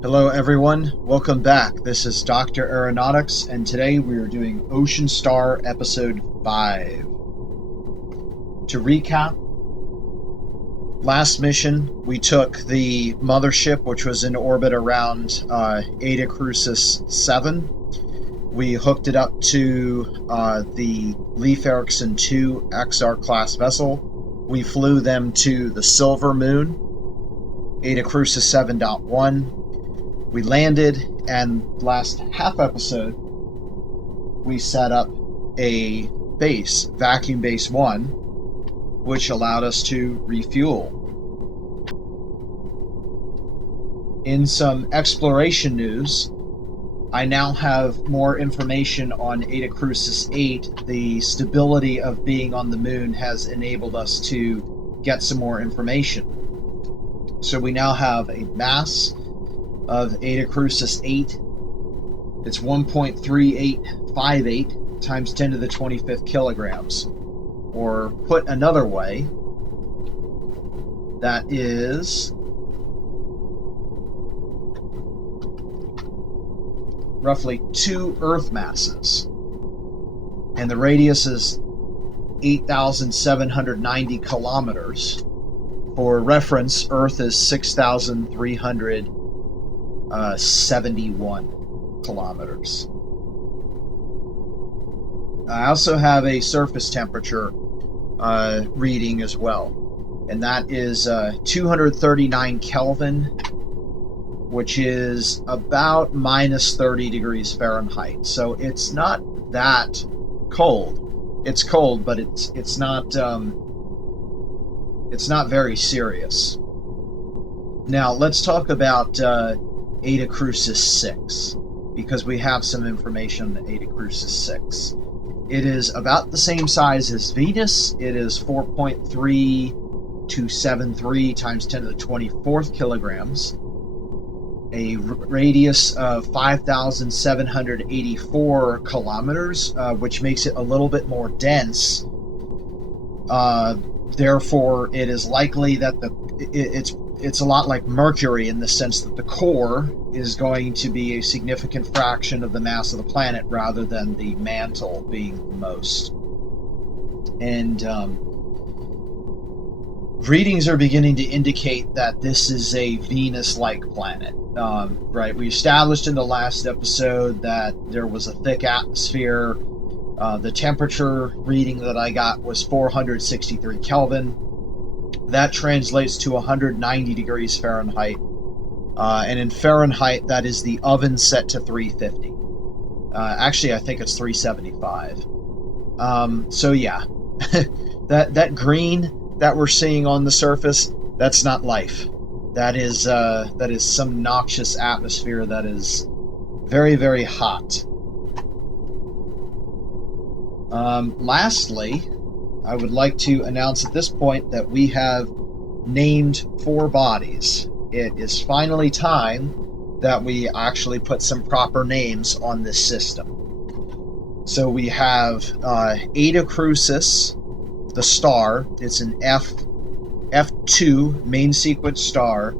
Hello everyone, welcome back. This is Dr. Aeronautics, and today we are doing Oceanstar Episode 5. To recap, last mission we took the Mothership, which was in orbit around Eta Crucis 7. We hooked it up to the Leif Erikson 2 XR class vessel. We flew them to the Silver Moon, Eta Crucis 7.1. We landed, and last half episode, we set up a base, Vacuum Base 1, which allowed us to refuel. In some exploration news, I now have more information on Eta Crucis 8. The stability of being on the moon has enabled us to get some more information. So we now have a mass of Eta Crucis 8. It's 1.3858 times 10 to the 25th kilograms. Or put another way, that is roughly 2 Earth masses. And the radius is 8,790 kilometers. For reference, Earth is 6,371 kilometers. I also have a surface temperature reading as well, and that is 239 Kelvin, which is about minus 30 degrees Fahrenheit. So it's not that cold. It's cold, but it's not very serious. Now let's talk about Eta Crucis 6, because we have some information on Eta Crucis 6. It is about the same size as Venus. It is 4.3273 times 10 to the 24th kilograms. A radius of 5,784 kilometers, which makes it a little bit more dense. Therefore, it is likely that it's a lot like Mercury in the sense that the core is going to be a significant fraction of the mass of the planet rather than the mantle being the most. And readings are beginning to indicate that this is a Venus-like planet. Right, we established in the last episode that there was a thick atmosphere. The temperature reading that I got was 463 Kelvin. That translates to 190 degrees Fahrenheit. And in Fahrenheit, that is the oven set to 350. Actually, I think it's 375. So yeah, that green that we're seeing on the surface, that's not life. That is some noxious atmosphere that is very, very hot. Lastly, I would like to announce at this point that we have named 4 bodies. It is finally time that we actually put some proper names on this system. So we have Eta Crucis, the star. It's an F2 main sequence star.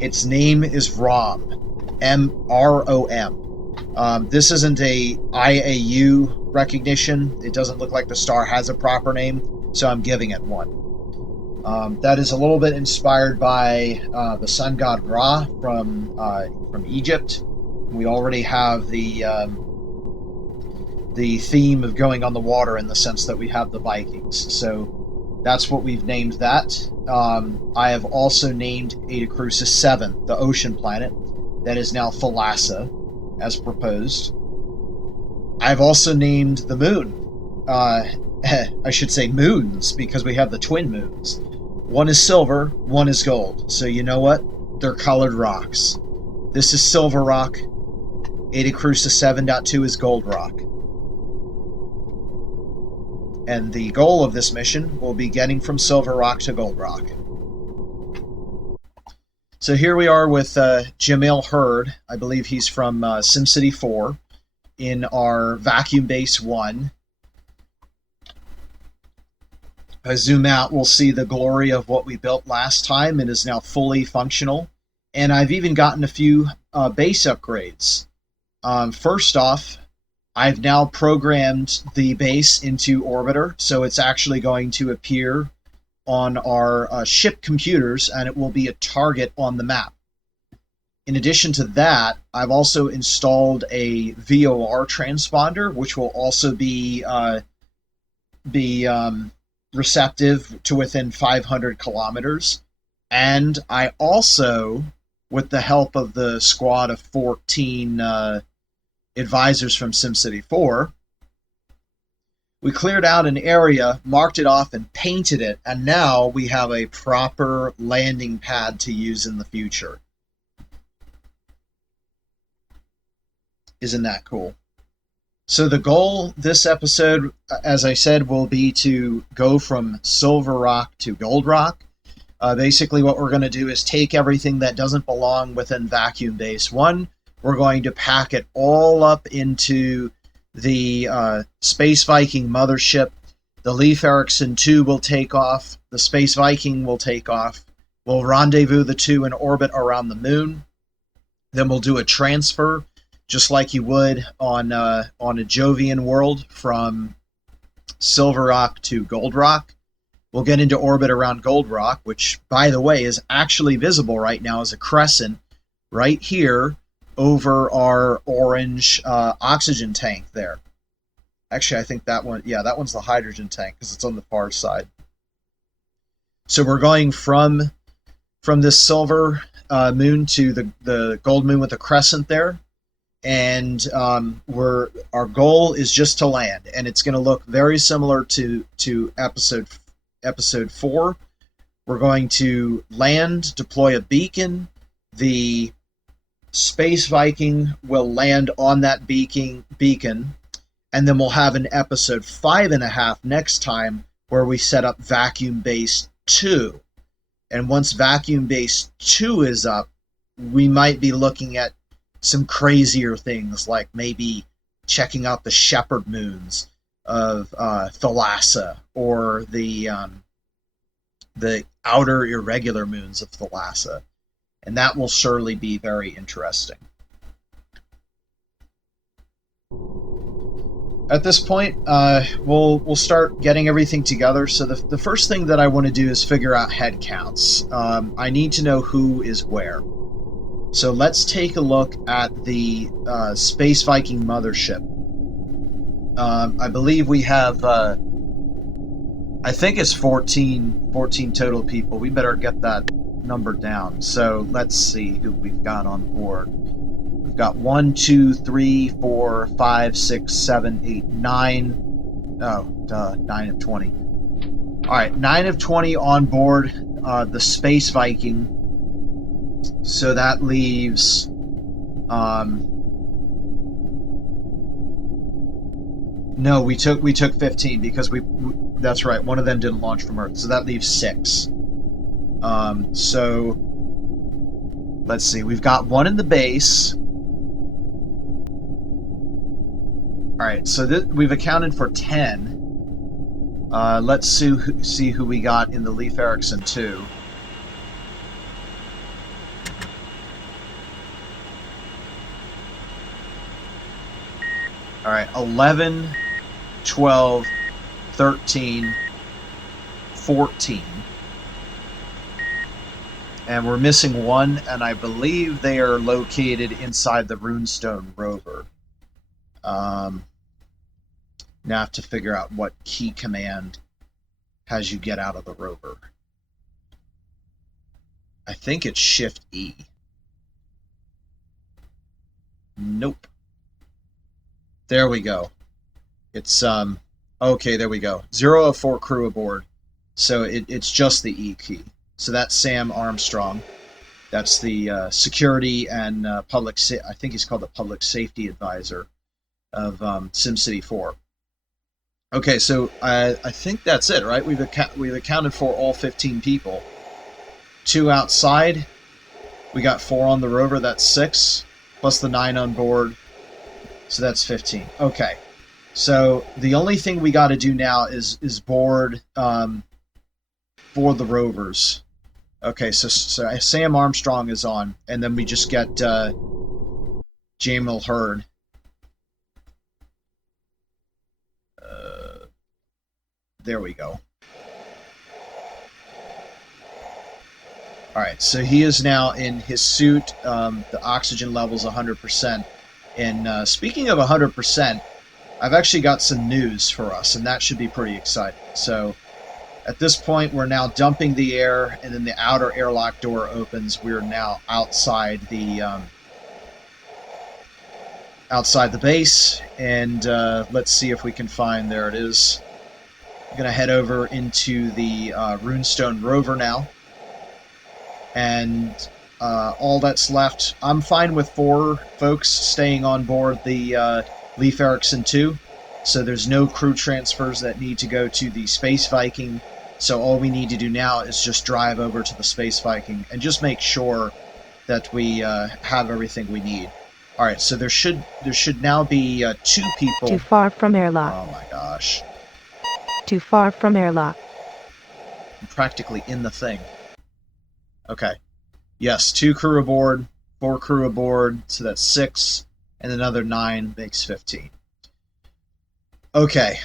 Its name is ROM, M-R-O-M. This isn't a IAU recognition. It doesn't look like the star has a proper name, so I'm giving it one. That is a little bit inspired by the sun god Ra from Egypt. We already have the theme of going on the water in the sense that we have the Vikings. So that's what we've named that. I have also named Eta Crucis 7, the ocean planet. That is now Thalassa, as proposed. I've also named the moon. I should say moons, because we have the twin moons. One is silver, one is gold. So you know what? They're colored rocks. This is silver rock. Eta Crucis 7.2 is gold rock. And the goal of this mission will be getting from silver rock to gold rock. So here we are with Jamil Hurd. I believe he's from SimCity 4 in our Vacuum Base 1. If I zoom out, we'll see the glory of what we built last time. It is now fully functional. And I've even gotten a few base upgrades. First off, I've now programmed the base into Orbiter, so it's actually going to appear on our ship computers, and it will be a target on the map. In addition to that, I've also installed a VOR transponder, which will also be receptive to within 500 kilometers. And I also, with the help of the squad of 14 advisors from SimCity 4, we cleared out an area, marked it off, and painted it, and now we have a proper landing pad to use in the future. Isn't that cool? So the goal this episode, as I said, will be to go from Silver Rock to Gold Rock. Basically what we're going to do is take everything that doesn't belong within Vacuum Base 1. We're going to pack it all up into the Space Viking mothership. The Leif Erikson 2 will take off. The Space Viking will take off. We'll rendezvous the two in orbit around the moon. Then we'll do a transfer, just like you would on a Jovian world, from Silver Rock to Gold Rock. We'll get into orbit around Gold Rock, which, by the way, is actually visible right now as a crescent right here over our orange oxygen tank there. Actually, I think that one, yeah, that one's the hydrogen tank because it's on the far side. So we're going from this silver moon to the gold moon with the crescent there. And our goal is just to land, and it's going to look very similar to episode 4. We're going to land, deploy a beacon. The Space Viking will land on that beacon, and then we'll have an episode 5.5 next time where we set up Vacuum Base 2. And once Vacuum Base 2 is up, we might be looking at some crazier things, like maybe checking out the shepherd moons of Thalassa, or the outer irregular moons of Thalassa. And that will surely be very interesting. At this point, we'll start getting everything together. So the first thing that I want to do is figure out head counts. I need to know who is where. So let's take a look at the Space Viking mothership. I believe we have, I think it's 14 total people. We better get that number down. So let's see who we've got on board. We've got 1, 2, 3, 4, 5, 6, 7, 8, 9. Oh, duh, 9 of 20. All right, 9 of 20 on board the Space Viking. So that leaves no, we took 15 because that's right, one of them didn't launch from Earth, so that leaves 6. So let's see, we've got 1 in the base. All right, so we've accounted for 10. Let's see who we got in the Leif Erikson 2. All right, 11, 12, 13, 14. And we're missing 1, and I believe they are located inside the Runestone rover. Now I have to figure out what key command has you get out of the rover. I think it's Shift E. Nope. There we go. It's, okay, there we go. 0 of 4 crew aboard. So it's just the E key. So that's Sam Armstrong. That's the security and I think he's called the public safety advisor of SimCity 4. Okay, so I think that's it, right? We've accounted for all 15 people. 2 outside. We got 4 on the rover. That's 6, plus the 9 on board. So that's 15. Okay. So the only thing we got to do now is board for the rovers. Okay, so Sam Armstrong is on, and then we just get Jamil Hurd. There we go. Alright, so he is now in his suit. The oxygen level's 100%. And speaking of 100%, I've actually got some news for us, and that should be pretty exciting. So, at this point, we're now dumping the air, and then the outer airlock door opens. We're now outside the base, and let's see if we can find, there it is. I'm going to head over into the Runestone rover now, and all that's left, I'm fine with 4 folks staying on board the Leif Erikson 2, so there's no crew transfers that need to go to the Space Viking, so all we need to do now is just drive over to the Space Viking and just make sure that we have everything we need. Alright, so there should now be 2 people. Too far from airlock. Oh my gosh. Too far from airlock. I'm practically in the thing. Okay. Yes, 2 crew aboard, 4 crew aboard, so that's 6, and another 9 makes 15. Okay,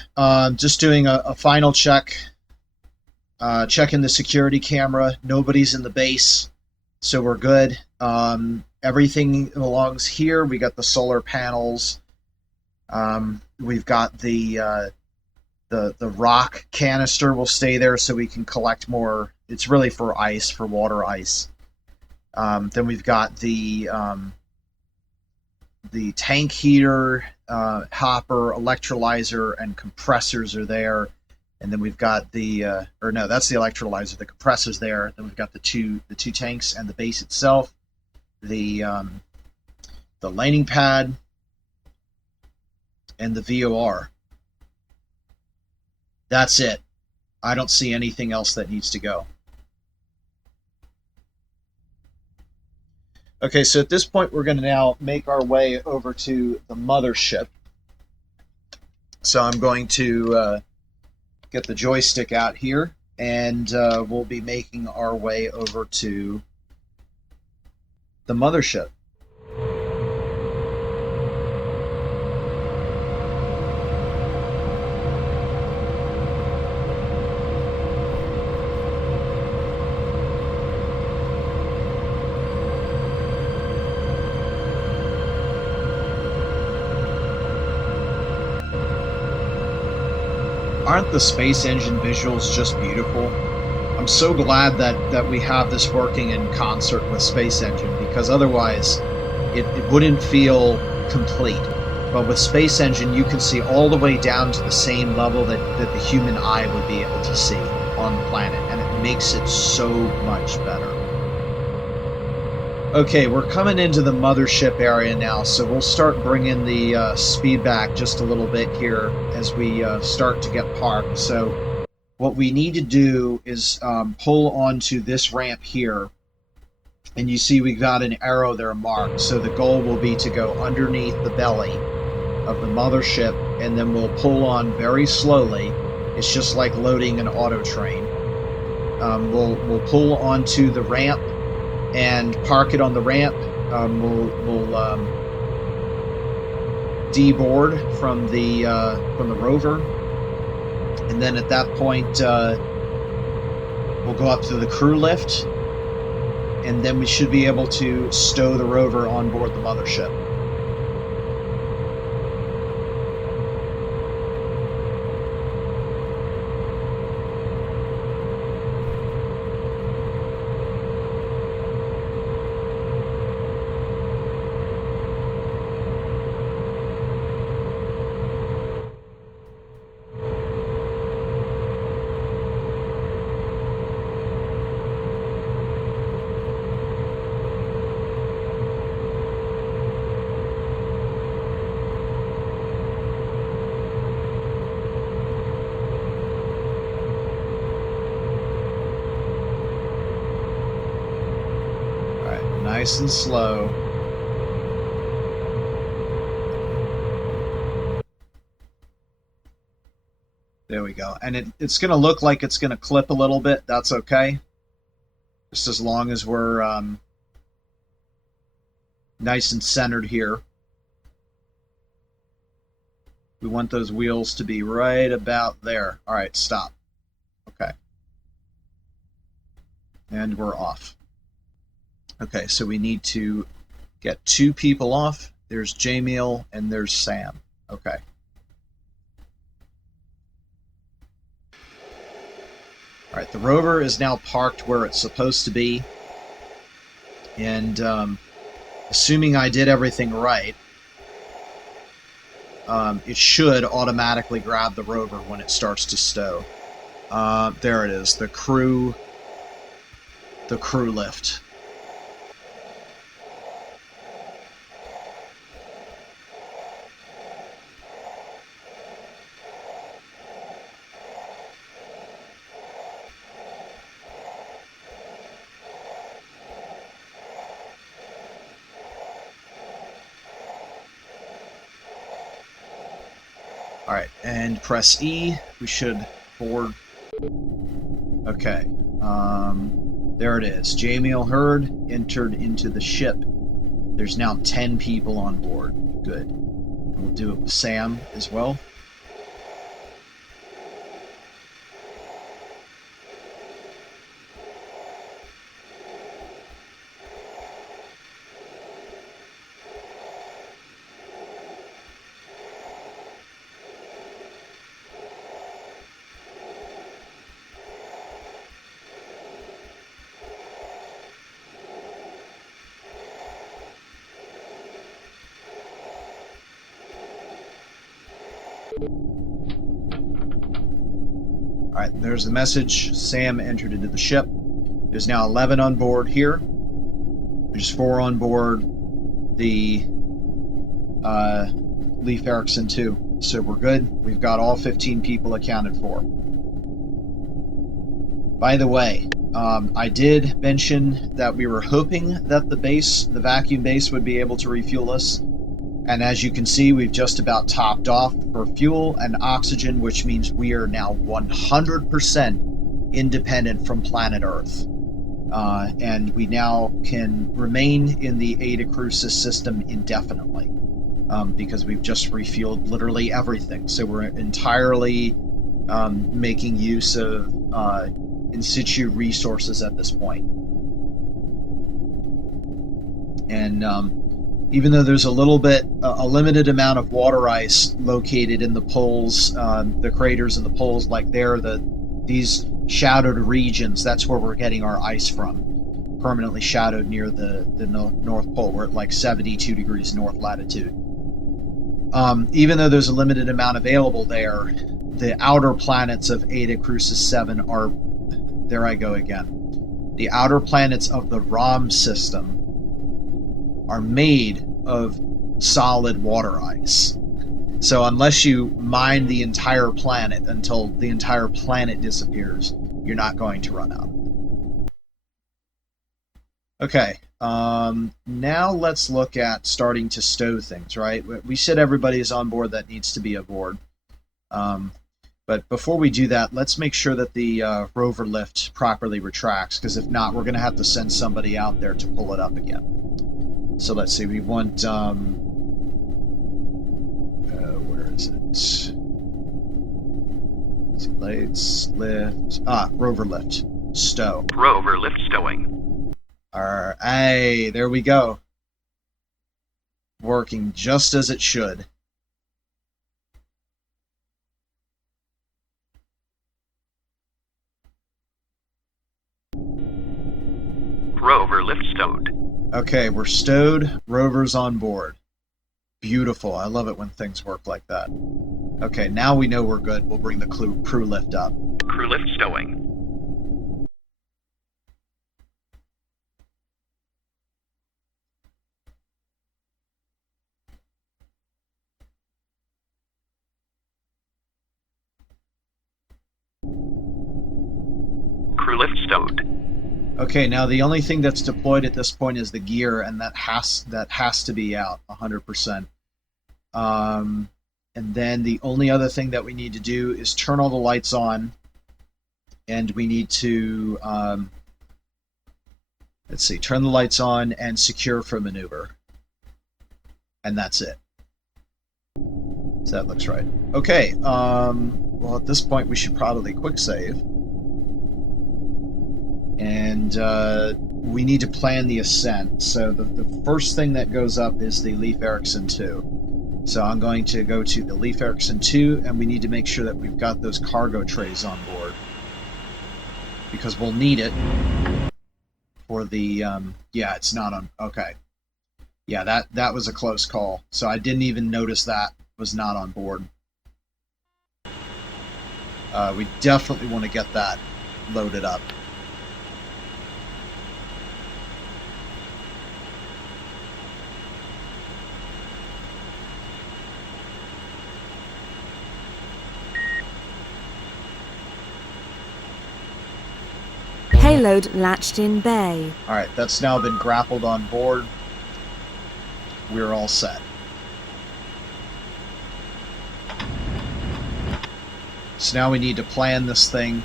just doing a final check. Checking the security camera. Nobody's in the base, so we're good. Everything belongs here. We got the solar panels. We've got the rock canister will stay there so we can collect more. It's really for ice, for water ice. Then we've got the tank heater, hopper, electrolyzer, and compressors are there. And then we've got the or no, that's the electrolyzer. The compressor's there. Then we've got the two tanks and the base itself. The landing pad and the VOR. That's it. I don't see anything else that needs to go. Okay, so at this point we're going to now make our way over to the mothership. So I'm going to get the joystick out here, and we'll be making our way over to the mothership. Aren't the space engine visuals just beautiful? I'm so glad that we have this working in concert with Space Engine, because otherwise it wouldn't feel complete. But with Space Engine, you can see all the way down to the same level that the human eye would be able to see on the planet, and it makes it so much better. Okay, we're coming into the mothership area now, so we'll start bringing the speed back just a little bit here as we start to get parked. So what we need to do is pull onto this ramp here, and you see we've got an arrow there marked. So the goal will be to go underneath the belly of the mothership, and then we'll pull on very slowly. It's just like loading an auto train. We'll pull onto the ramp and park it on the ramp. We'll deboard from the rover, and then at that point we'll go up to the crew lift, and then we should be able to stow the rover on board the mothership. Nice and slow. There we go. And it's going to look like it's going to clip a little bit. That's okay. Just as long as we're nice and centered here. We want those wheels to be right about there. All right, stop. Okay. And we're off. Okay, so we need to get 2 people off. There's Jamiel and there's Sam. Okay. All right, the rover is now parked where it's supposed to be. And assuming I did everything right, it should automatically grab the rover when it starts to stow. There it is, the crew lift. All right, and press E. We should board. Okay. There it is. Jamiel Hurd entered into the ship. There's now 10 people on board. Good. We'll do it with Sam as well. Alright, there's the message. Sam entered into the ship. There's now 11 on board here. There's 4 on board the Leif Erikson too. So we're good. We've got all 15 people accounted for. By the way, I did mention that we were hoping that the vacuum base would be able to refuel us. And as you can see, we've just about topped off for fuel and oxygen, which means we are now 100% independent from planet Earth. And we now can remain in the Eta Crucis system indefinitely, because we've just refueled literally everything. So we're entirely making use of in situ resources at this point. And even though there's a limited amount of water ice located in the poles, the craters and the poles, like these shadowed regions, that's where we're getting our ice from, permanently shadowed near the North Pole. We're at like 72 degrees north latitude. Even though there's a limited amount available there, the outer planets of Eta Crucis 7 are, there I go again, the outer planets of the ROM system are made of solid water ice. So unless you mine the entire planet until the entire planet disappears, you're not going to run out. Okay, now let's look at starting to stow things, right? We said everybody is on board that needs to be aboard. But before we do that, let's make sure that the rover lift properly retracts, because if not, we're going to have to send somebody out there to pull it up again. So let's see, we want, where is it? Let's lift, rover lift, stow. Rover lift stowing. Alright, hey, there we go. Working just as it should. Rover lift stowed. Okay, we're stowed. Rover's on board. Beautiful. I love it when things work like that. Okay, now we know we're good. We'll bring the crew lift up. Crew lift stowing. Crew lift stowed. Okay, now the only thing that's deployed at this point is the gear, and that has to be out 100%. And And then the only other thing that we need to do is turn all the lights on, and we need to, let's see, turn the lights on and secure for maneuver. And that's it. So that looks right. Okay, well, at this point we should probably quick save. And we need to plan the ascent. So the first thing that goes up is the Leif Erikson 2. So I'm going to go to the Leif Erikson 2, and we need to make sure that we've got those cargo trays on board, because we'll need it for the, yeah, it's not on, okay. Yeah, that was a close call. So I didn't even notice that was not on board. We definitely want to get that loaded up. Payload latched in bay. Alright, that's now been grappled on board. We're all set. So now we need to plan this thing.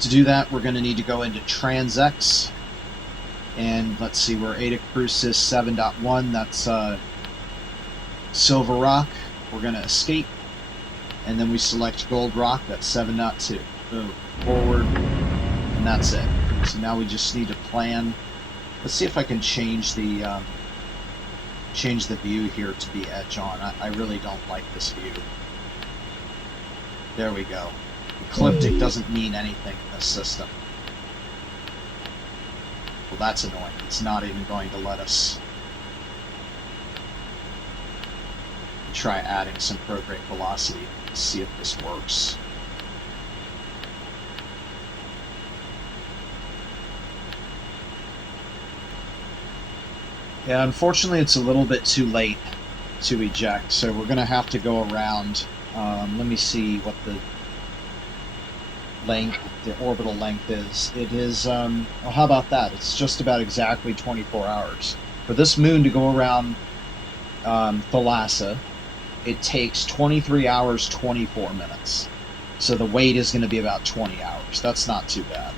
To do that, we're going to need to go into TransX. And let's see, we're Eta Crucis 7.1. That's Silver Rock. We're going to escape. And then we select Gold Rock. That's 7.2. Boom. Forward, and that's it. So now we just need to plan. Let's see if I can change the view here to be edge on. I really don't like this view. There we go. Ecliptic doesn't mean anything in this system. Well, that's annoying. It's not even going to let us try adding some prograde velocity to see if this works. Yeah, unfortunately it's a little bit too late to eject, so we're going to have to go around. Let me see what the length, the orbital length is. It is, well, how about that? It's just about exactly 24 hours. For this moon to go around Thalassa, it takes 23 hours, 24 minutes. So the wait is going to be about 20 hours. That's not too bad.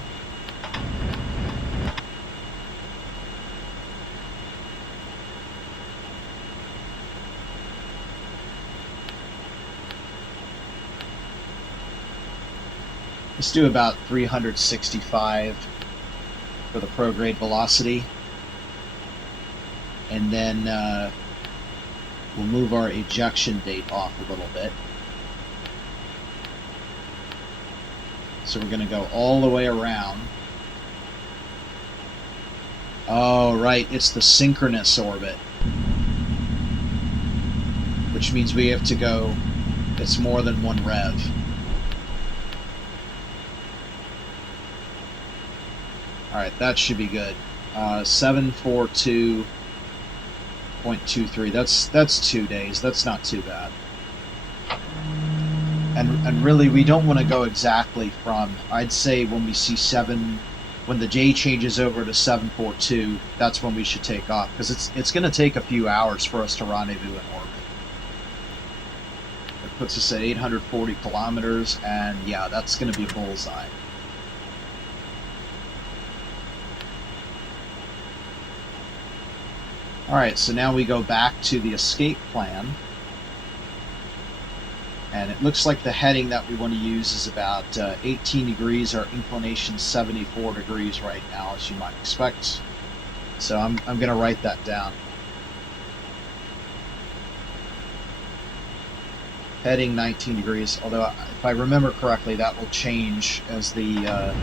Let's do about 365 for the prograde velocity. And then we'll move our ejection date off a little bit. So we're going to go all the way around. Oh, right, it's the synchronous orbit. Which means we have to go, it's more than one rev. Alright, that should be good. 742.23. That's 2 days. That's not too bad. And really, we don't want to go exactly from, I'd say when we see when the J changes over to 742, that's when we should take off, because it's going to take a few hours for us to rendezvous in orbit. It puts us at 840 kilometers, and yeah, that's going to be a bullseye. Alright, so now we go back to the escape plan. And it looks like the heading that we want to use is about 18 degrees. Our inclination 74 degrees right now, as you might expect. So I'm going to write that down. Heading 19 degrees, although if I remember correctly, that will change as the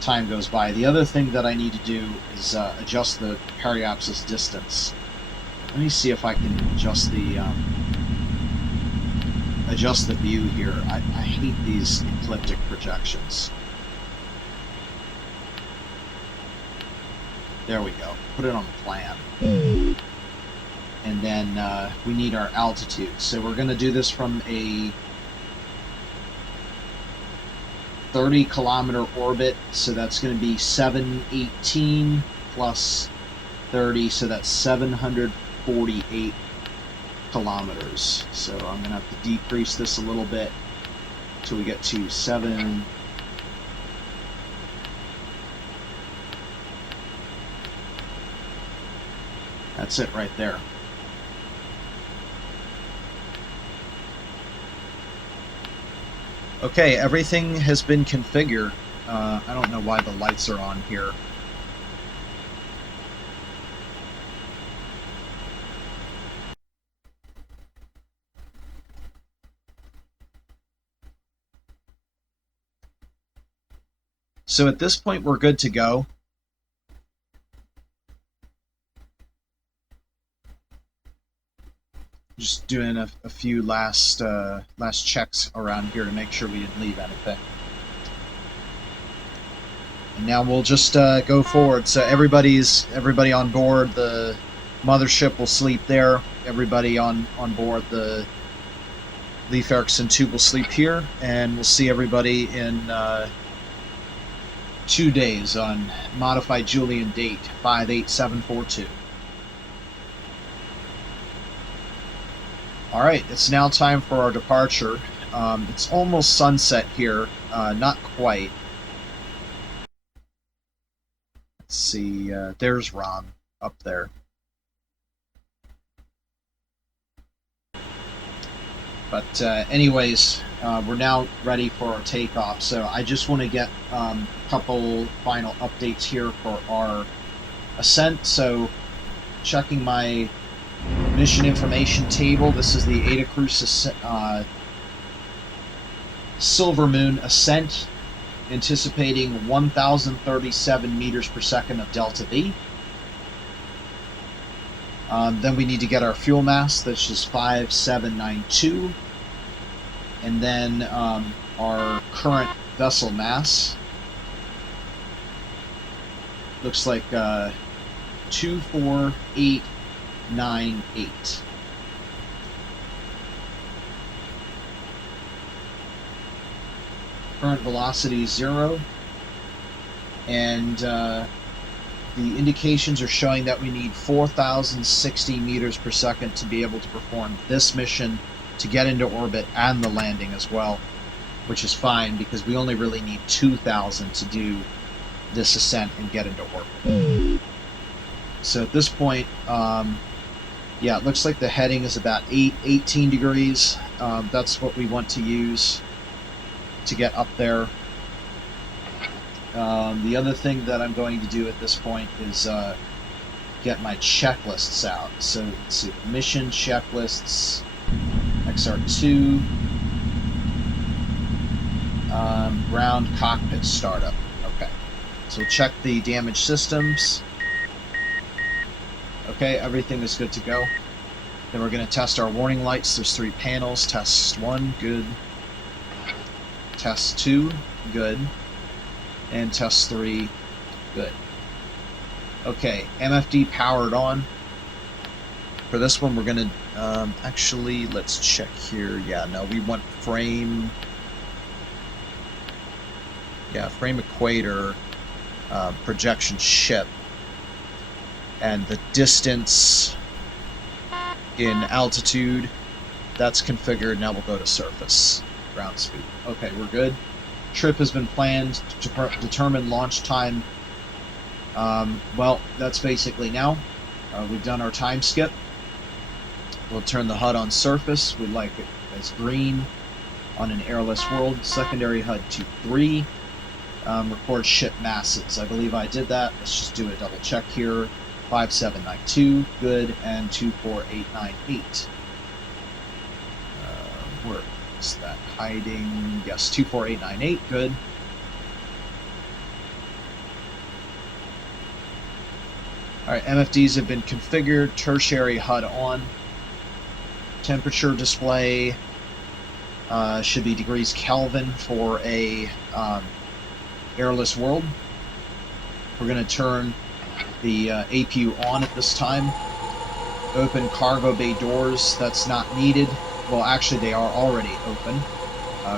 time goes by. The other thing that I need to do is adjust the periapsis distance. Let me see if I can adjust the view here. I hate these ecliptic projections. There we go. Put it on the plan. And then we need our altitude. So we're going to do this from a 30-kilometer orbit. So that's going to be 718 plus 30. So that's 748 kilometers. So I'm going to have to decrease this a little bit till we get to 7. That's it right there. Okay, everything has been configured. I don't know why the lights are on here. So at this point, we're good to go. Just doing a few last checks around here to make sure we didn't leave anything. And now we'll just go forward. So everybody on board the mothership will sleep there. Everybody on board the Leif Erikson 2 will sleep here, and we'll see everybody in 2 days on modified Julian date 58742. Alright, it's now time for our departure. It's almost sunset here, not quite. Let's see, there's Ron up there. But anyways, we're now ready for our takeoff. So I just want to get a couple final updates here for our ascent. So checking my mission information table. This is the Eta Crucis Silver Moon ascent, anticipating 1,037 meters per second of delta V. Then we need to get our fuel mass, that's just 5792. And then our current vessel mass looks like 24898. Current velocity is 0, and the indications are showing that we need 4,060 meters per second to be able to perform this mission, to get into orbit and the landing as well, which is fine because we only really need 2,000 to do this ascent and get into orbit. So at this point, yeah, it looks like the heading is about 18 degrees. That's what we want to use to get up there. The other thing that I'm going to do at this point is get my checklists out. So let's see, mission checklists, XR2, ground cockpit startup. Okay, so we'll check the damaged systems. Okay, everything is good to go. Then we're going to test our warning lights. There's 3 panels. Test 1, good. Test 2, good. And test 3, good. Okay, MFD powered on. For this one, we're going to, actually, let's check here. Yeah, no, we want frame, frame equator, projection ship. And the distance in altitude, that's configured. Now we'll go to surface, ground speed. Okay, we're good. Trip has been planned to determine launch time. Well, that's basically now. We've done our time skip. We'll turn the HUD on surface. We like it as green on an airless world. Secondary HUD to 3. Record ship masses. I believe I did that. Let's just do a double check here. 5792, good, and 24898. Where is that hiding? Yes, 24898, good. Alright, MFDs have been configured, tertiary HUD on. Temperature display should be degrees Kelvin for a airless world. We're going to turn the APU on at this time. Open cargo bay doors, that's not needed. Well, actually they are already open.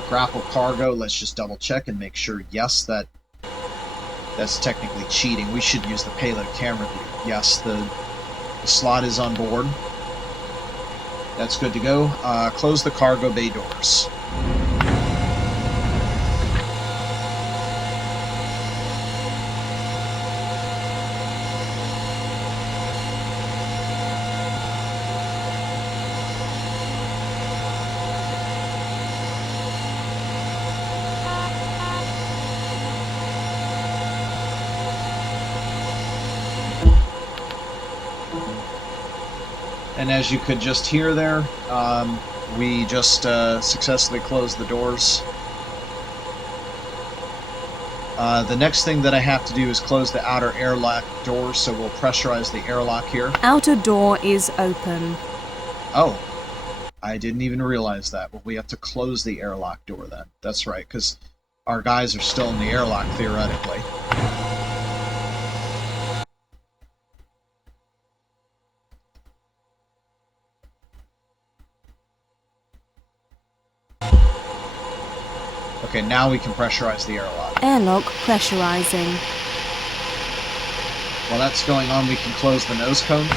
Grapple cargo, let's just double check and make sure, yes, that's technically cheating. We should use the payload camera view. Yes, the slot is on board. That's good to go. Close the cargo bay doors. And as you could just hear there, we just successfully closed the doors. The next thing that I have to do is close the outer airlock door, so we'll pressurize the airlock here. Outer door is open. Oh, I didn't even realize that. Well, we have to close the airlock door then. That's right, because our guys are still in the airlock, theoretically. Okay, now we can pressurize the airlock. Airlock pressurizing. While that's going on, we can close the nose cone.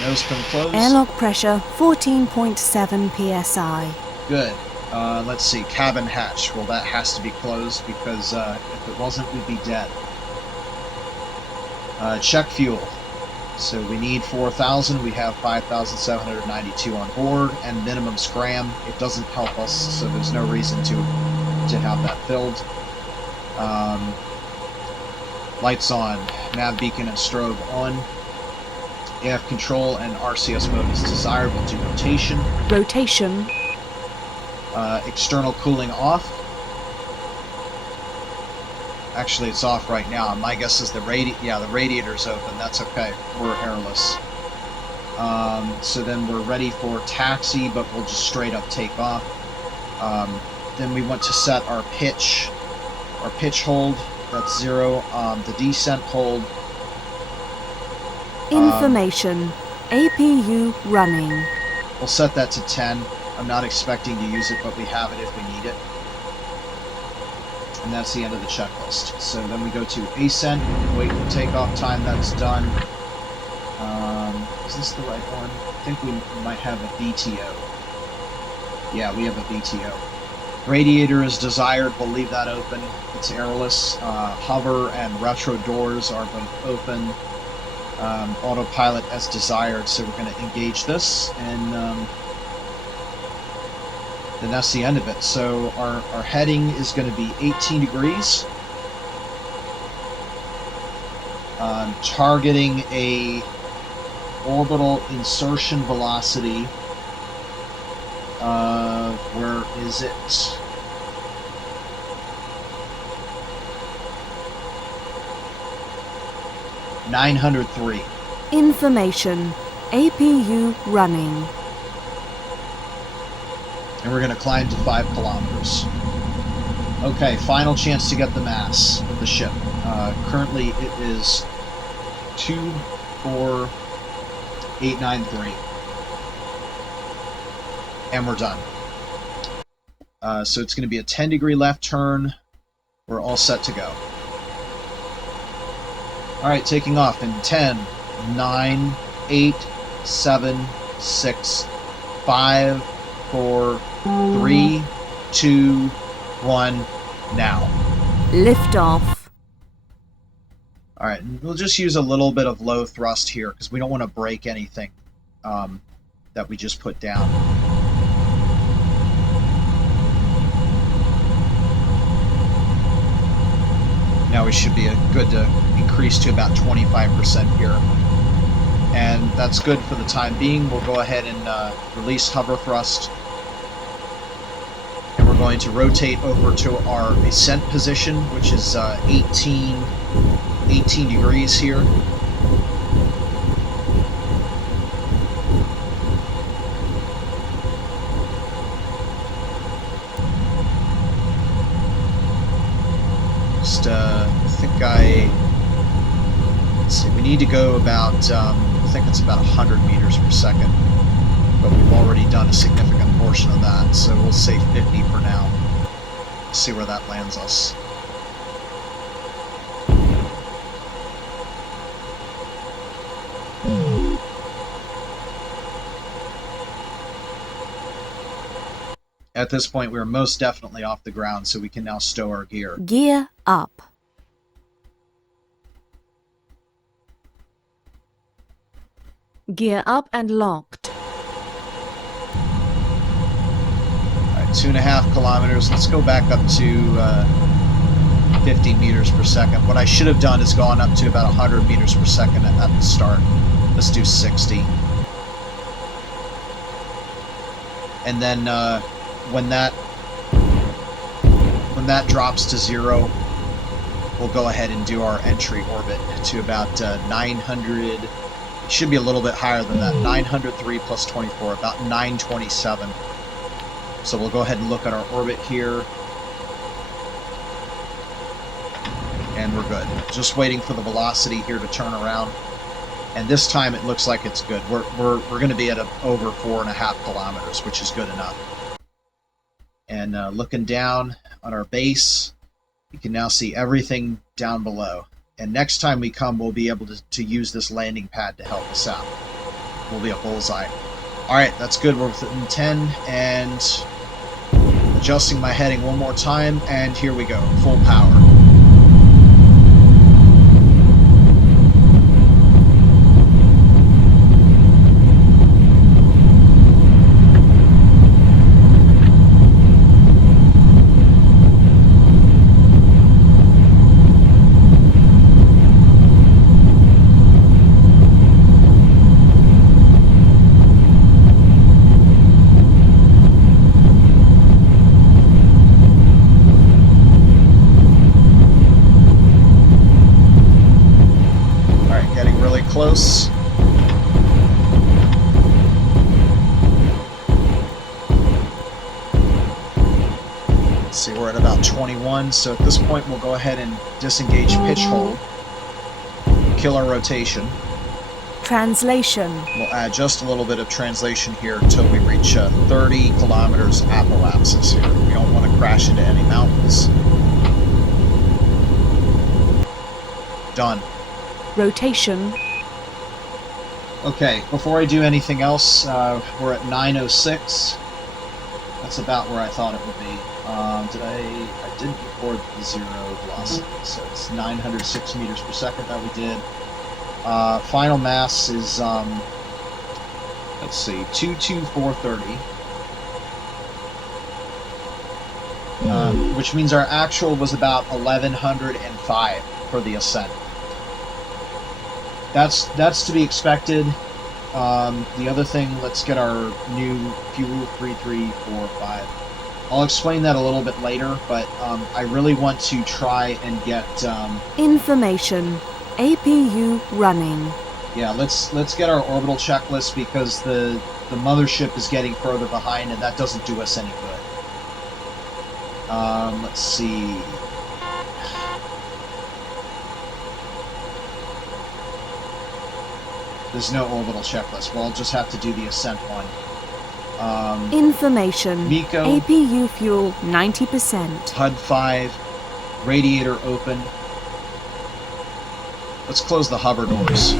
Nose cone closed. Airlock pressure 14.7 psi. Good. Let's see. Cabin hatch. Well, that has to be closed because if it wasn't, we'd be dead. Check fuel. So we need 4,000. We have 5,792 on board, and minimum scram. It doesn't help us, so there's no reason to have that filled. Lights on. Nav beacon and strobe on. AF control and RCS mode is desired. We'll do rotation. Rotation. External cooling off. Actually, it's off right now. My guess is the radiator's open. That's okay. We're airless. So then we're ready for taxi, but we'll just straight up take off. Then we want to set our pitch hold. That's 0. The descent hold. Information. APU running. We'll set that to 10. I'm not expecting to use it, but we have it if we need it. And that's the end of the checklist. So then we go to ascent, wait for takeoff time, that's done. Is this the right one? I think we might have a VTO. Yeah, we have a VTO. Radiator is desired, we'll leave that open. It's airless. Hover and retro doors are both open. Autopilot as desired, so we're going to engage this, and then that's the end of it. So our heading is going to be 18 degrees. Targeting a orbital insertion velocity. Where is it? $903. Information. APU running. And we're going to climb to 5 kilometers. Okay, final chance to get the mass of the ship. Currently it is 24893. And we're done. So it's going to be a 10-degree left turn. We're all set to go. Alright, taking off in 10, 9, 8, 7, 6, 5, 4, 3, 2, 1, now. Liftoff. Alright, we'll just use a little bit of low thrust here because we don't want to break anything that we just put down. Now we should be good to increase to about 25% here. And that's good for the time being. We'll go ahead and release hover thrust. And we're going to rotate over to our ascent position, which is 18 degrees here. I think need to go about, I think it's about 100 meters per second. But we've already done a significant portion of that, so we'll say 50 for now. See where that lands us. At this point, we're most definitely off the ground, so we can now stow our gear. Gear up. Gear up and locked. Alright, 2.5 kilometers. Let's go back up to 50 meters per second. What I should have done is gone up to about 100 meters per second at the start. Let's do 60. And then when that drops to 0, we'll go ahead and do our entry orbit to about 900. It should be a little bit higher than that. 903 plus 24, about 927. So we'll go ahead and look at our orbit here. And we're good. Just waiting for the velocity here to turn around. And this time it looks like it's good. We're going to be at over 4.5 kilometers, which is good enough. And looking down on our base, you can now see everything down below. And next time we come, we'll be able to use this landing pad to help us out. We'll be a bullseye. Alright, that's good. We're within 10, and adjusting my heading one more time, and here we go. Full power. Close. Let's see, we're at about 21, so at this point we'll go ahead and disengage pitch hold, kill our rotation. Translation. We'll add just a little bit of translation here until we reach 30 kilometers apoapsis here. We don't want to crash into any mountains. Done. Rotation. Okay, before I do anything else, we're at 906. That's about where I thought it would be. I didn't record the 0 velocity, so it's 906 meters per second that we did. Final mass is, let's see, 22430. Which means our actual was about 1105 for the ascent. That's to be expected. The other thing, let's get our new fuel 3345. I'll explain that a little bit later, but I really want to try and get Information. APU running. Yeah, let's get our orbital checklist, because the mothership is getting further behind, and that doesn't do us any good. Let's see. There's no orbital checklist. Well, I'll just have to do the ascent one. Information. Miko. APU fuel 90%. HUD 5. Radiator open. Let's close the hover doors.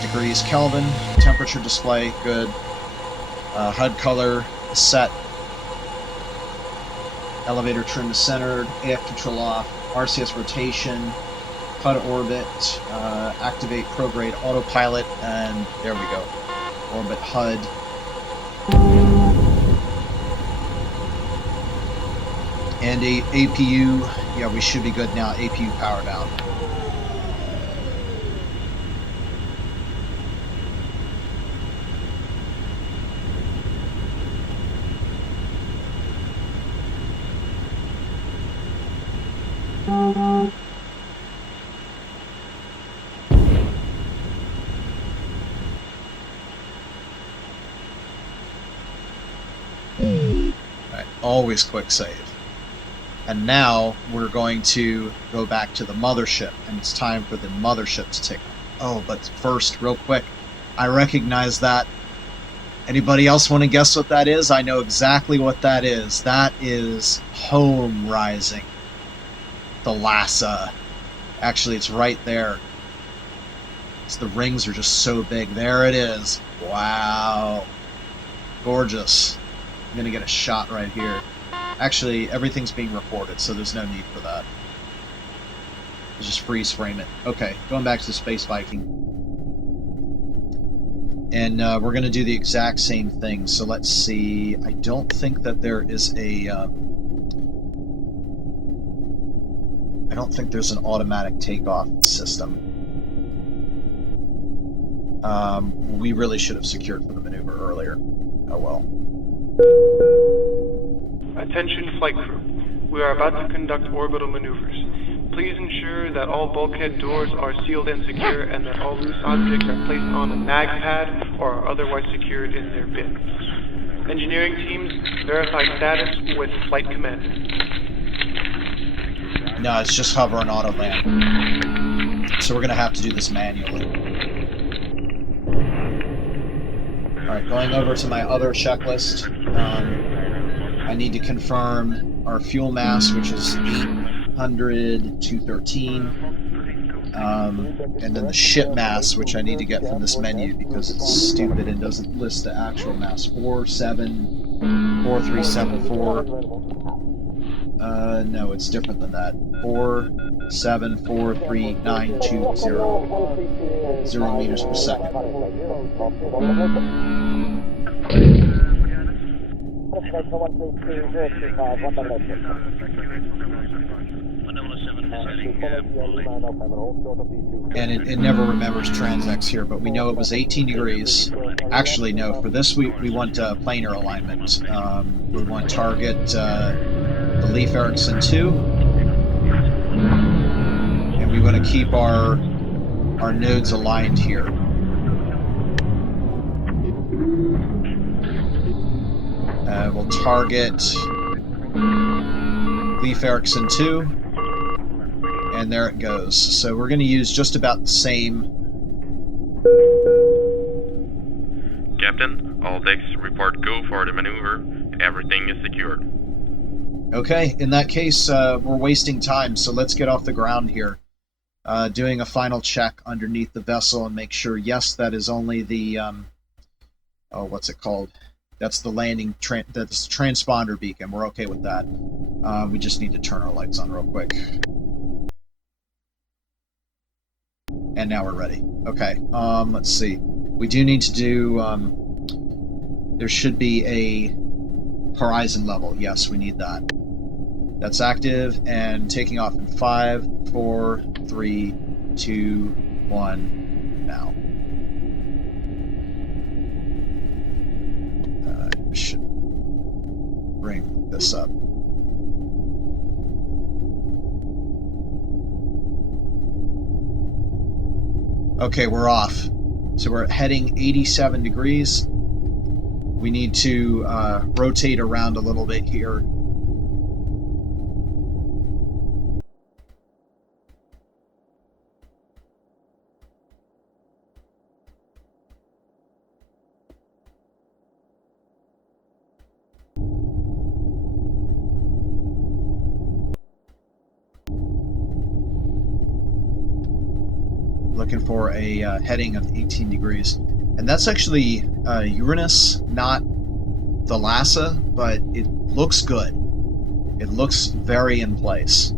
Degrees Kelvin. Temperature display. Good. HUD color set. Elevator trim is centered. AF control off. RCS rotation. HUD orbit, activate prograde autopilot, and there we go. Orbit HUD. And APU, yeah, we should be good now. APU power down. Always quick save. And now we're going to go back to the mothership, and it's time for the mothership to take off. Oh, but first, real quick, I recognize that. Anybody else want to guess what that is? I know exactly what that is. That is home rising. The LASA. Actually, it's right there. The rings are just so big. There it is. Wow. Gorgeous. I'm going to get a shot right here. Actually, everything's being reported, so there's no need for that. Just freeze frame it. Okay, going back to the Space Viking. And we're going to do the exact same thing. So let's see. I don't think that there is a... I don't think there's an automatic takeoff system. We really should have secured for the maneuver earlier. Oh well. Attention flight crew. We are about to conduct orbital maneuvers. Please ensure that all bulkhead doors are sealed and secure and that all loose objects are placed on a mag pad or are otherwise secured in their bin. Engineering teams, verify status with flight command. No, it's just hover and auto land. So we're going to have to do this manually. Alright, going over to my other checklist. I need to confirm our fuel mass, which is 800, 213. And then the ship mass, which I need to get from this menu because it's stupid and doesn't list the actual mass. 47374. No, it's different than that. 4743920. 0 meters per second. And it never remembers transx here, but we know it was 18 degrees. Actually, no, for this we want planar alignment. We want target the Leif Erikson 2. And we want to keep our nodes aligned here. We'll target Leif Erikson 2, and there it goes. So we're going to use just about the same. Captain, all decks report go for the maneuver. Everything is secured. Okay, in that case, we're wasting time, so let's get off the ground here. Doing a final check underneath the vessel and make sure, yes, that is only the, oh, what's it called? That's the landing, that's the transponder beacon. We're okay with that. We just need to turn our lights on real quick. And now we're ready. Okay, let's see. We do need to do, there should be a horizon level. Yes, we need that. That's active and taking off in 5, 4, 3, 2, 1, now. Should bring this up. Okay, we're off. So we're heading 87 degrees. We need to rotate around a little bit here. Looking for a heading of 18 degrees. And that's actually Uranus, not the LASA, but it looks good. It looks very in place.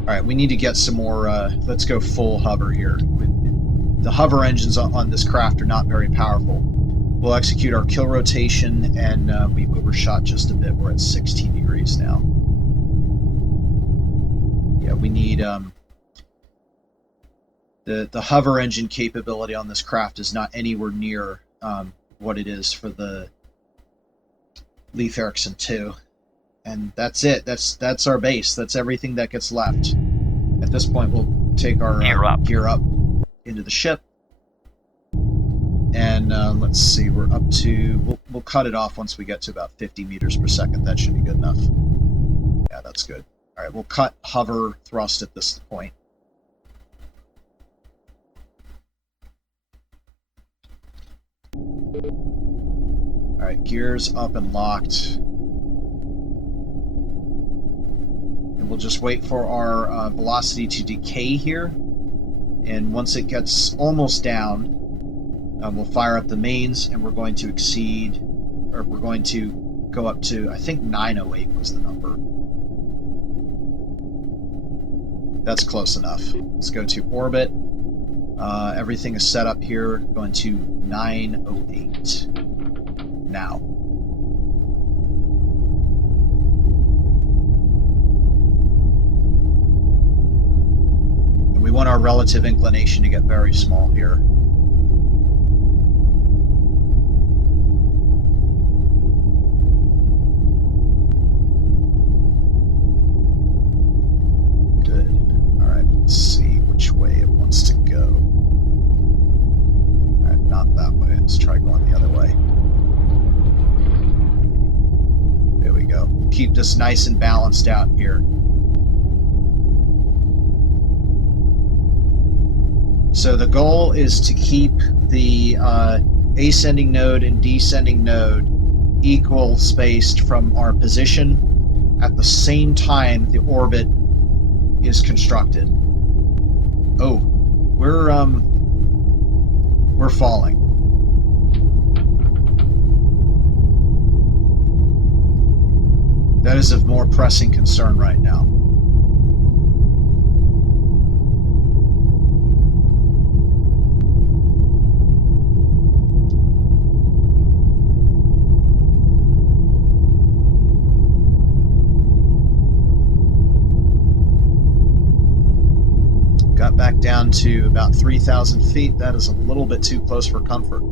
Alright, we need to get some more, let's go full hover here. The hover engines on this craft are not very powerful. We'll execute our kill rotation, and we overshot just a bit. We're at 16 degrees now. Yeah, we need the hover engine capability on this craft is not anywhere near what it is for the Leif Erikson 2. And that's it. That's our base. That's everything that gets left. At this point, we'll take our gear up into the ship. And let's see, we're up to, we'll cut it off once we get to about 50 meters per second. That should be good enough. Yeah, that's good. All right, we'll cut hover thrust at this point. All right, gears up and locked. And we'll just wait for our velocity to decay here. And once it gets almost down, we'll fire up the mains, and we're going to exceed, or we're going to go up to, I think 908 was the number. That's close enough. Let's go to orbit. Everything is set up here. Going to 908. Now. And we want our relative inclination to get very small here. Let's see which way it wants to go. Alright, not that way. Let's try going the other way. There we go. Keep this nice and balanced out here. So the goal is to keep the ascending node and descending node equal spaced from our position at the same time the orbit is constructed. Oh, we're falling. That is of more pressing concern right now. Got back down to about 3,000 feet. That is a little bit too close for comfort.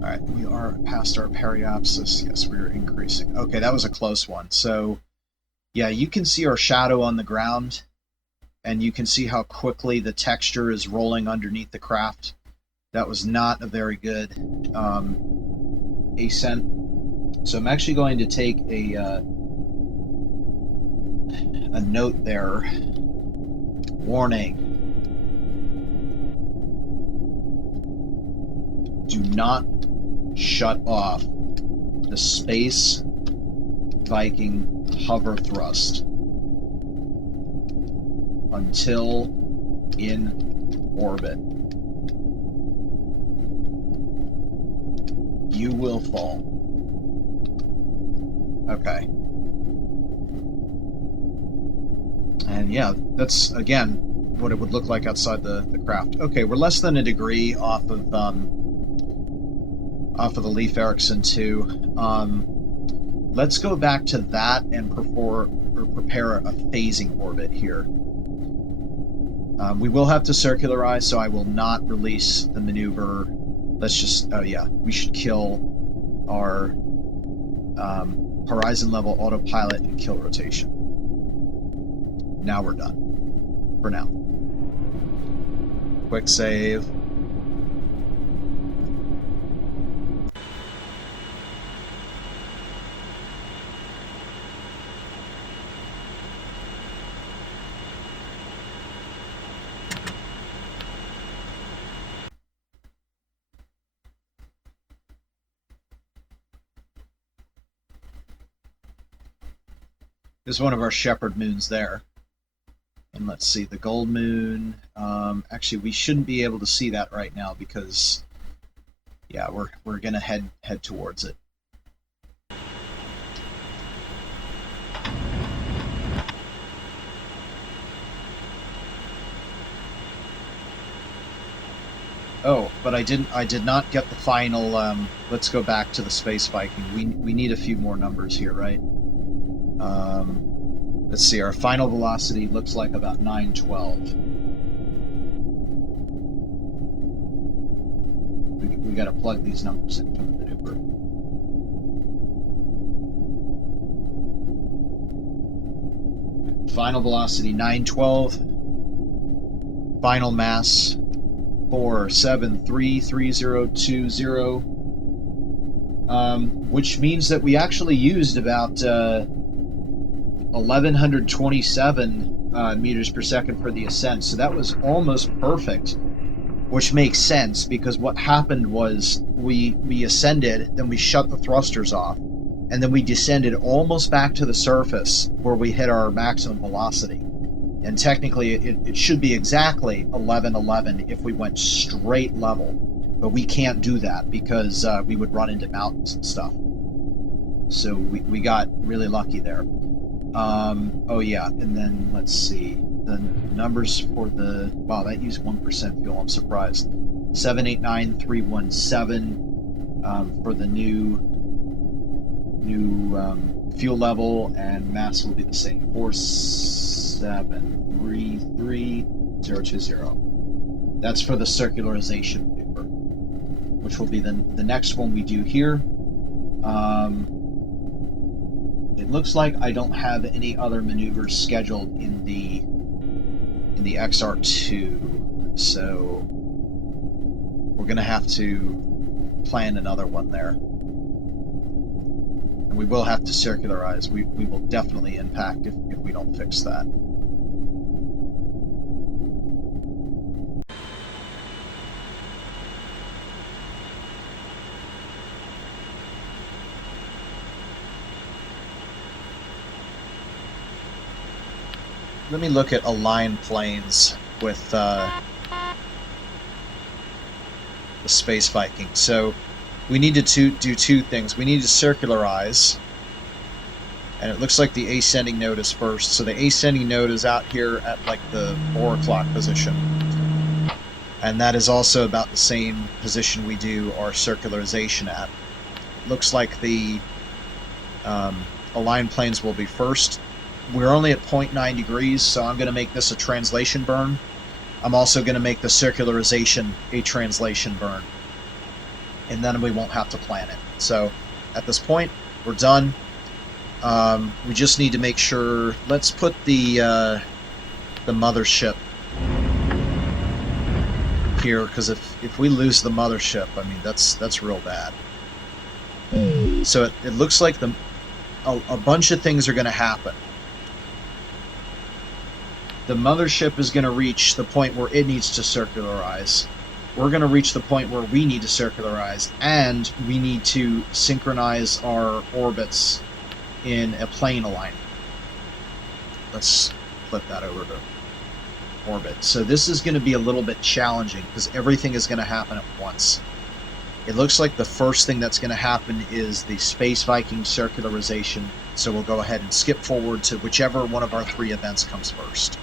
Alright, we are past our periapsis. Yes, we are increasing. Okay, that was a close one. So, yeah, you can see our shadow on the ground, and you can see how quickly the texture is rolling underneath the craft. That was not a very good ascent. So I'm actually going to take a note there. Warning. Do not shut off the Space Viking hover thrust until in orbit. You will fall. Okay. And yeah, that's, again, what it would look like outside the craft. Okay, we're less than a degree off of the Leif Erikson 2. Let's go back to that and prepare a phasing orbit here. We will have to circularize, so I will not release the maneuver. Let's just, oh yeah, we should kill our horizon level autopilot and kill rotation. Now we're done. For now. Quick save. There's one of our shepherd moons there. And let's see, the gold moon. Actually, we shouldn't be able to see that right now because, yeah, we're gonna head towards it. Oh, but I did not get the final. Let's go back to the Space Viking. We need a few more numbers here, right? Let's see, our final velocity looks like about 912. We got to plug these numbers in from the maneuver. Final velocity 912. final mass 4733020, which means that we actually used about 1127 meters per second for the ascent. So that was almost perfect, which makes sense because what happened was we ascended, then we shut the thrusters off, and then we descended almost back to the surface where we hit our maximum velocity. And technically, it should be exactly 1111 if we went straight level. But we can't do that because we would run into mountains and stuff. So we got really lucky there. Oh yeah, and then let's see. The numbers for the... Wow, that used 1% fuel. I'm surprised. 789317 for the new fuel level, and mass will be the same. 4733020. That's for the circularization maneuver, which will be the next one we do here. It looks like I don't have any other maneuvers scheduled in the XR2, so we're going to have to plan another one there. And we will have to circularize. We will definitely impact if we don't fix that. Let me look at aligned planes with the Space Viking. So we need to do two things. We need to circularize, and it looks like the ascending node is first. So the ascending node is out here at like the 4 o'clock position, and that is also about the same position we do our circularization at. It looks like the aligned planes will be first. We're only at 0.9 degrees, so I'm going to make this a translation burn. I'm also going to make the circularization a translation burn. And then we won't have to plan it. So at this point, we're done. We just need to make sure... Let's put the mothership here, because if we lose the mothership, I mean, that's real bad. So it looks like a bunch of things are going to happen. The mothership is going to reach the point where it needs to circularize. We're going to reach the point where we need to circularize, and we need to synchronize our orbits in a plane alignment. Let's flip that over to orbit. So this is going to be a little bit challenging because everything is going to happen at once. It looks like the first thing that's going to happen is the Space Viking circularization. So we'll go ahead and skip forward to whichever one of our 3 events comes first.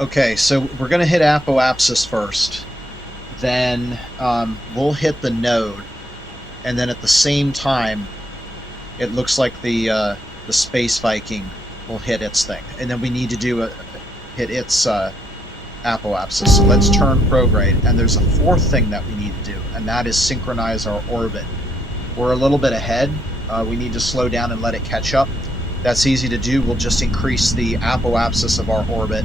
Okay, so we're going to hit apoapsis first. Then we'll hit the node. And then at the same time, it looks like the Space Viking will hit its thing. And then we need to hit its apoapsis. So let's turn prograde. And there's a 4th thing that we need to do, and that is synchronize our orbit. We're a little bit ahead. We need to slow down and let it catch up. That's easy to do. We'll just increase the apoapsis of our orbit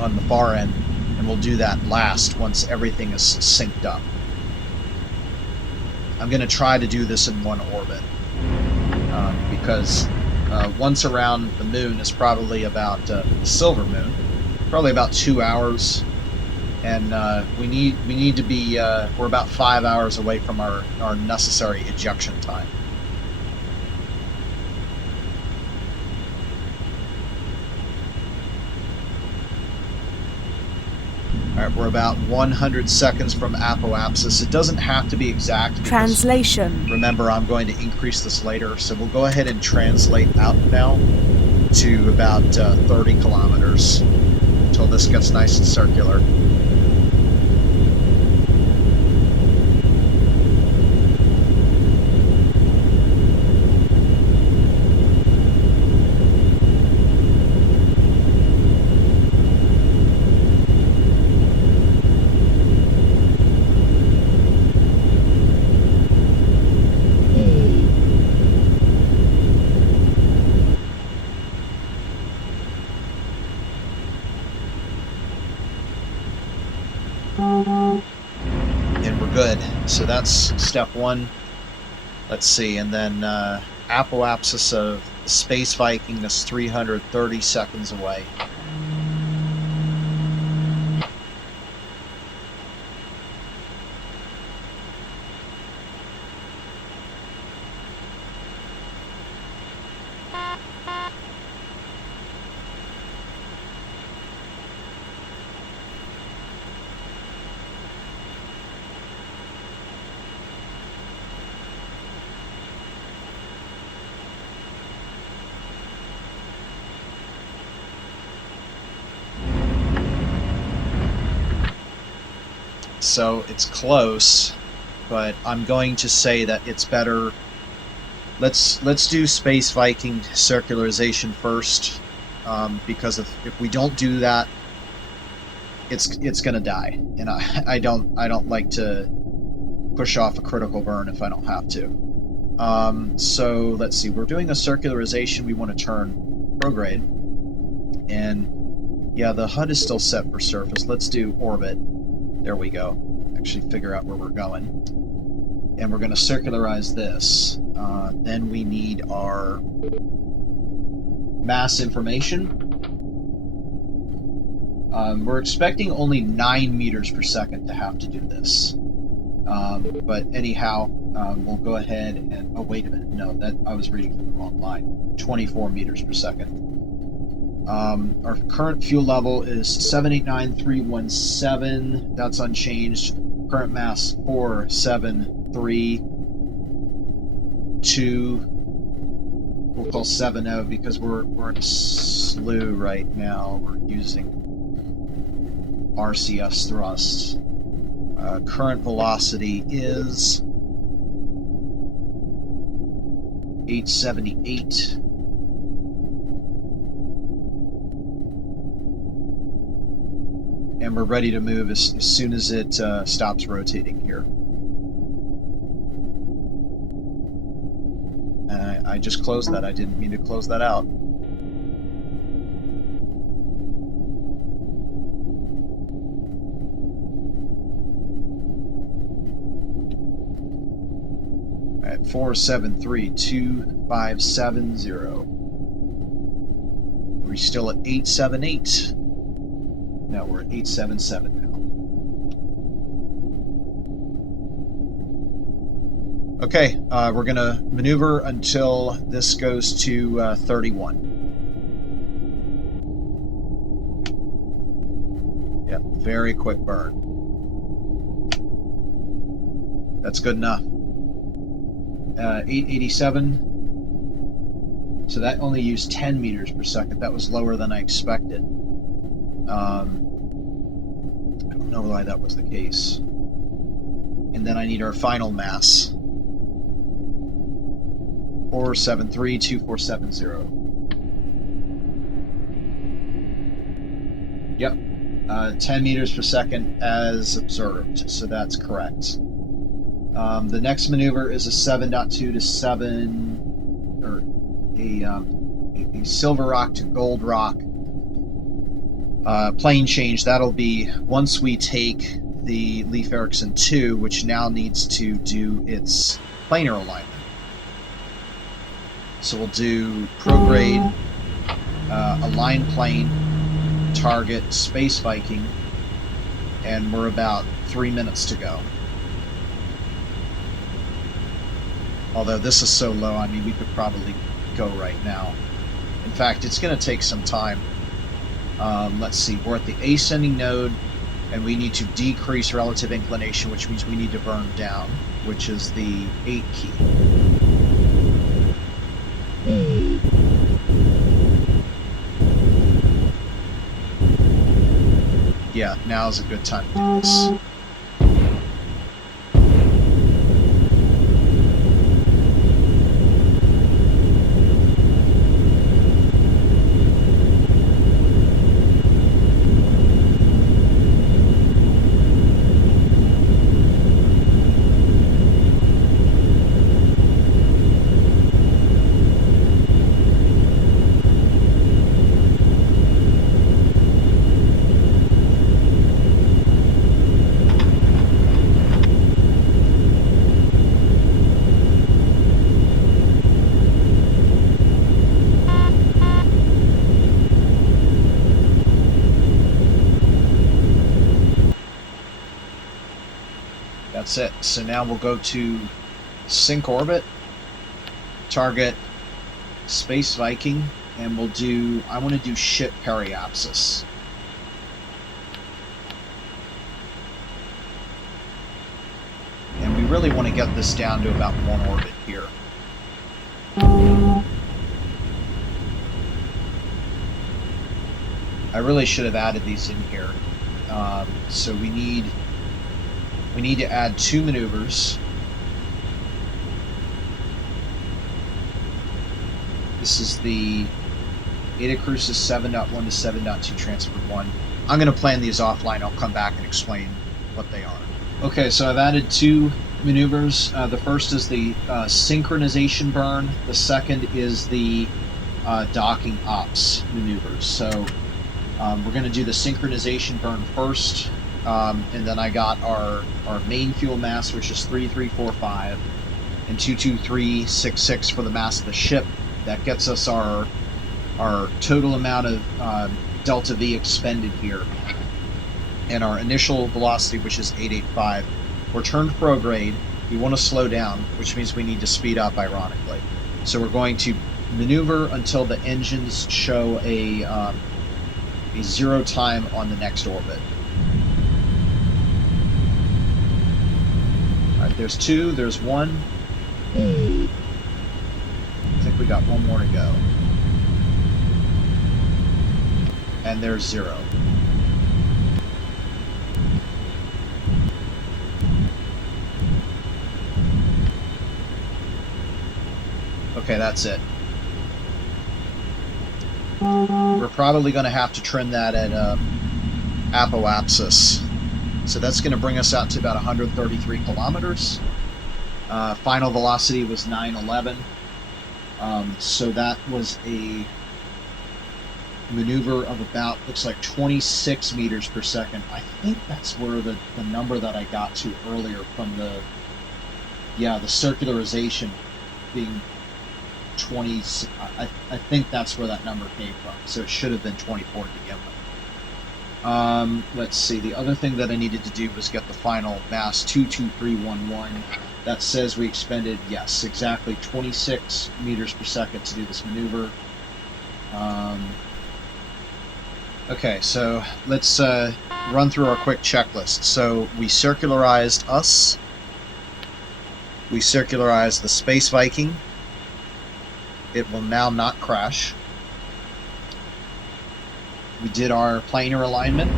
on the far end, and we'll do that last once everything is synced up. I'm going to try to do this in one orbit because once around the moon is probably about the silver moon, probably about 2 hours, and we need to be we're about 5 hours away from our necessary ejection time. Alright, we're about 100 seconds from apoapsis. It doesn't have to be exact. Translation. Remember, I'm going to increase this later, so we'll go ahead and translate out now to about 30 kilometers until this gets nice and circular. And we're good. So that's step one. Let's see, and then apoapsis of Space Viking is 330 seconds away. So it's close, but I'm going to say that it's better. Let's do Space Viking circularization first, because if we don't do that, it's gonna die, and I don't like to push off a critical burn if I don't have to. So let's see. We're doing a circularization. We want to turn prograde, and yeah, the HUD is still set for surface. Let's do orbit. There we go. Actually figure out where we're going. And we're going to circularize this. Then we need our mass information. We're expecting only 9 meters per second to have to do this. But anyhow, we'll go ahead and... Oh, wait a minute. No, that I was reading from the wrong line. 24 meters per second. Our current fuel level is 789,317. That's unchanged. Current mass 473.2. We'll call 70 because we're in a slew right now. We're using RCS thrust. Current velocity is 878. And we're ready to move as soon as it stops rotating here. And I just closed that. I didn't mean to close that out. At 473.2570. We're still at 878. No, we're at 877 now. Okay, we're going to maneuver until this goes to 31. Yep, very quick burn. That's good enough. 887. So that only used 10 meters per second. That was lower than I expected. I don't know why that was the case. And then I need our final mass. 473.2470. Yep. 10 meters per second as observed, so that's correct. The next maneuver is a 7.2 to 7, or a silver rock to gold rock plane change. That'll be once we take the Leif Erikson 2, which now needs to do its planar alignment. So we'll do prograde, align plane, target, Space Viking, and we're about 3 minutes to go. Although this is so low, I mean, we could probably go right now. In fact, it's going to take some time. Let's see, we're at the ascending node, and we need to decrease relative inclination, which means we need to burn down, which is the 8 key. Yeah, now's a good time to do this. That's it. So now we'll go to sync orbit, target Space Viking, and we'll do, I want to do ship periapsis. And we really want to get this down to about 1 orbit here. I really should have added these in here. So we need to add 2 maneuvers. This is the Eta Crucis 7.1 to 7.2 Transport 1. I'm going to plan these offline. I'll come back and explain what they are. Okay, so I've added 2 maneuvers. The first is the synchronization burn. The second is the docking ops maneuvers. So we're going to do the synchronization burn first, and then I got our main fuel mass, which is 3345, and 22366 for the mass of the ship. That gets us our total amount of delta V expended here, and our initial velocity, which is 885. We're turned prograde. We want to slow down, which means we need to speed up, ironically. So we're going to maneuver until the engines show a 0 time on the next orbit. Alright, there's 2, there's 1. I think we got 1 more to go. And there's 0. Okay, that's it. We're probably going to have to trim that at apoapsis. So that's going to bring us out to about 133 kilometers. Final velocity was 911. So that was a maneuver of about, looks like 26 meters per second. I think that's where the number that I got to earlier from the circularization being 20, I think that's where that number came from. So it should have been 24 to begin with. Let's see, the other thing that I needed to do was get the final mass 22311. That says we expended, yes, exactly 26 meters per second to do this maneuver. Okay, so let's run through our quick checklist. So we circularized us. We circularized the Space Viking. It will now not crash. We did our planar alignment.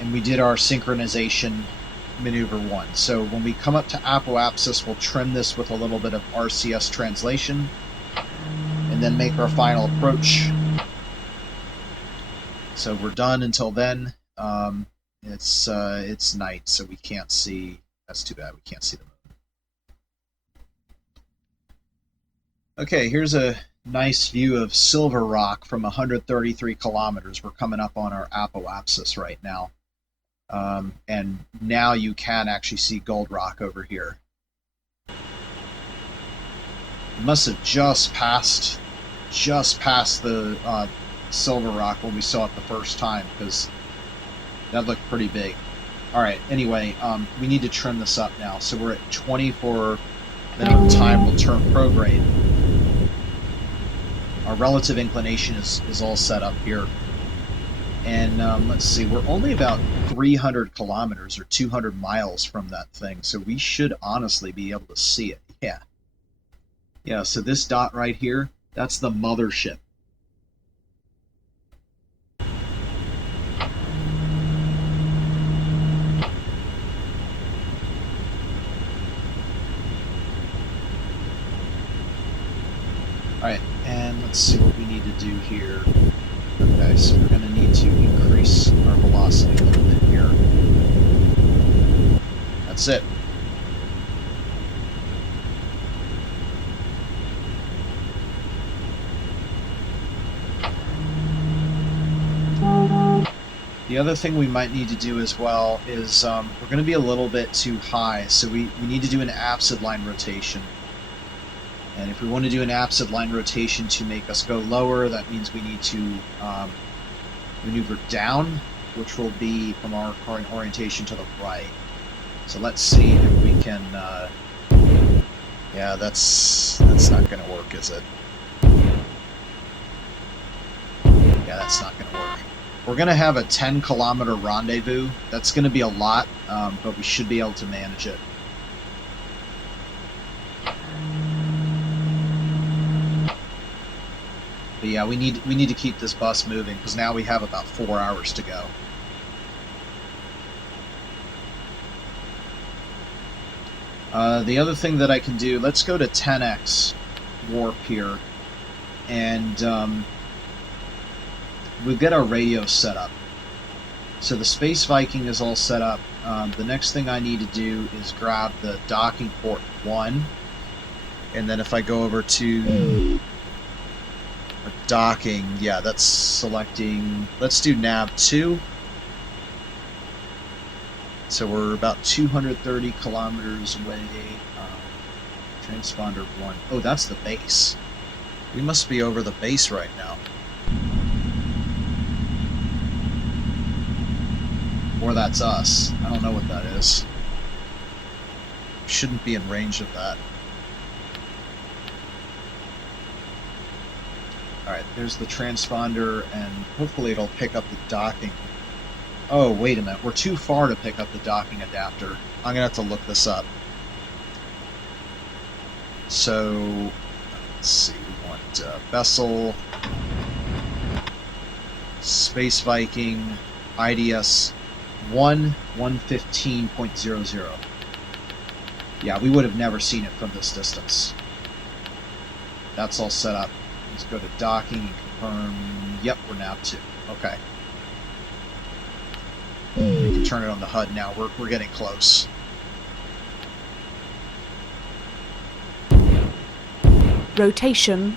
And we did our synchronization maneuver 1. So when we come up to apoapsis, we'll trim this with a little bit of RCS translation. And then make our final approach. So we're done until then. It's night, so we can't see. That's too bad. We can't see the moon. Okay, here's a nice view of Silver Rock from 133 kilometers. We're coming up on our apoapsis right now. And now you can actually see Gold Rock over here. It must have just passed the Silver Rock when we saw it the first time, because that looked pretty big. Alright, anyway, we need to trim this up now. So we're at 20 for minimum time. We'll turn prograde. Our relative inclination is all set up here. And let's see, we're only about 300 kilometers or 200 miles from that thing, so we should honestly be able to see it. Yeah. Yeah, so this dot right here, that's the Mothership. Alright, and let's see what we need to do here. Okay, so we're going to need to increase our velocity a little bit here. That's it. The other thing we might need to do as well is we're going to be a little bit too high, so we need to do an abscissa line rotation. And if we want to do an abscissa line rotation to make us go lower, that means we need to maneuver down which will be from our current orientation to the right. So let's see if we can, yeah, that's not going to work, is it? Yeah, that's not going to work. We're going to have a 10-kilometer rendezvous. That's going to be a lot, but we should be able to manage it. But yeah, we need to keep this bus moving, because now we have about 4 hours to go. The other thing that I can do, let's go to 10x warp here, and we've got our radio set up. So the Space Viking is all set up. The next thing I need to do is grab the docking port 1, and then if I go over to docking, yeah, that's selecting, let's do nav 2. So we're about 230 kilometers away. Transponder 1. Oh, that's the base. We must be over the base right now. Or that's us. I don't know what that is. Shouldn't be in range of that. Alright, there's the transponder, and hopefully it'll pick up the docking. Oh, wait a minute. We're too far to pick up the docking adapter. I'm going to have to look this up. So, let's see. We want vessel, Space Viking, IDS 115.00. Yeah, we would have never seen it from this distance. That's all set up. Let's go to docking and confirm. Yep, we're nav 2. Okay. We can turn it on the HUD now. We're getting close. Rotation.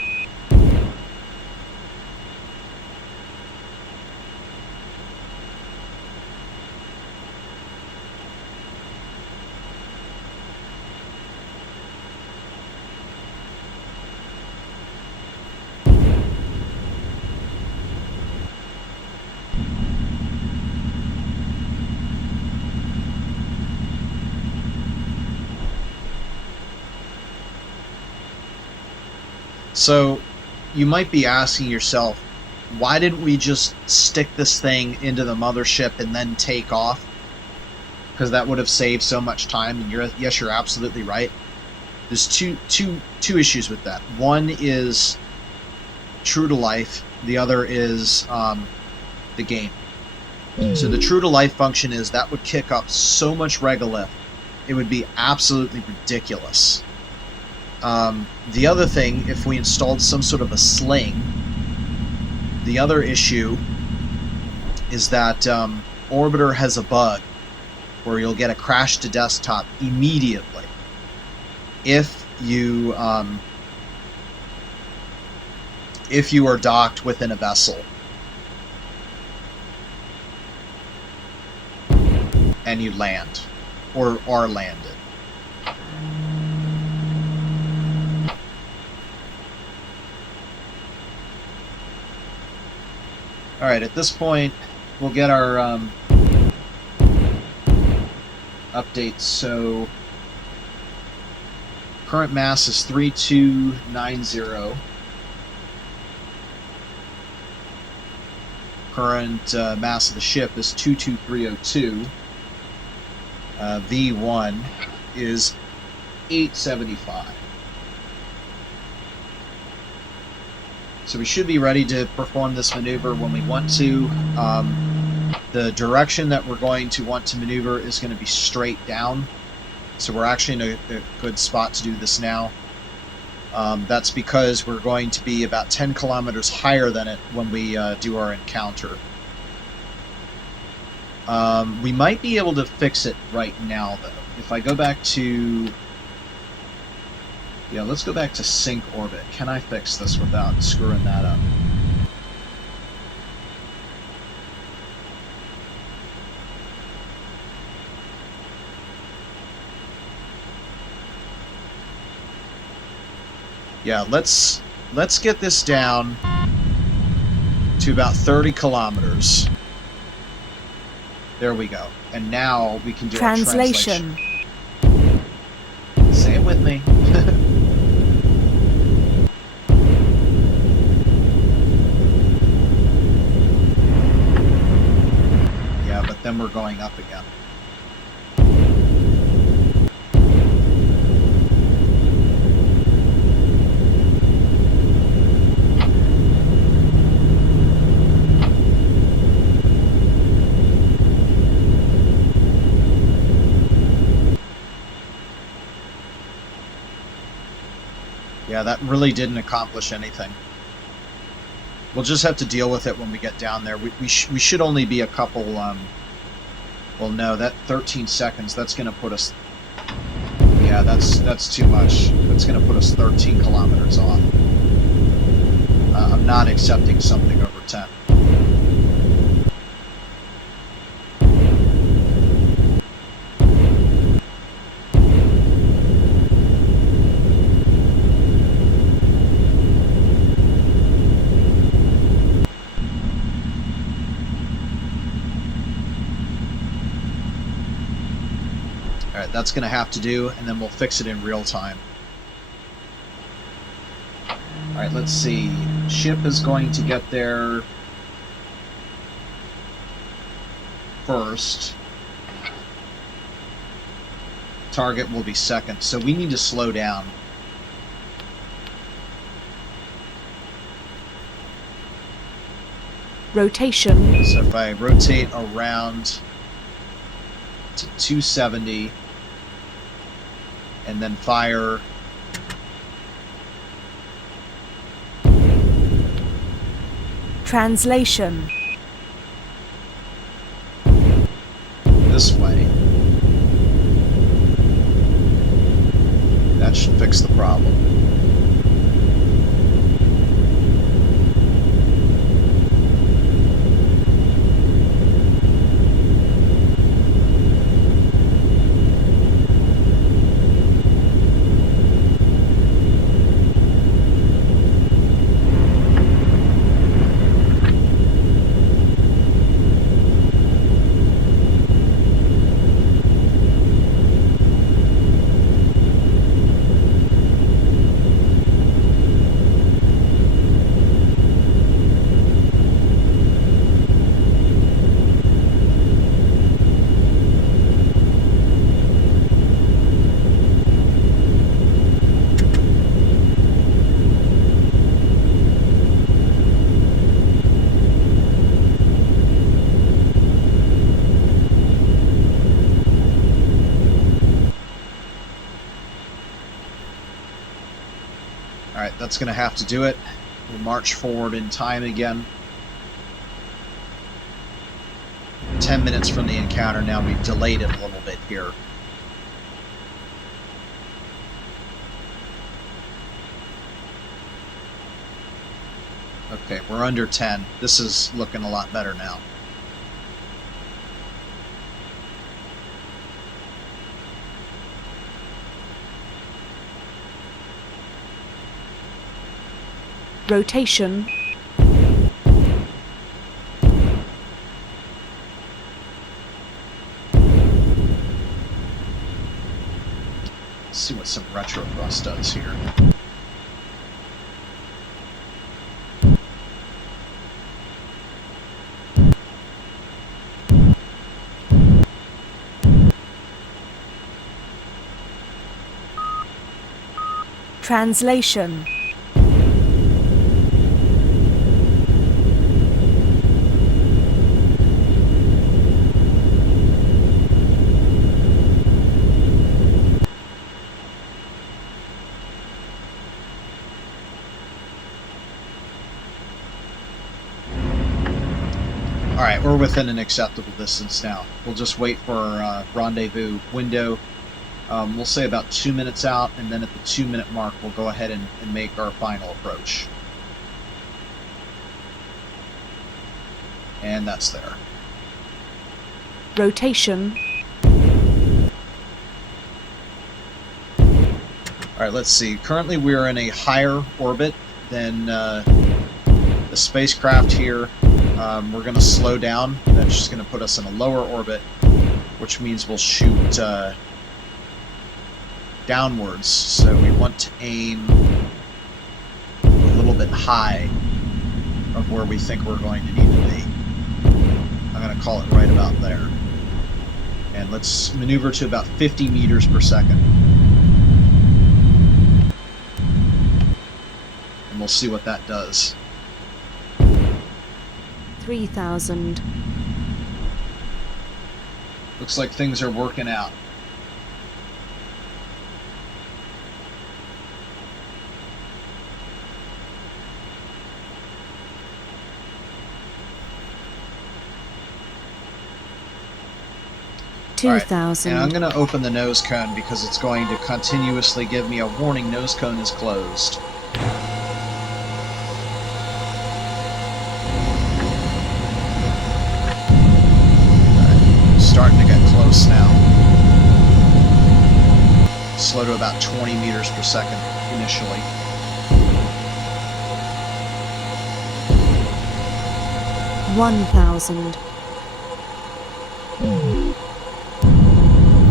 So, you might be asking yourself, why didn't we just stick this thing into the mothership and then take off? Because that would have saved so much time, and yes, you're absolutely right. There's two issues with that. One is true to life, the other is the game. So the true to life function is that would kick up so much regolith, it would be absolutely ridiculous. The other thing, if we installed some sort of a sling, the other issue is that Orbiter has a bug where you'll get a crash to desktop immediately if you are docked within a vessel and you land or are landed. Alright, at this point, we'll get our updates. So, current mass is 3290. Current mass of the ship is 22302. V1 is 875. So we should be ready to perform this maneuver when we want to. The direction that we're going to want to maneuver is going to be straight down. So we're actually in a good spot to do this now. That's because we're going to be about 10 kilometers higher than it when we do our encounter. We might be able to fix it right now, though. If I go back to... Yeah, let's go back to sync orbit. Can I fix this without screwing that up? Yeah, let's get this down to about 30 kilometers. There we go. And now we can do Translation. our translation. Say it with me. Yeah, but then we're going up again. Yeah, that really didn't accomplish anything. We'll just have to deal with it when we get down there. We should only be a couple, well, no, that 13 seconds, that's going to put us, yeah, that's too much. That's going to put us 13 kilometers off. I'm not accepting something over 10. That's going to have to do, and then we'll fix it in real time. Alright, let's see. Ship is going to get there first. Target will be second, so we need to slow down. Rotation. So if I rotate around to 270 and then fire Translation. this way, that should fix the problem. Alright, that's going to have to do it. We'll march forward in time again. 10 minutes from the encounter now. We've delayed it a little bit here. Okay, we're under 10. This is looking a lot better now. Rotation. Let's see what some retro thrust does here. Translation. Alright, we're within an acceptable distance now. We'll just wait for our rendezvous window. We'll say about 2 minutes out, and then at the 2-minute mark we'll go ahead and make our final approach. And that's there. Rotation. Alright, let's see. Currently we're in a higher orbit than the spacecraft here. we're going to slow down. That's just going to put us in a lower orbit, which means we'll shoot downwards. So we want to aim a little bit high of where we think we're going to need to be. I'm going to call it right about there. And let's maneuver to about 50 meters per second. And we'll see what that does. 3,000. Looks like things are working out. All right, 2,000. and I'm going to open the nose cone because it's going to continuously give me a warning nose cone is closed. Starting to get close now. Slow to about 20 meters per second initially. One 1,000.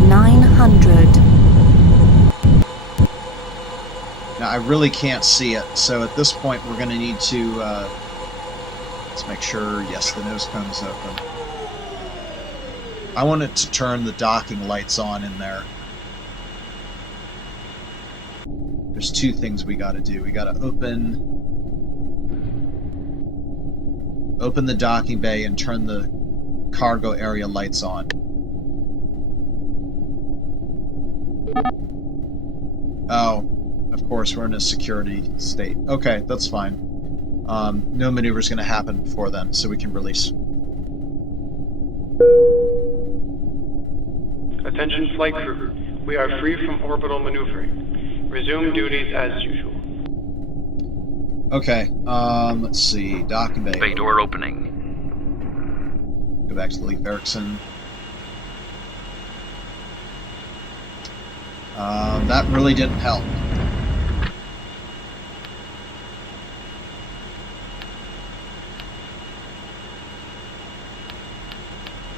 900. Now I really can't see it, so at this point we're going to need to let's make sure, yes, the nose cone is open. I want it to turn the docking lights on in there. There's two things we got to do. We got to open the docking bay and turn the cargo area lights on. Oh, of course, we're in a security state. Okay, that's fine. No maneuver is going to happen before then, so we can release. Attention flight crew. We are free from orbital maneuvering. Resume duties as usual. Okay, let's see. Docking bay. Bay door opening. Go back to Leif Erikson. That really didn't help.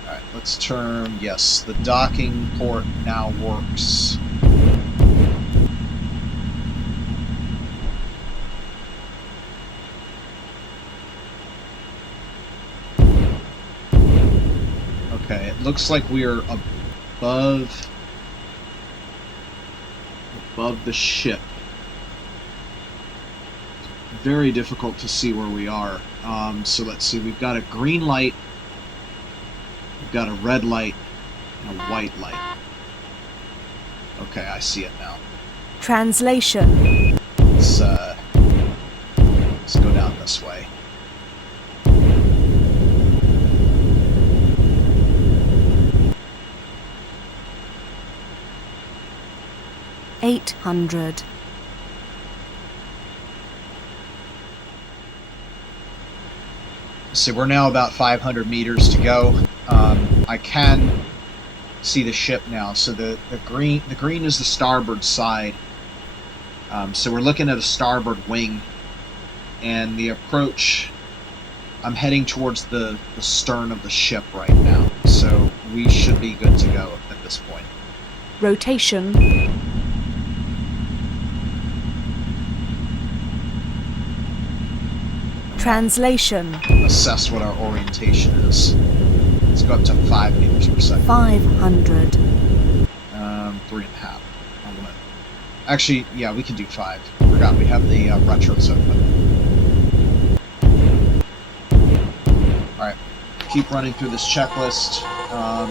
Alright, let's turn, yes, the docking port now works. Okay, it looks like we are above the ship. Very difficult to see where we are. So let's see, we've got a green light, we've got a red light, and a white light. Okay, I see it now. Translation. Let's go down this way. $800. So we're now about 500 meters to go. I can see the ship now. So the green is the starboard side. So we're looking at a starboard wing, and the approach. I'm heading towards the stern of the ship right now. So we should be good to go at this point. Rotation. Translation. Assess what our orientation is. Let's go up to 5 meters per second. 500. 3.5. Actually, yeah, we can do 5. Forgot we have the retros open. Alright, keep running through this checklist.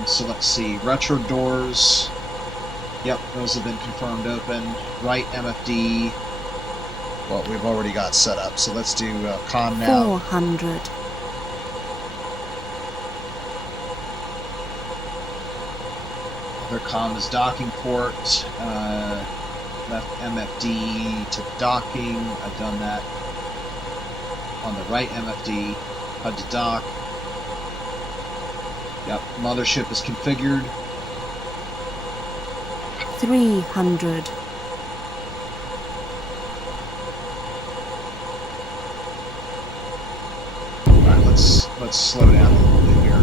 So let's see, retro doors. Yep, those have been confirmed open. Right MFD. Well, we've already got set up, so let's do comm now. 400. Their comm is docking port. Left MFD to docking. I've done that. On the right MFD, HUD to dock. Yep, mothership is configured. 300. let's slow down a little bit here.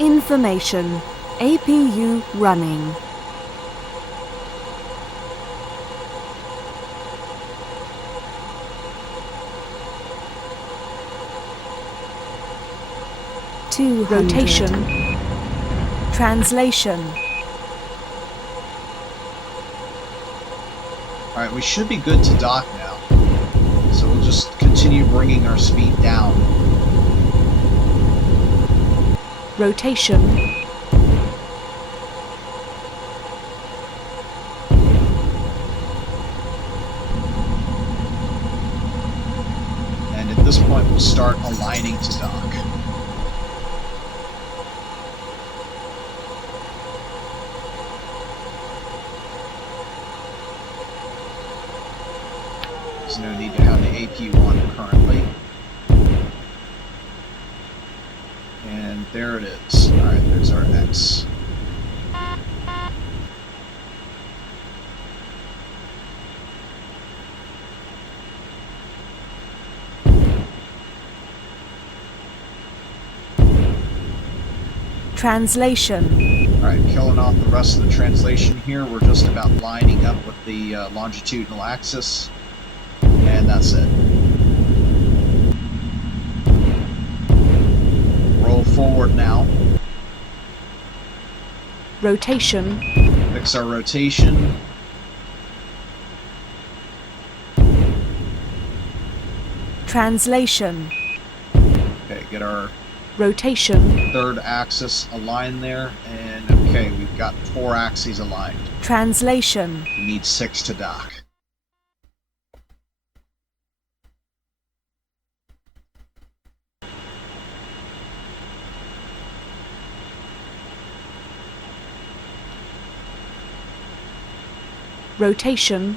Information. APU running. Rotation. Translation. Alright, we should be good to dock now. So we'll just continue bringing our speed down. Rotation. And at this point we'll start aligning to dock. There's no need to have the APU on currently. And there it is. Alright, there's our X. Translation. Alright, killing off the rest of the translation here. We're just about lining up with the longitudinal axis. And that's it. Roll forward now. Rotation. Fix our rotation. Translation. Okay, get our Rotation. third axis aligned there. And okay, we've got 4 axes aligned. Translation. We need 6 to dock. Rotation.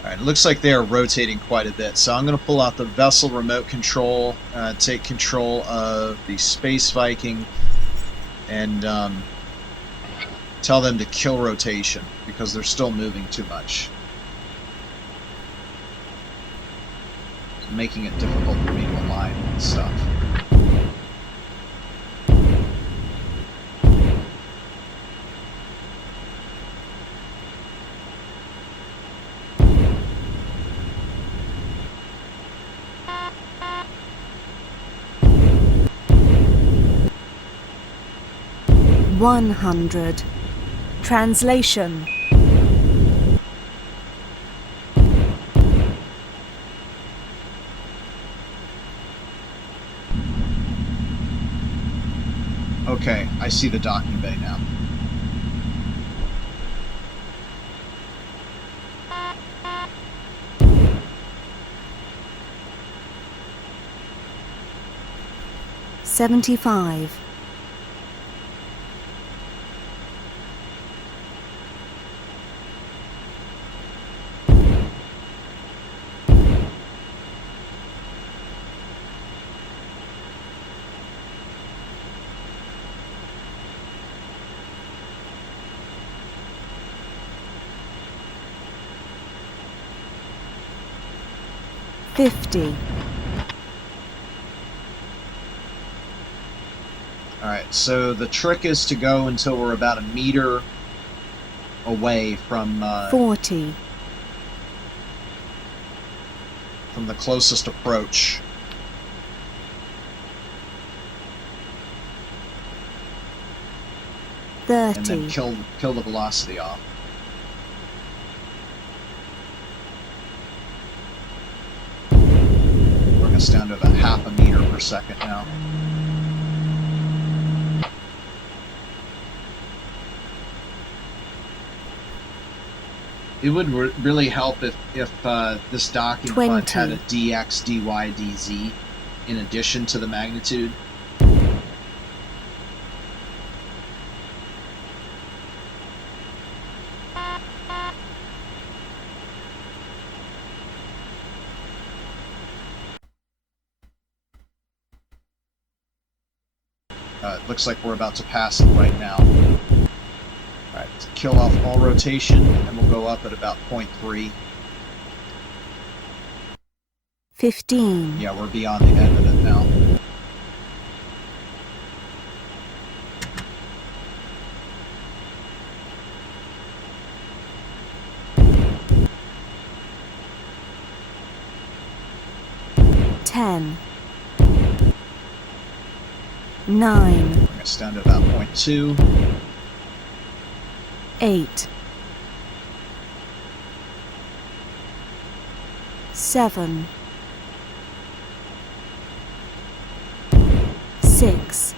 Alright, it looks like they are rotating quite a bit, so I'm going to pull out the vessel remote control, take control of the Space Viking, and tell them to kill rotation, because they're still moving too much. Making it difficult for me to align and stuff. $100. Translation. Okay, I see the docking bay now. $75. $50. Alright, so the trick is to go until we're about a meter away from 40. from the closest approach. And then 30. kill the velocity off. Bring us down to about half a meter per second now. It would really help if this docking 20. fund had a dx, dy, dz in addition to the magnitude. It looks like we're about to pass it right now. Alright, kill off all rotation, and we'll go up at about 0.3. 15. Yeah, we're beyond the end of it now. Ten. 9. Bring us down to about 0.2. 8. 7. 6.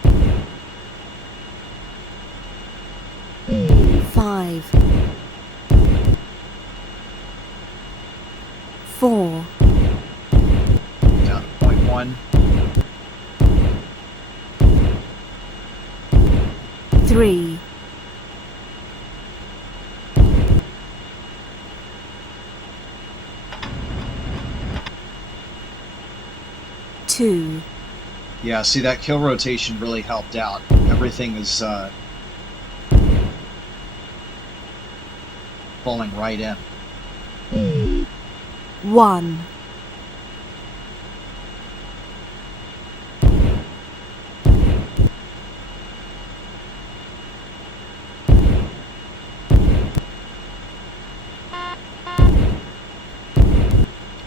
5. 4. Down to 0.1. 3. 2. Yeah, see, that kill rotation really helped out. Everything is falling right in. 1.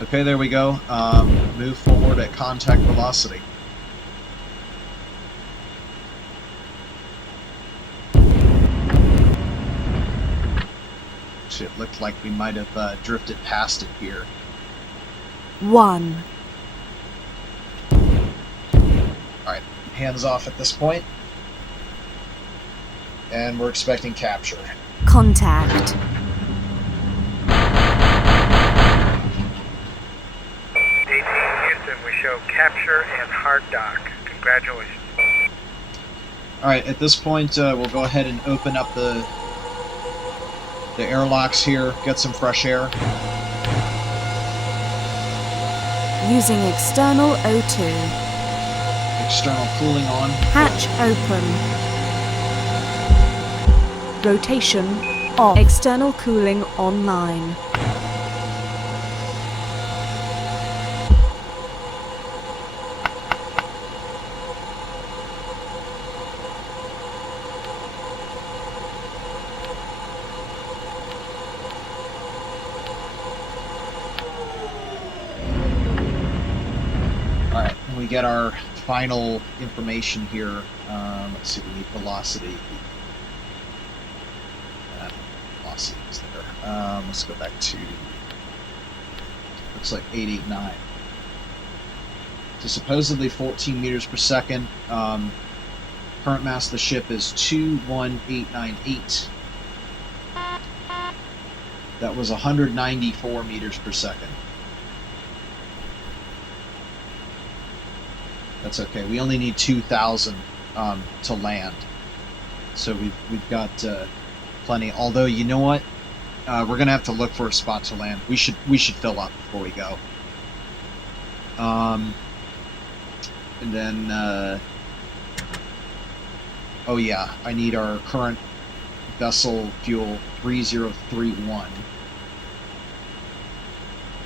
Okay, there we go. Move forward at contact velocity. It looked like we might have drifted past it here. 1. Alright, hands off at this point. And we're expecting capture. Contact. Houston, we show capture and hard dock. Congratulations. Alright, at this point, we'll go ahead and open up the airlocks here, get some fresh air. Using external O2. External cooling on. Hatch open. Rotation off. External cooling online. We get our final information here. Let's see, we need velocity. Velocity is there. Let's go back to, looks like 889. So supposedly 14 meters per second. Current mass of the ship is 21898. That was 194 meters per second. That's okay. We only need 2,000 to land, so we've got plenty. Although, you know what, we're gonna have to look for a spot to land. We should fill up before we go. And then, oh yeah, I need our current vessel fuel 3031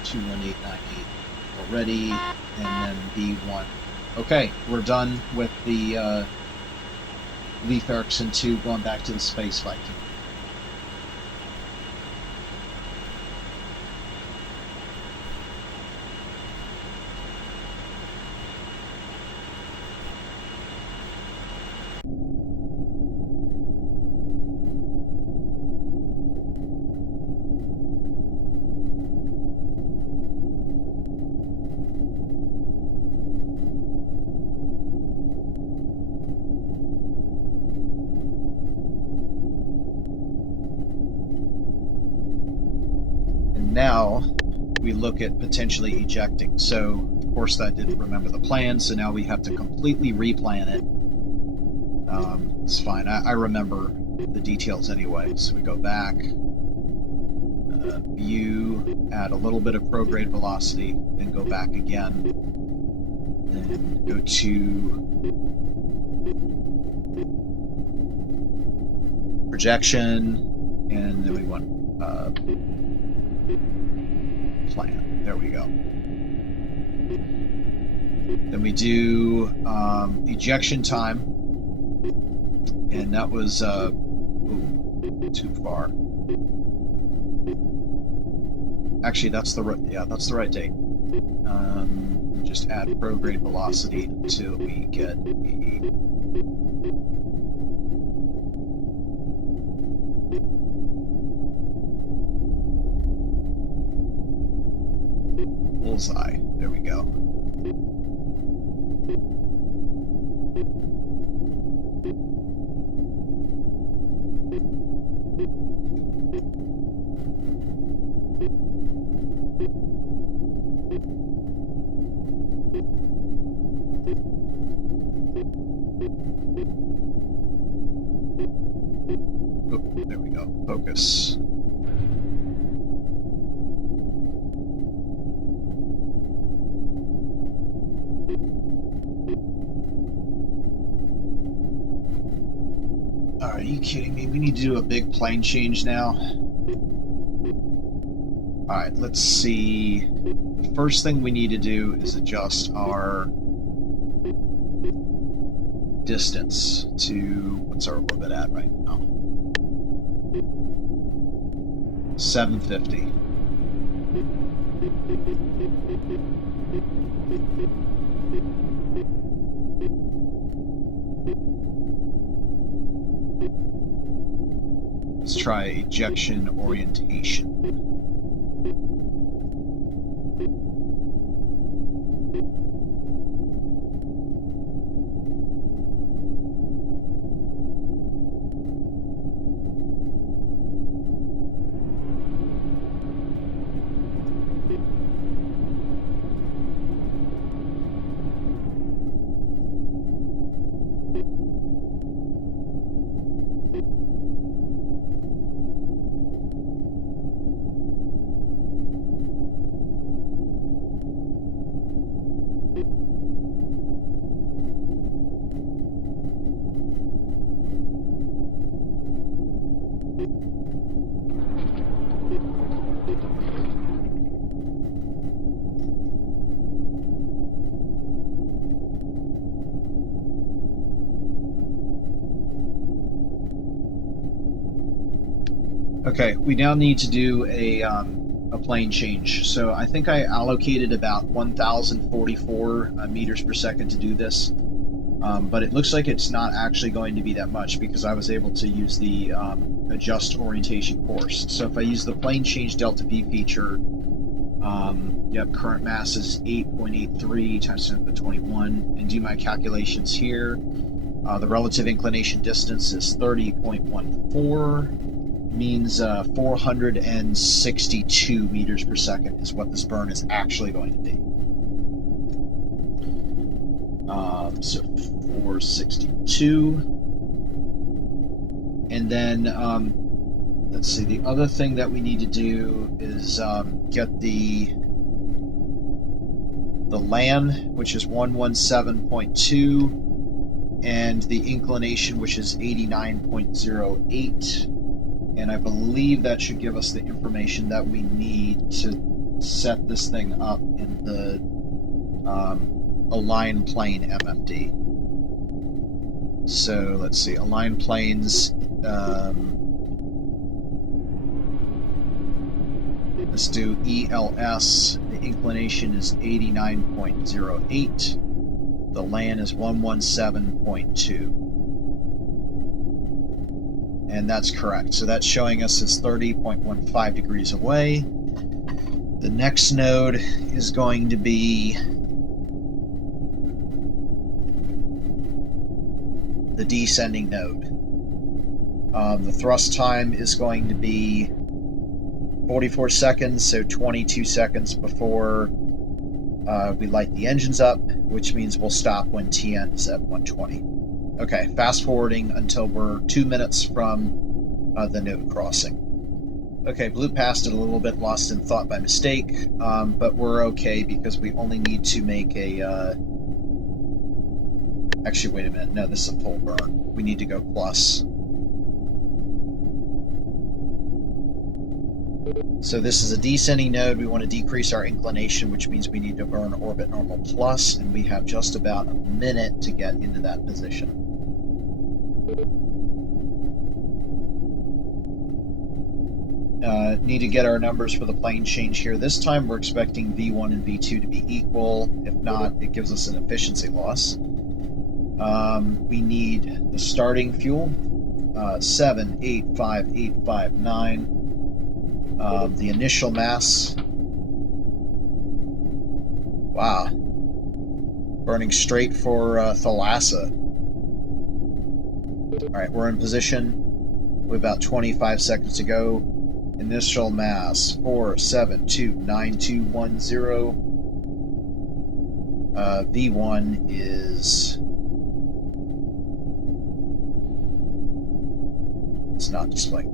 21898 already, and then B1. Okay, we're done with the Leif Erikson 2 going back to the Space Viking. Now we look at potentially ejecting. So of course that didn't remember the plan, so now we have to completely replan it. It's fine, I remember the details anyway. So we go back, view, add a little bit of prograde velocity, then go back again, then go to projection, and then we want plan. There we go. Then we do ejection time, and that was too far. Actually, that's the right date. Just add prograde velocity until we get a bullseye. There we go. Oh, there we go. Focus. Are you kidding me? We need to do a big plane change now. Alright, let's see. The first thing we need to do is adjust our distance to, what's our orbit at right now? 750. Let's try ejection orientation. Okay, we now need to do a plane change. So I think I allocated about 1,044 meters per second to do this, but it looks like it's not actually going to be that much because I was able to use the adjust orientation course. So if I use the plane change delta V feature, current mass is 8.83 times 10 to the 21, and do my calculations here. The relative inclination distance is 30.14. Means 462 meters per second is what this burn is actually going to be. So 462. And then, let's see, the other thing that we need to do is get the LAN, which is 117.2, and the inclination, which is 89.08. And I believe that should give us the information that we need to set this thing up in the align plane MFD. So let's see, align planes. Let's do ELS. The inclination is 89.08. The LAN is 117.2. And that's correct. So that's showing us as 30.15 degrees away. The next node is going to be the descending node. The thrust time is going to be 44 seconds, so 22 seconds before we light the engines up, which means we'll stop when TN is at 120. Okay, fast forwarding until we're 2 minutes from the node crossing. Okay, blew past it a little bit, lost in thought by mistake, but we're okay because we only need to make a... Actually, wait a minute. No, this is a full burn. We need to go plus. So this is a descending node. We want to decrease our inclination, which means we need to burn orbit normal plus, and we have just about a minute to get into that position. Need to get our numbers for the plane change here. This time we're expecting V1 and V2 to be equal. If not, it gives us an efficiency loss. We need the starting fuel, 785,859. The initial mass, wow, burning straight for Thalassa. Alright, we're in position with about 25 seconds to go. Initial mass, 4729210. V1 is... it's not displaying.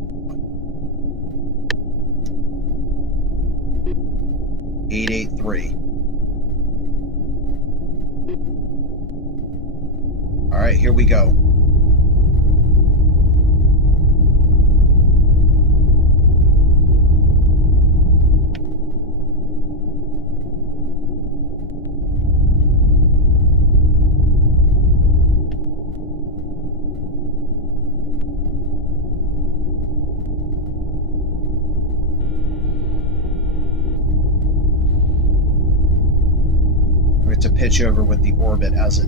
883. All right, here we go. To pitch over with the orbit as it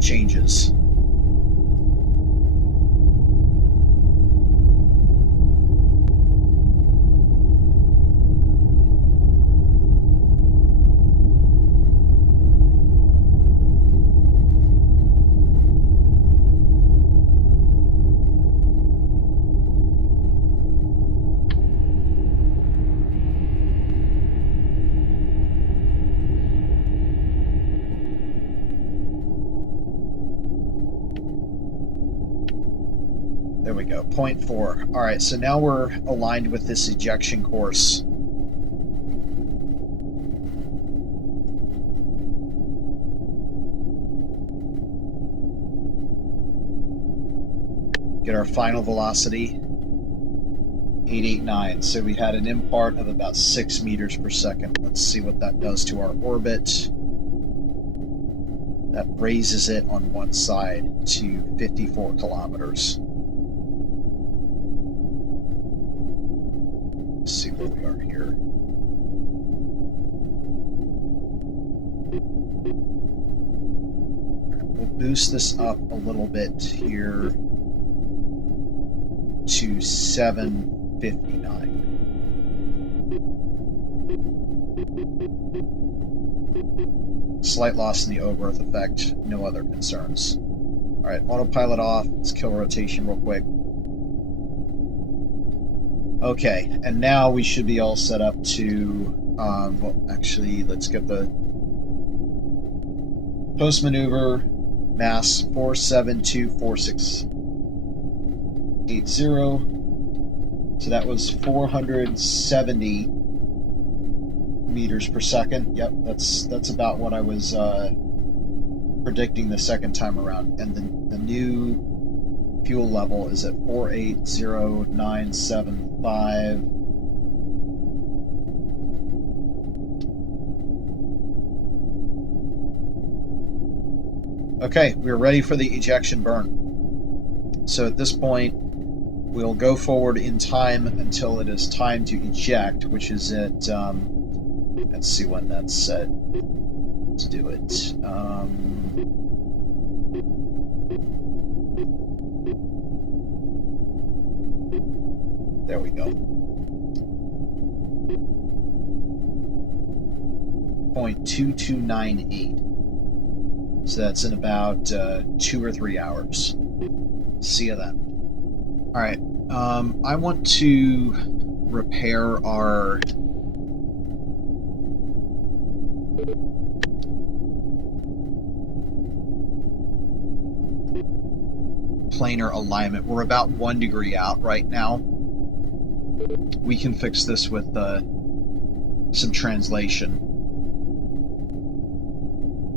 changes. There we go, 0.4. All right, so now we're aligned with this ejection course. Get our final velocity, 889. So we had an impart of about 6 meters per second. Let's see what that does to our orbit. That raises it on one side to 54 kilometers. Let's see where we are here. We'll boost this up a little bit here to 759. Slight loss in the over-Earth effect, no other concerns. Alright, autopilot off. Let's kill rotation real quick. Okay, and now we should be all set up to, well, actually, let's get the post-maneuver mass 4724680. So that was 470 meters per second. Yep, that's about what I was predicting the second time around. And the new fuel level is at 480975. Okay, we're ready for the ejection burn. So at this point, we'll go forward in time until it is time to eject, which is at, let's see when that's set. Let's do it. There we go. 0.2298. So that's in about 2 or 3 hours. See you then. All right. I want to repair our planar alignment. We're about 1 degree out right now. We can fix this with some translation.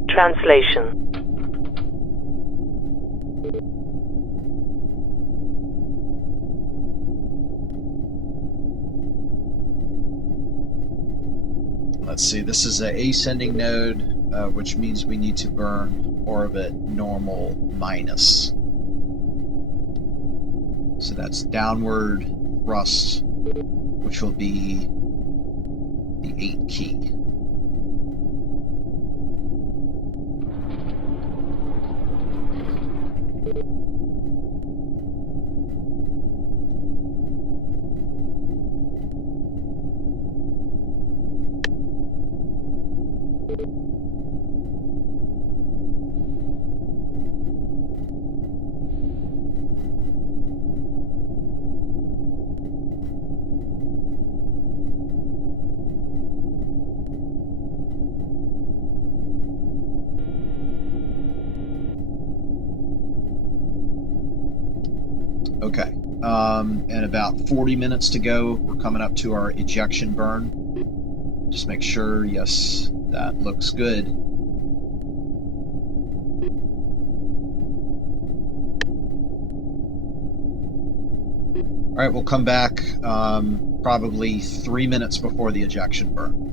Translation. Let's see, this is a ascending node, which means we need to burn orbit normal minus. So that's downward thrust, which will be the 8 key. Okay, and about 40 minutes to go. We're coming up to our ejection burn. Just make sure, yes, that looks good. All right, we'll come back probably 3 minutes before the ejection burn.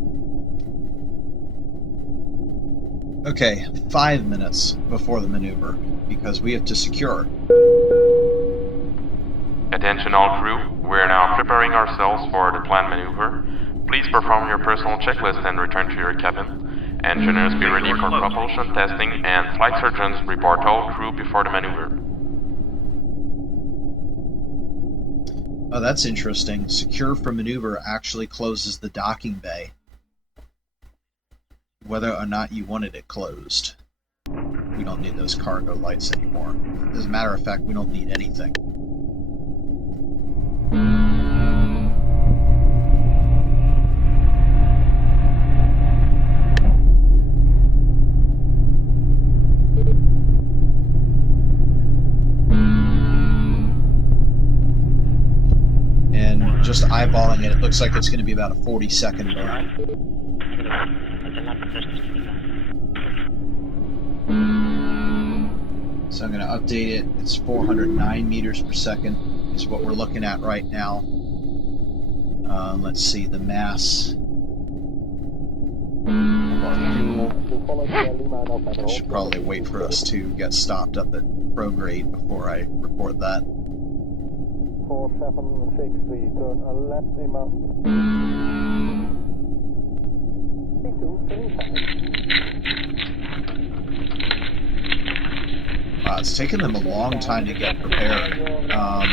Okay, 5 minutes before the maneuver, because we have to secure. Attention all crew, we're now preparing ourselves for the planned maneuver. Please perform your personal checklist and return to your cabin. Engineers be ready for propulsion testing, and flight surgeons report all crew before the maneuver. Oh, that's interesting. Secure for maneuver actually closes the docking bay, whether or not you wanted it closed. We don't need those cargo lights anymore. As a matter of fact, we don't need anything. And just eyeballing it, it looks like it's going to be about a 40-second burn. So I'm going to update it. It's 409 meters per second is what we're looking at right now. Let's see the mass of our fuel. I should probably wait for us to get stopped up at prograde before I report that. 4763, turn a left inbound. It's taken them a long time to get prepared. I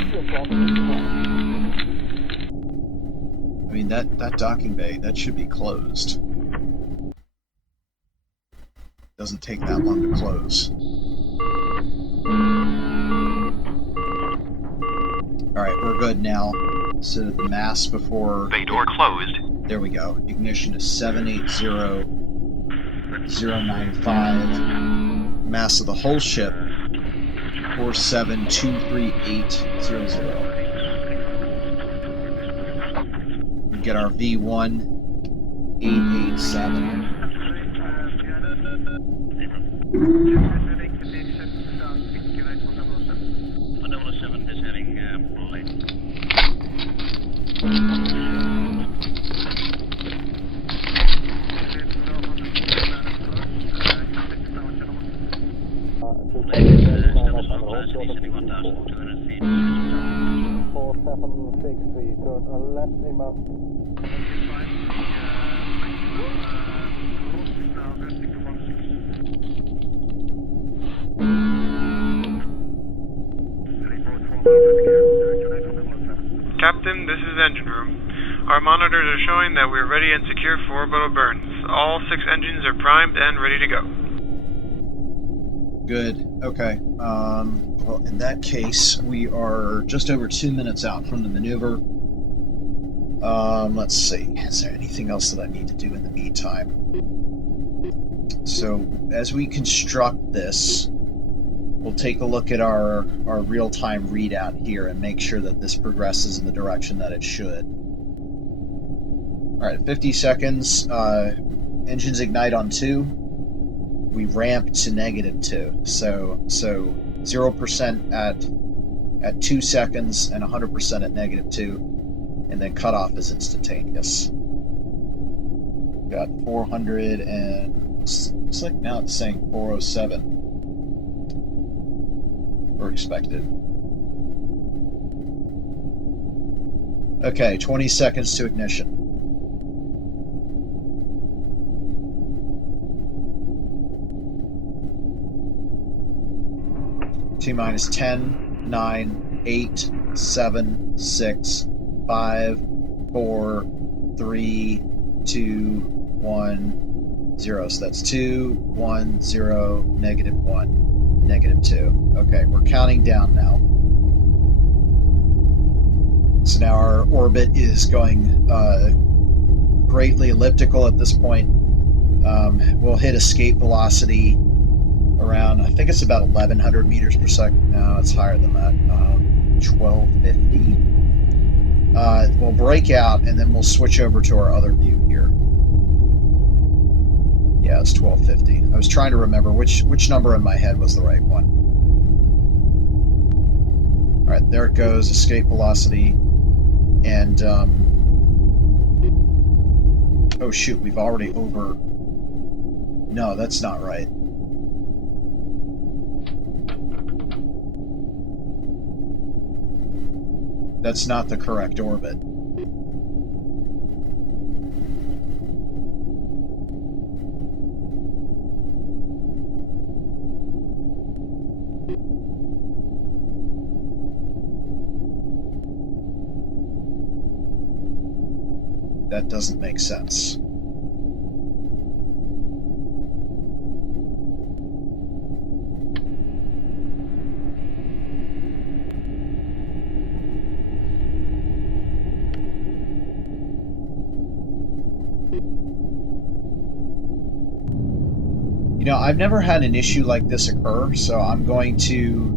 mean, that docking bay, that should be closed. Doesn't take that long to close. Alright, we're good now. So the mass before... Bay door closed. There we go. Ignition is 780-095. Mass of the whole ship, 4723800. We get our V1, 887. Captain, this is engine room. Our monitors are showing that we're ready and secure for orbital burns. All 6 engines are primed and ready to go. Good. Okay. Well, in that case, we are just over 2 minutes out from the maneuver. Let's see. Is there anything else that I need to do in the meantime? So, as we construct this, we'll take a look at our real-time readout here and make sure that this progresses in the direction that it should. Alright, 50 seconds. Engines ignite on 2. We ramp to -2. So 0% at 2 seconds and 100% at -2. And then cutoff is instantaneous. got 400 and looks like now it's saying 407 we're expected. Okay, 20 seconds to ignition. T-minus 10, 9, 8, 7, 6, 5, 4, 3, 2, 1, 0. So that's 2, 1, 0, negative 1, negative 2. Okay, we're counting down now. So now our orbit is going greatly elliptical at this point. We'll hit escape velocity around, I think it's about 1,100 meters per second. No, it's higher than that. 1,250. We'll break out and then we'll switch over to our other view here. Yeah, it's 1,250. I was trying to remember which number in my head was the right one. All right, there it goes, escape velocity. And, oh shoot, we've already over... No, that's not right. That's not the correct orbit. That doesn't make sense. You know, I've never had an issue like this occur, so I'm going to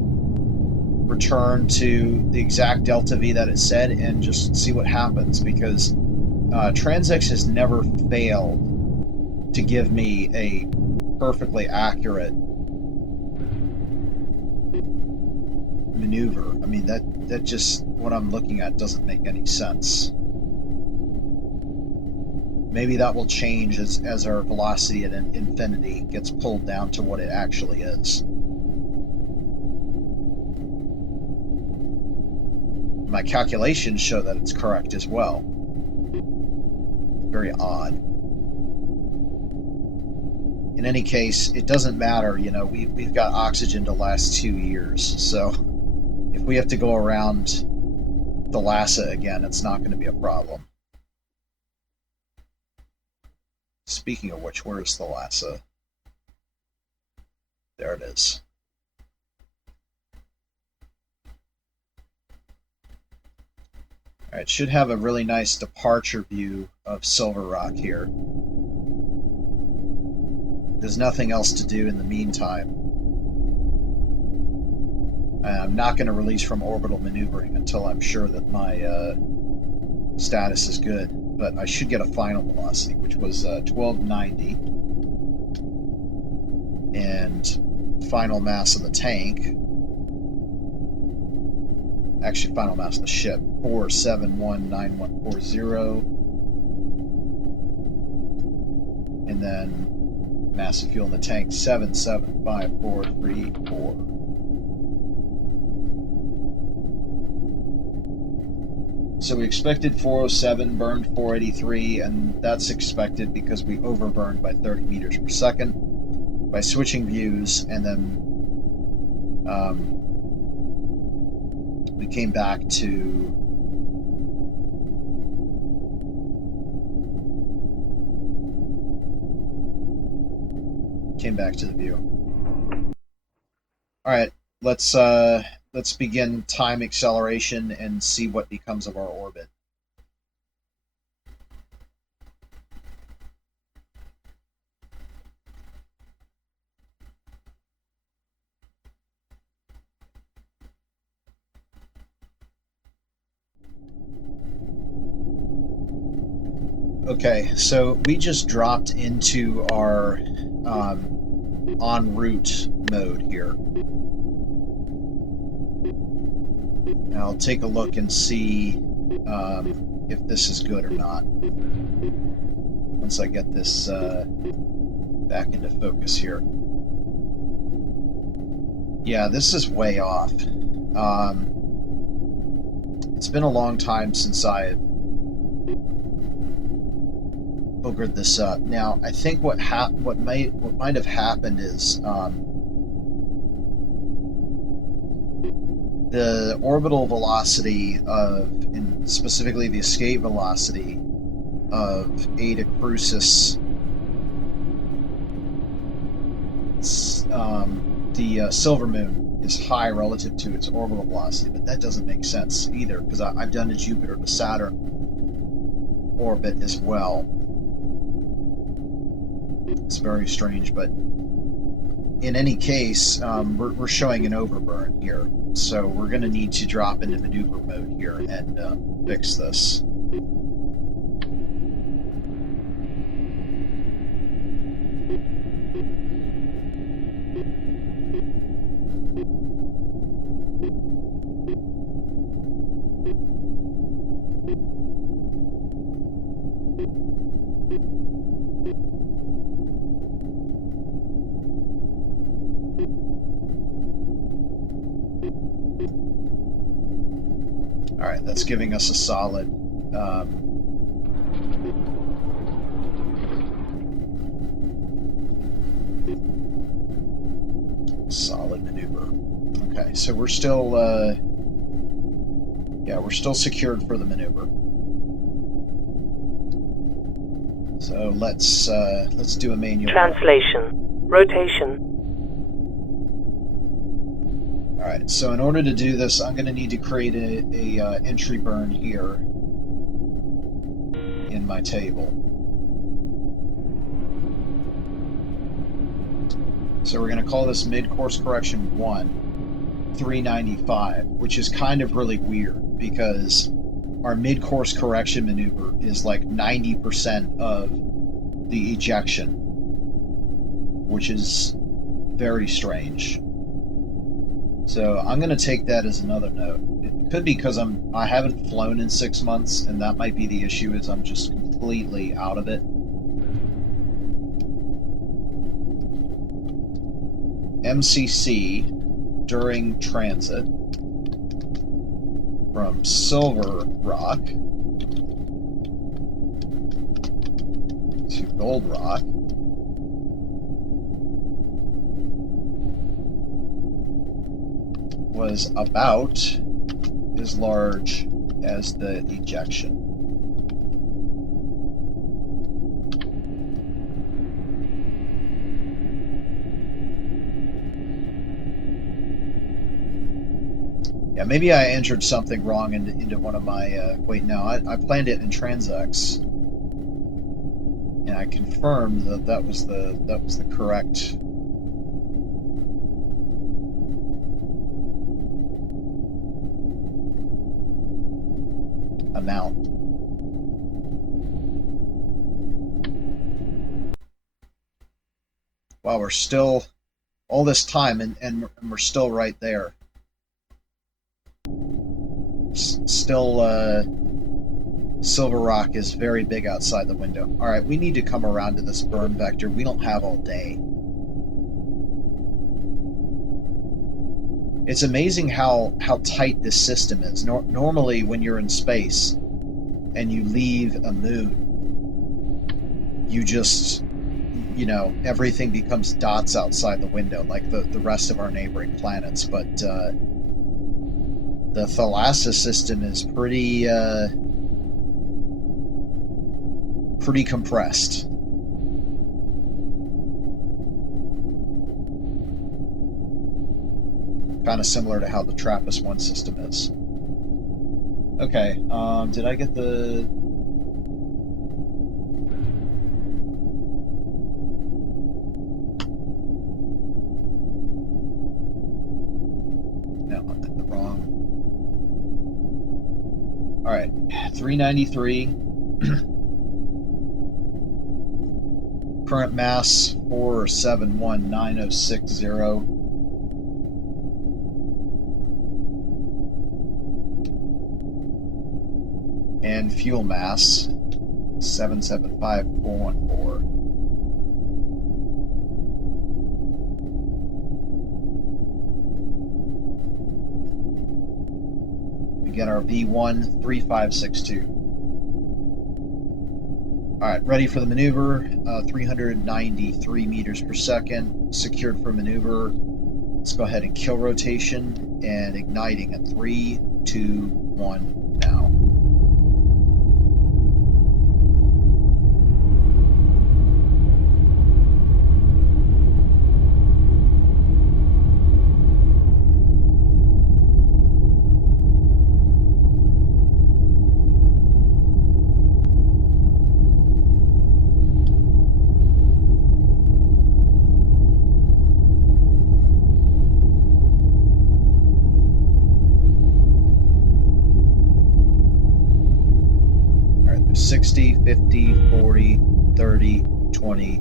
return to the exact delta V that it said and just see what happens, because Transix has never failed to give me a perfectly accurate maneuver. I mean, that just, what I'm looking at doesn't make any sense. Maybe that will change as our velocity at infinity gets pulled down to what it actually is. My calculations show that it's correct as well. Very odd. In any case, it doesn't matter, you know, we've got oxygen to last 2 years, so if we have to go around the Lhasa again, it's not going to be a problem. Speaking of which, where's the Lhasa? There it is. All right, should have a really nice departure view of Silver Rock here. There's nothing else to do in the meantime. I'm not going to release from orbital maneuvering until I'm sure that my status is good, but I should get a final velocity, which was 1290, and final mass of the tank, actually final mass of the ship, 4719140, and then mass of fuel in the tank, 775,434. So we expected 407, burned 483, and that's expected because we overburned by 30 meters per second by switching views, and then we came back to the view. All right, let's begin time acceleration and see what becomes of our orbit. Okay, so we just dropped into our en route mode here. And I'll take a look and see if this is good or not. once I get this back into focus here. Yeah, this is way off. It's been a long time since I've boogered this up. Now, I think what might have happened is the orbital velocity of, and specifically the escape velocity of Eta Crucis, the silver moon, is high relative to its orbital velocity, but that doesn't make sense either, because I've done a Jupiter to Saturn orbit as well. It's very strange, but in any case, we're showing an overburn here, so we're going to need to drop into maneuver mode here and fix this. Alright, that's giving us a solid solid maneuver. Okay, so we're still yeah, we're still secured for the maneuver. So let's do a manual. Translation. Rotation. Alright, so in order to do this, I'm going to need to create a entry burn here in my table. So we're going to call this mid-course correction 1, 395, which is kind of really weird because our mid-course correction maneuver is like 90% of the ejection, which is very strange. So I'm going to take that as another note. It could be because I haven't flown in 6 months, and that might be the issue, is I'm just completely out of it. MCC during transit from Silver Rock to Gold Rock was about as large as the ejection. Yeah, maybe I entered something wrong into one of my, wait, no, I planned it in TransX, and I confirmed that was the correct amount. Wow, we're still all this time and we're still right there. Still, Silver Rock is very big outside the window. All right, we need to come around to this burn vector. We don't have all day. It's amazing how tight this system is. Normally, when you're in space and you leave a moon, you just, you know, everything becomes dots outside the window, like the rest of our neighboring planets. But the Thalassus system is pretty compressed. Kind of similar to how the TRAPPIST-1 system is. Okay, did I get the... No, I'm at the wrong... Alright, 393. Current mass 4719060. And fuel mass 775414. We get our V1 3562. Alright, ready for the maneuver. 393 meters per second, secured for maneuver. Let's go ahead and kill rotation and igniting at 3, 2, 1 now. All right, there's 60, 50, 40, 30, 20,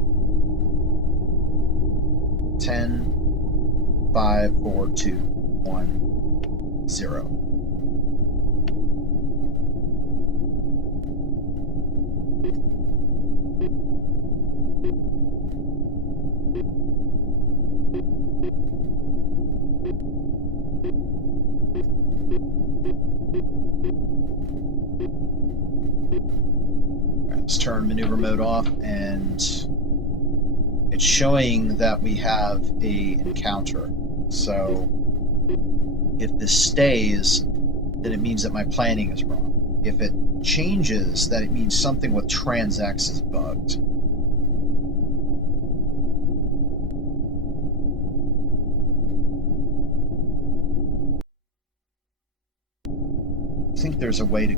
10, 5, 4, 2, 1, 0. Let's turn maneuver mode off, and it's showing that we have a encounter. So if this stays, then it means that my planning is wrong. If it changes, that it means something with TransX is bugged. I think there's a way to...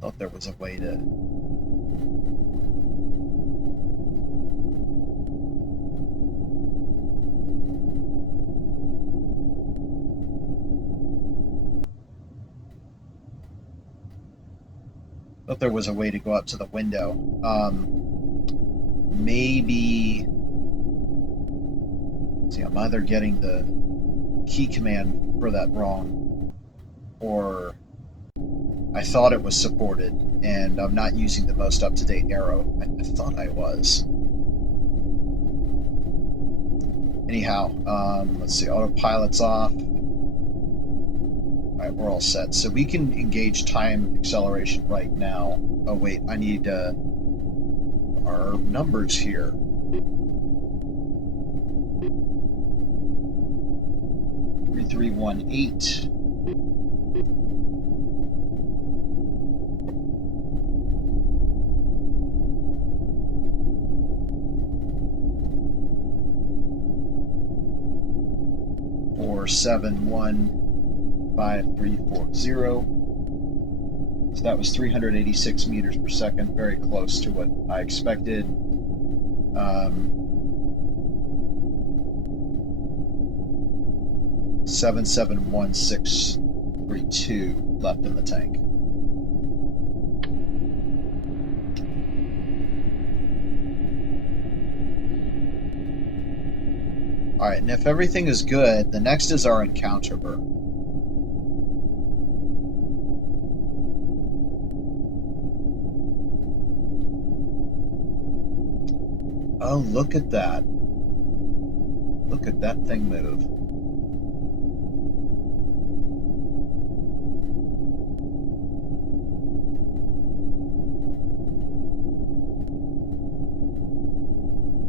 thought there was a way to... thought there was a way to go up to the window. Maybe... see, I'm either getting the key command for that wrong, or I thought it was supported, and I'm not using the most up-to-date arrow. I thought I was. Anyhow, let's see, autopilot's off. Alright, we're all set. So we can engage time acceleration right now. Oh wait, I need our numbers here. Three, 3, 1, 8. Four, 7, 1, 5, 3, 4, 0. So that was 386 meters per second, very close to what I expected. 771632 left in the tank. All right, and if everything is good, the next is our encounter burn. Oh, look at that. Look at that thing move.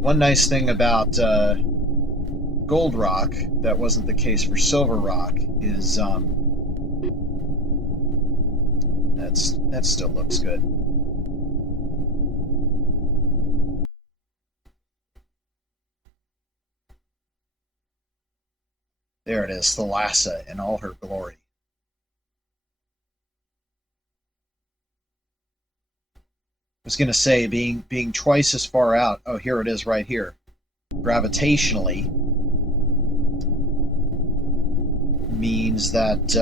One nice thing about Gold Rock that wasn't the case for Silver Rock is that still looks good. There it is, Thalassa in all her glory. I was going to say, being twice as far out. Oh, here it is right here. Gravitationally means that,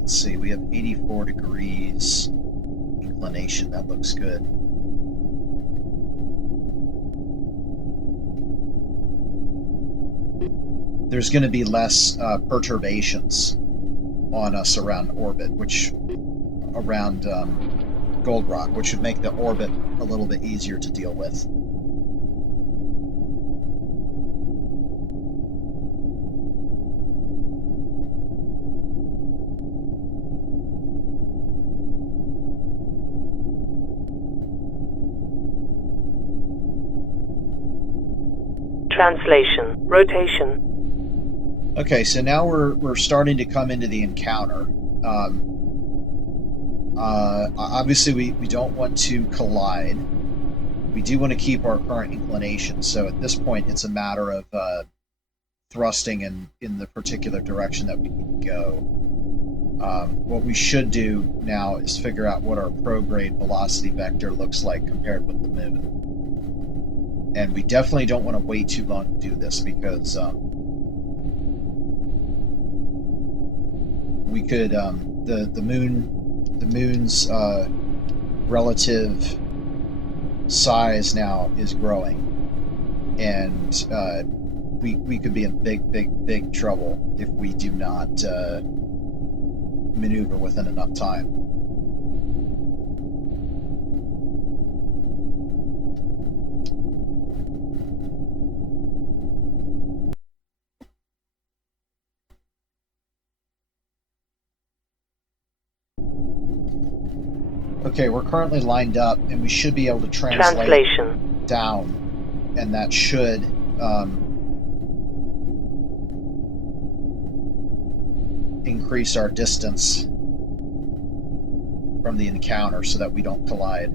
let's see, we have 84 degrees inclination. That looks good. There's going to be less perturbations on us around orbit, which around Gold Rock, which would make the orbit a little bit easier to deal with. Translation. Rotation. Okay, so now we're starting to come into the encounter. Obviously, we don't want to collide. We do want to keep our current inclination, so at this point it's a matter of thrusting in the particular direction that we need to go. What we should do now is figure out what our prograde velocity vector looks like compared with the moon. And we definitely don't want to wait too long to do this, because we could the moon's relative size now is growing, and we could be in big trouble if we do not maneuver within enough time. Okay, we're currently lined up, and we should be able to translate down, and that should increase our distance from the encounter so that we don't collide.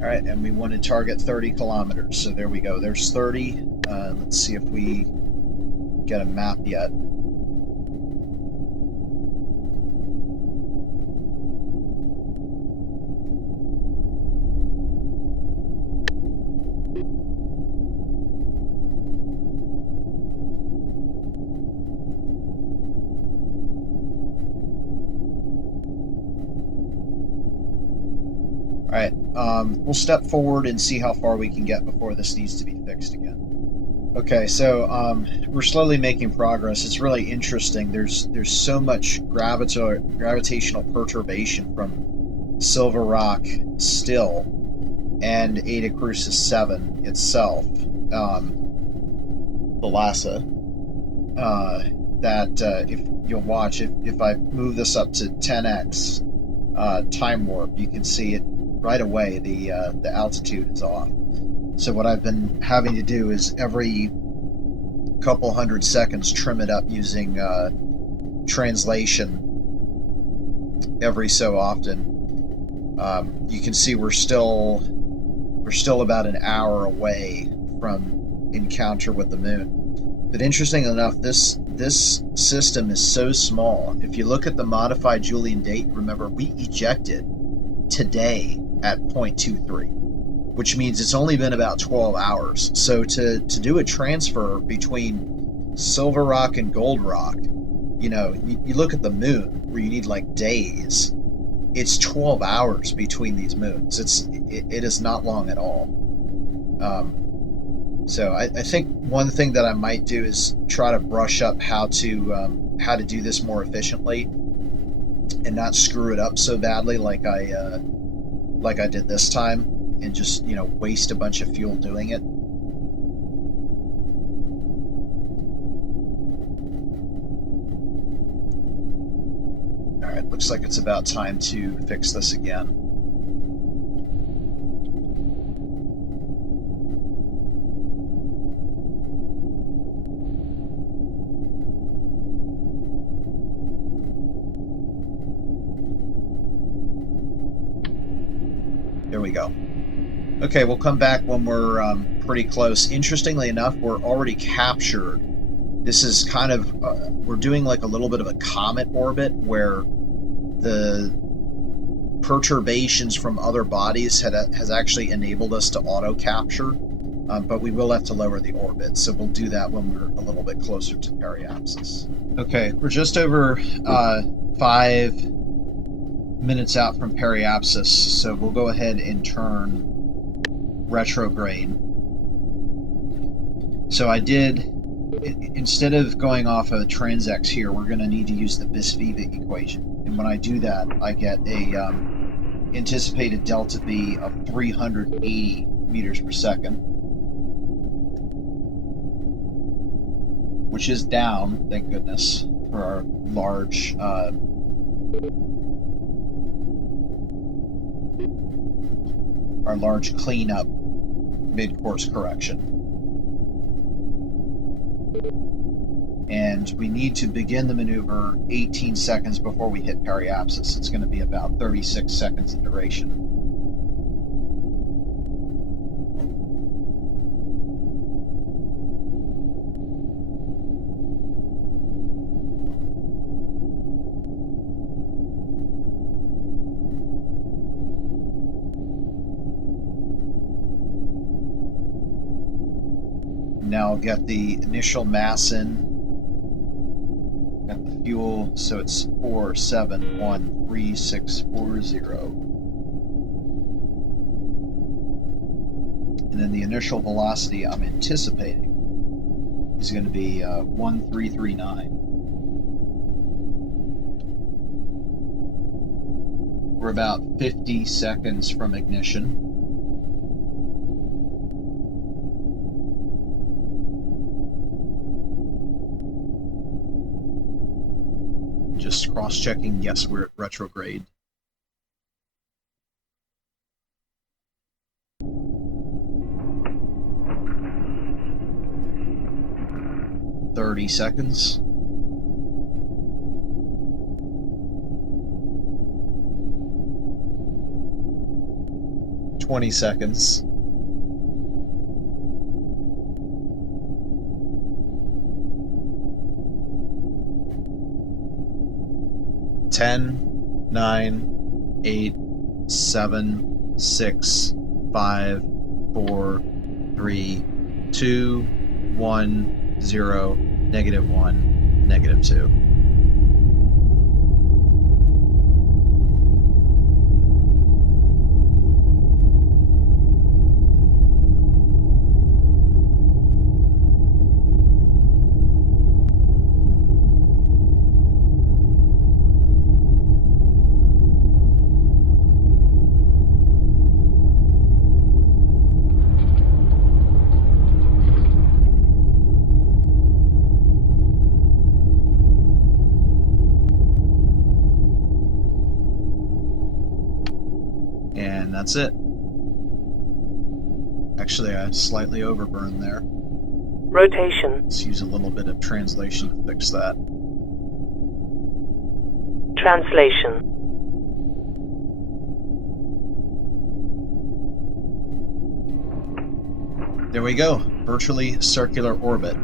Alright, and we want to target 30 kilometers, so there we go. There's 30. Let's see if we get a map yet. Alright, we'll step forward and see how far we can get before this needs to be fixed again. Okay, so we're slowly making progress. It's really interesting. There's so much gravitational perturbation from Silver Rock still, and Eta Crucis 7 itself, Thalassa, that if you'll watch, if I move this up to 10x time warp, you can see it right away. The altitude is off. So what I've been having to do is every couple hundred seconds trim it up using translation every so often. You can see we're still about an hour away from encounter with the moon. But interesting enough, this system is so small. If you look at the modified Julian date, remember we ejected today at 0.23, which means it's only been about 12 hours. So to do a transfer between Silver Rock and Gold Rock, you know, you look at the moon where you need like days. It's 12 hours between these moons. It is not long at all. So I think one thing that I might do is try to brush up how to do this more efficiently and not screw it up so badly like I did this time, and just, you know, waste a bunch of fuel doing it. All right, looks like it's about time to fix this again. There we go. Okay, we'll come back when we're pretty close. Interestingly enough, we're already captured. This is kind of, we're doing like a little bit of a comet orbit where the perturbations from other bodies has actually enabled us to auto-capture, but we will have to lower the orbit, so we'll do that when we're a little bit closer to periapsis. Okay, we're just over 5 minutes out from periapsis, so we'll go ahead and turn retrograde. So I did, instead of going off of transx here, we're going to need to use the Bis-Viva equation. And when I do that, I get a anticipated delta V of 380 meters per second, which is down, thank goodness, for our large cleanup mid-course correction. And we need to begin the maneuver 18 seconds before we hit periapsis. It's going to be about 36 seconds in duration. Now I'll get the initial mass in. Got the fuel, so it's 4713640. And then the initial velocity I'm anticipating is going to be 1339. We're about 50 seconds from ignition. Just cross-checking, yes, we're at retrograde. "30 seconds. "20 seconds. "10, 9, 8, 7, 6, 5, 4, 3, 2, 1, 0, -1, -2. That's it. Actually, I slightly overburned there. Rotation. Let's use a little bit of translation to fix that. Translation. There we go. Virtually circular orbit.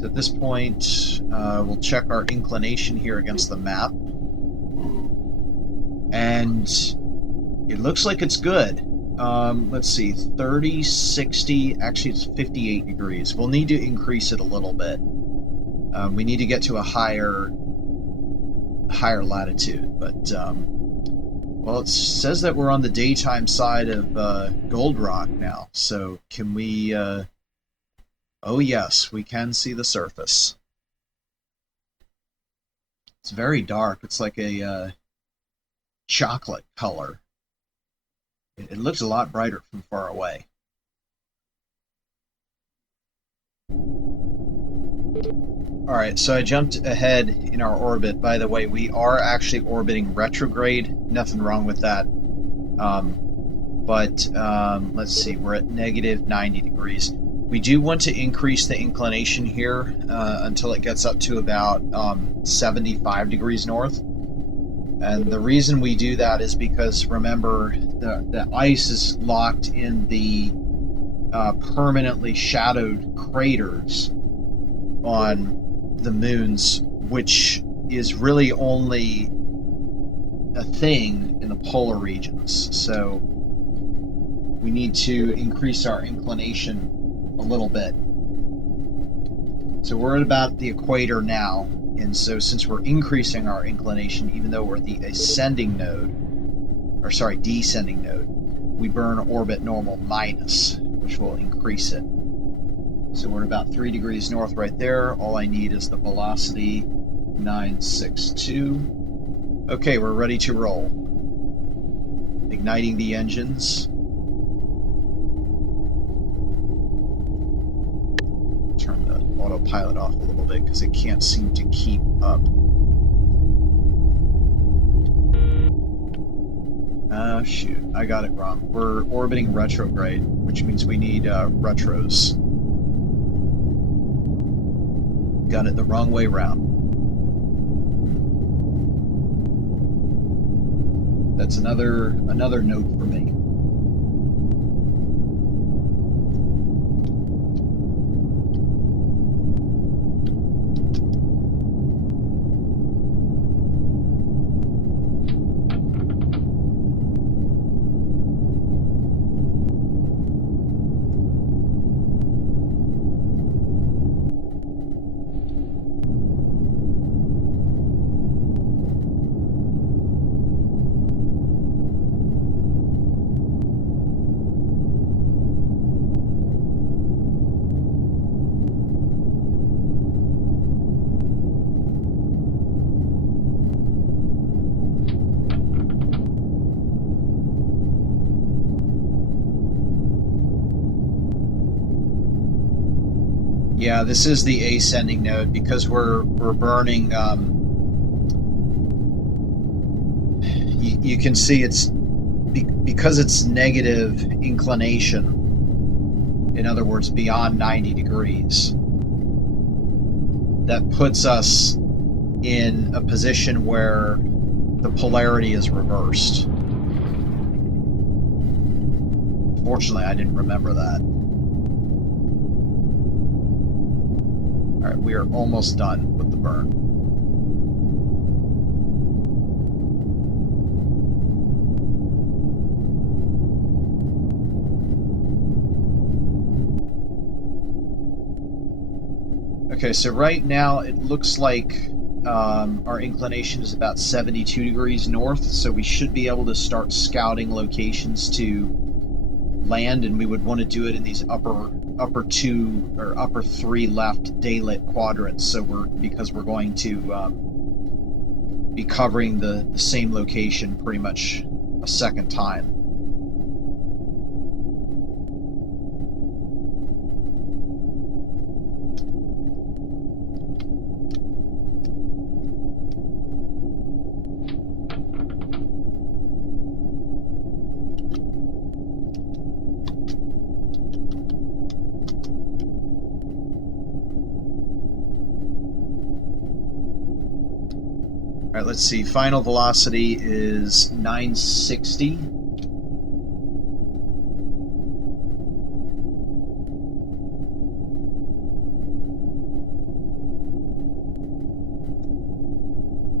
So at this point, we'll check our inclination here against the map. And it looks like it's good. Let's see, 30, 60, actually it's 58 degrees. We'll need to increase it a little bit. We need to get to a higher latitude, but well, it says that we're on the daytime side of Gold Rock now, so can we, oh yes, we can see the surface. It's very dark. It's like a chocolate color. It looks a lot brighter from far away. Alright, so I jumped ahead in our orbit. By the way, we are actually orbiting retrograde. Nothing wrong with that. Let's see, we're at -90 degrees. We do want to increase the inclination here until it gets up to about 75 degrees north. And the reason we do that is because, remember, the ice is locked in the permanently shadowed craters on the moons, which is really only a thing in the polar regions. So we need to increase our inclination a little bit. So we're at about the equator now, and so since we're increasing our inclination, even though we're at the descending node, we burn orbit normal minus, which will increase it. So we're at about 3 degrees north right there. All I need is the velocity 962. Okay, we're ready to roll. Igniting the engines. Turn the autopilot off a little bit because it can't seem to keep up. Shoot, I got it wrong. We're orbiting retrograde, which means we need retros. Got it the wrong way round. That's another note for me. Yeah, this is the ascending node because we're burning. You can see it's because it's negative inclination. In other words, beyond 90 degrees. That puts us in a position where the polarity is reversed. Fortunately, I didn't remember that. Alright, we are almost done with the burn. Okay, so right now it looks like our inclination is about 72 degrees north, so we should be able to start scouting locations to land, and we would want to do it in these upper two or upper three left daylit quadrants. So because we're going to be covering the same location pretty much a second time. All right, let's see. Final velocity is 960.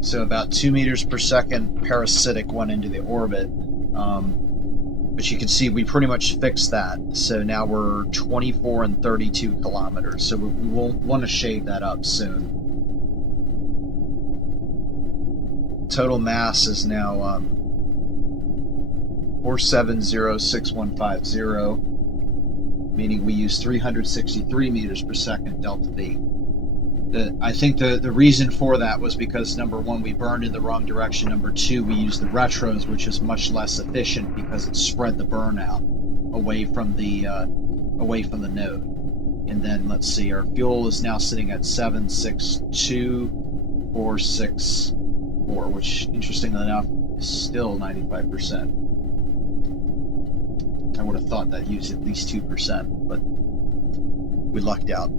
So about 2 meters per second parasitic went into the orbit. But you can see we pretty much fixed that. So now we're 24 and 32 kilometers. So we will want to shave that up soon. Total mass is now 4706150, meaning we use 363 meters per second delta V. I think the reason for that was because, number one, we burned in the wrong direction. Number two, we used the retros, which is much less efficient because it spread the burn out away from the node. And then let's see, our fuel is now sitting at 762,464, which, interestingly enough, is still 95%. I would have thought that used at least 2%, but we lucked out.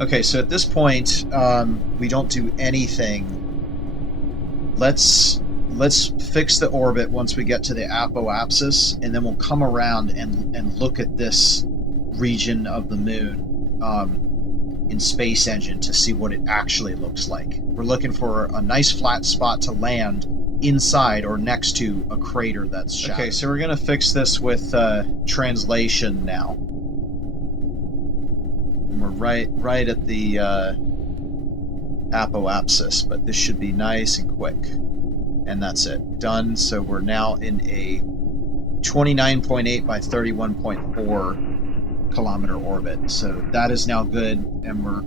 Okay, so at this point, we don't do anything. Let's fix the orbit once we get to the apoapsis, and then we'll come around and look at this region of the moon in Space Engine to see what it actually looks like. We're looking for a nice flat spot to land inside or next to a crater that's shattered. Okay, so we're going to fix this with translation now. And we're right at the apoapsis, but this should be nice and quick. And that's it. Done. So we're now in a 29.8 by 31.4 kilometer orbit. So that is now good, and we're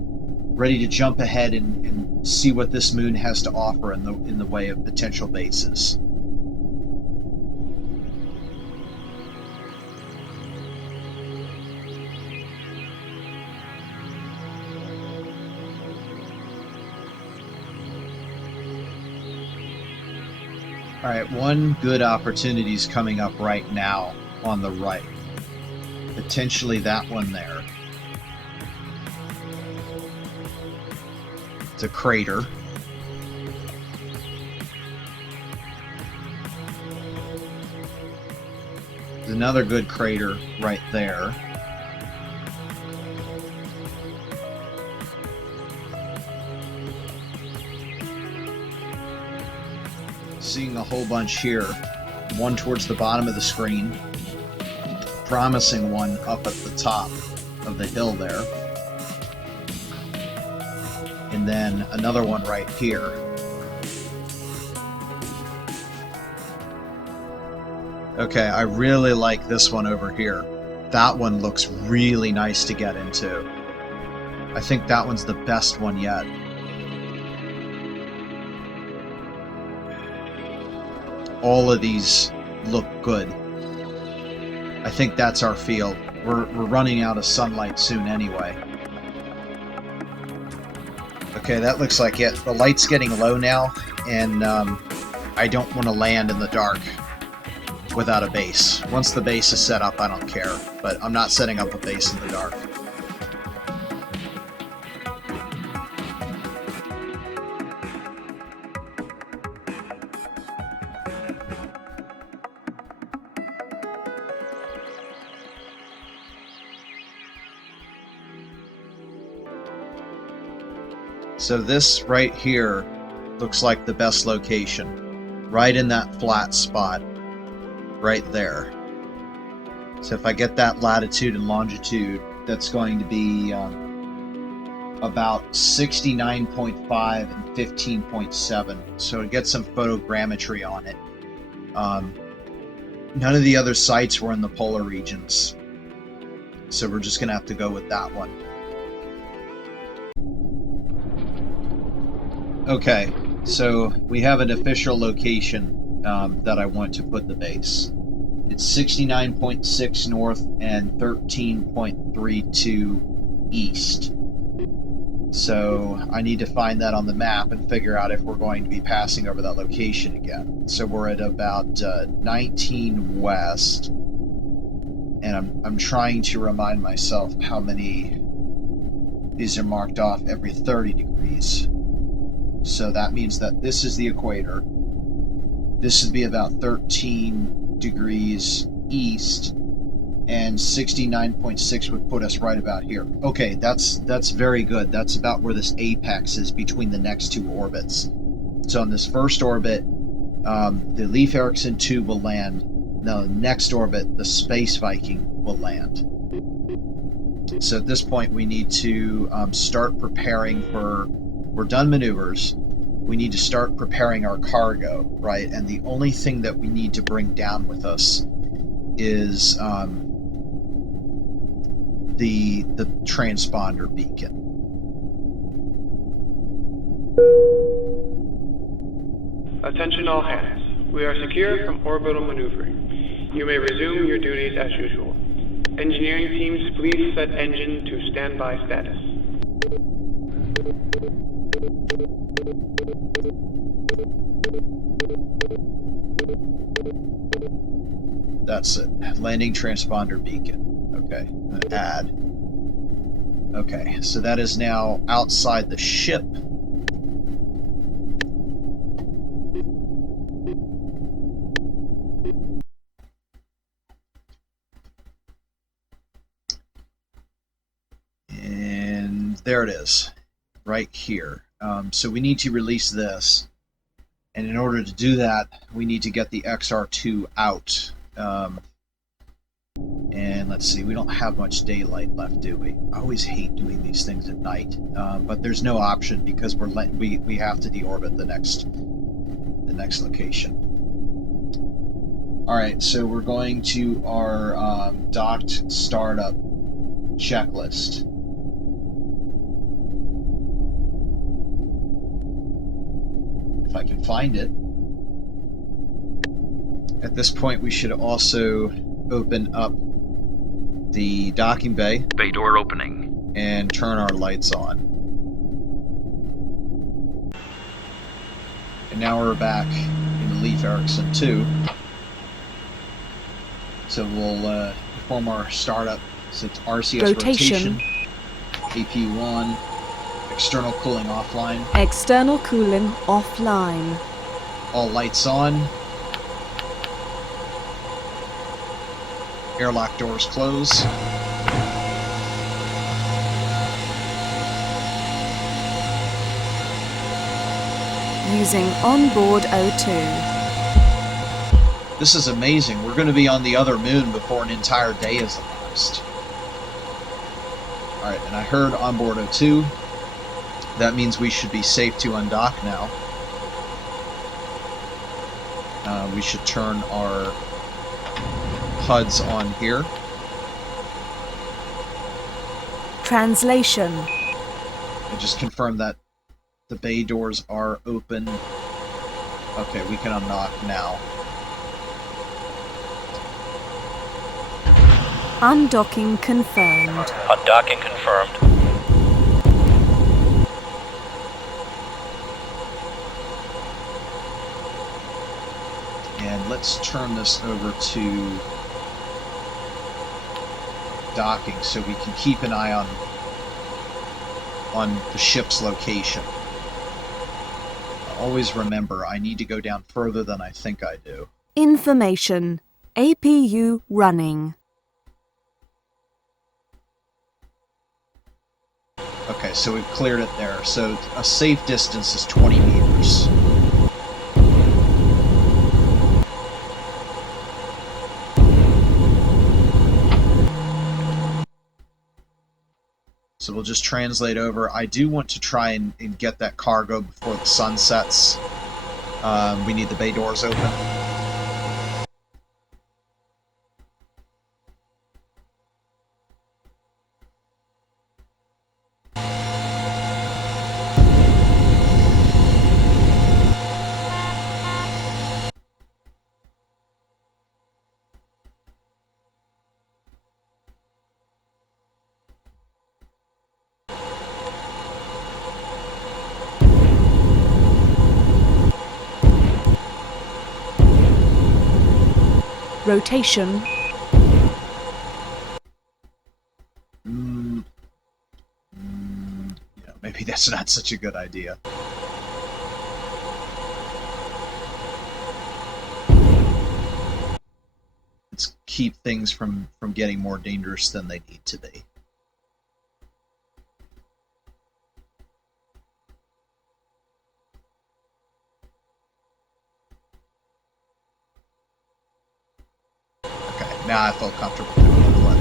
ready to jump ahead and see what this moon has to offer in the way of potential bases. All right, one good opportunity is coming up right now on the right. Potentially that one there. It's a crater. There's another good crater right there. Seeing a whole bunch here. One towards the bottom of the screen. Promising one up at the top of the hill there. And then another one right here. Okay, I really like this one over here. That one looks really nice to get into. I think that one's the best one yet. All of these look good. I think that's our field. We're running out of sunlight soon anyway. Okay, that looks like it. The light's getting low now, and I don't want to land in the dark without a base. Once the base is set up, I don't care, but I'm not setting up a base in the dark. So this right here looks like the best location, right in that flat spot, right there. So if I get that latitude and longitude, that's going to be about 69.5 and 15.7. So to get some photogrammetry on it. None of the other sites were in the polar regions, so we're just going to have to go with that one. Okay, so we have an official location that I want to put the base. It's 69.6 north and 13.32 east. So I need to find that on the map and figure out if we're going to be passing over that location again. So we're at about 19 west, and I'm trying to remind myself how many these are marked off every 30 degrees. So that means that this is the equator. This would be about 13 degrees east, and 69.6 would put us right about here. Okay, that's very good. That's about where this apex is between the next two orbits. So on this first orbit, the Leif Erikson 2 will land. Now the next orbit, the Space Viking will land. So at this point, we need to start preparing for... We're done maneuvers. We need to start preparing our cargo, right? And the only thing that we need to bring down with us is the transponder beacon. Attention all hands. We are secure from orbital maneuvering. You may resume your duties as usual. Engineering teams, please set engine to standby status. That's it. Landing transponder beacon. Okay. Add. Okay, so that is now outside the ship. And there it is, right here. So we need to release this. And in order to do that, we need to get the XR2 out. And let's see, we don't have much daylight left, do we? I always hate doing these things at night, but there's no option because we have to deorbit the next location. All right, so we're going to our docked startup checklist. If I can find it. At this point, we should also open up the docking bay. Bay door opening. And turn our lights on. And now we're back in Leif Erikson 2. So we'll perform our startup. So it's RCS rotation, AP1, external cooling offline. External cooling offline. All lights on. Airlock doors close. Using onboard O2. This is amazing. We're going to be on the other moon before an entire day is elapsed. Alright, and I heard onboard O2. That means we should be safe to undock now. We should turn our HUDs on here. Translation. I just confirmed that the bay doors are open. Okay, we can undock now. Undocking confirmed. Undocking confirmed. And let's turn this over to docking so we can keep an eye on the ship's location. Always remember, I need to go down further than I think I do. Information. APU running. Okay, so we've cleared it there. So a safe distance is 20 meters. So we'll just translate over. I do want to try and get that cargo before the sun sets. We need the bay doors open. Rotation. Yeah, maybe that's not such a good idea. Let's keep things from getting more dangerous than they need to be. Now I feel comfortable doing the play.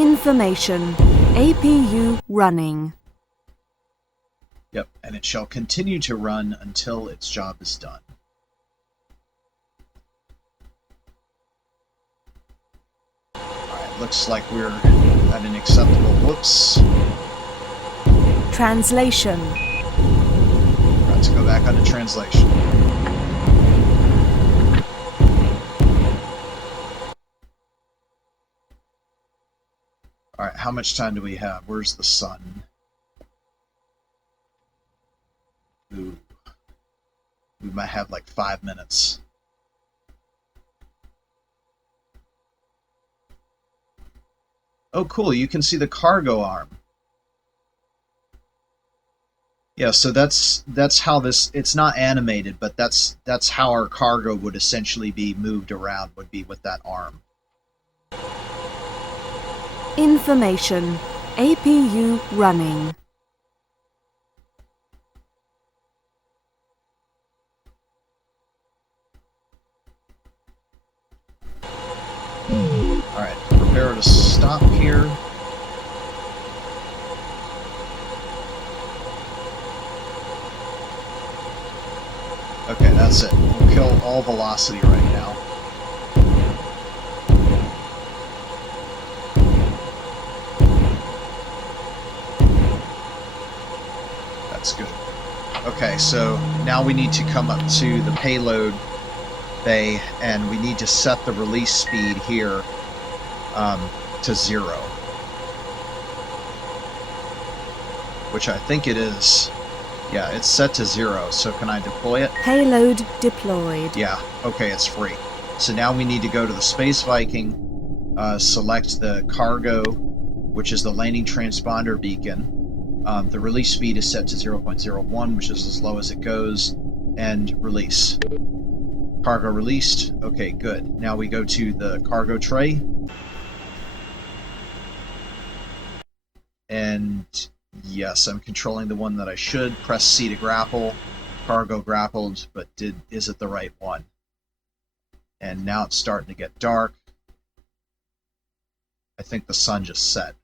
Information. APU running. Yep, and it shall continue to run until its job is done. Looks like we're at an acceptable. Whoops. Translation. Let's go back onto translation. Alright, how much time do we have? Where's the sun? Ooh. We might have like 5 minutes. Oh, cool. You can see the cargo arm. Yeah, so that's how this, it's not animated, but that's how our cargo would essentially be moved around, would be with that arm. Information. APU running. Alright, prepare to stop here. Okay, that's it. We'll kill all velocity right now. That's good. Okay, so now we need to come up to the payload bay, and we need to set the release speed here to 0. Which I think it is. Yeah, it's set to 0, so can I deploy it? Payload deployed. Yeah, okay, it's free. So now we need to go to the Space Viking, select the cargo, which is the landing transponder beacon. The release speed is set to 0.01, which is as low as it goes, and release. Cargo released. Okay, good. Now we go to the cargo tray. And yes, I'm controlling the one that I should. Press C to grapple. Cargo grappled, but is it the right one? And now it's starting to get dark. I think the sun just set.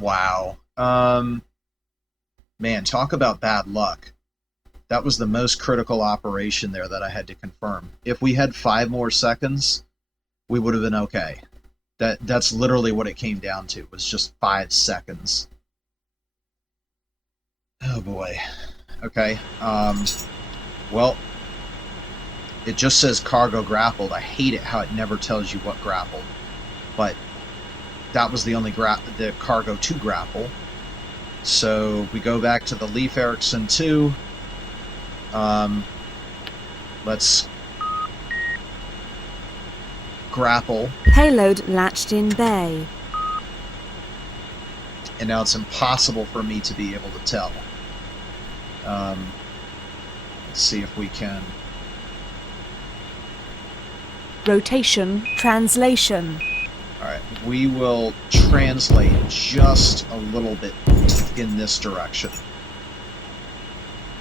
Wow. Man, talk about bad luck. That was the most critical operation there that I had to confirm. If we had 5 more seconds, we would have been okay. That's literally what it came down to, was just 5 seconds. Oh boy. Okay. Well, it just says cargo grappled. I hate it how it never tells you what grappled. But that was the only the cargo to grapple. So we go back to the Leif Erikson 2. Let's grapple. Payload latched in bay. And now it's impossible for me to be able to tell. Let's see if we can. Rotation, translation. Alright, we will translate just a little bit in this direction.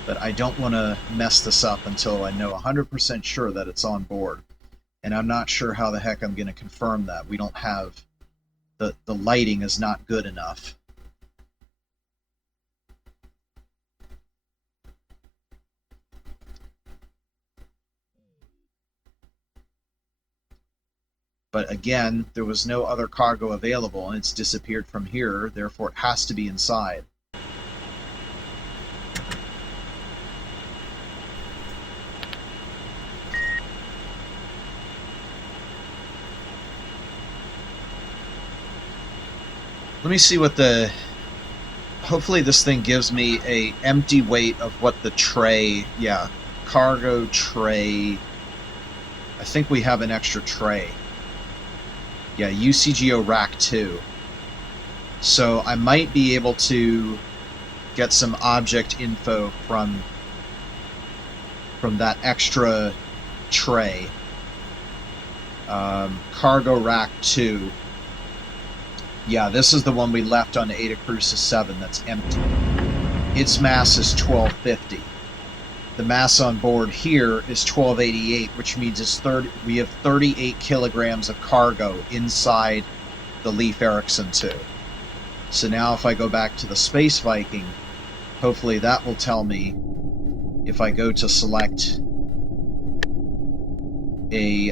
But I don't want to mess this up until I know 100% sure that it's on board. And I'm not sure how the heck I'm going to confirm that. We don't have... The lighting is not good enough. But again, there was no other cargo available, and it's disappeared from here, therefore it has to be inside. Let me see what the... Hopefully this thing gives me a empty weight of what the tray... Yeah, cargo tray... I think we have an extra tray. Yeah, UCGO Rack 2. So I might be able to get some object info from that extra tray. Cargo Rack 2. Yeah, this is the one we left on Eta Crucis 7 that's empty. Its mass is 1250. The mass on board here is 1288, which means we have 38 kilograms of cargo inside the Leif Erikson 2. So now if I go back to the Space Viking, hopefully that will tell me if I go to select a...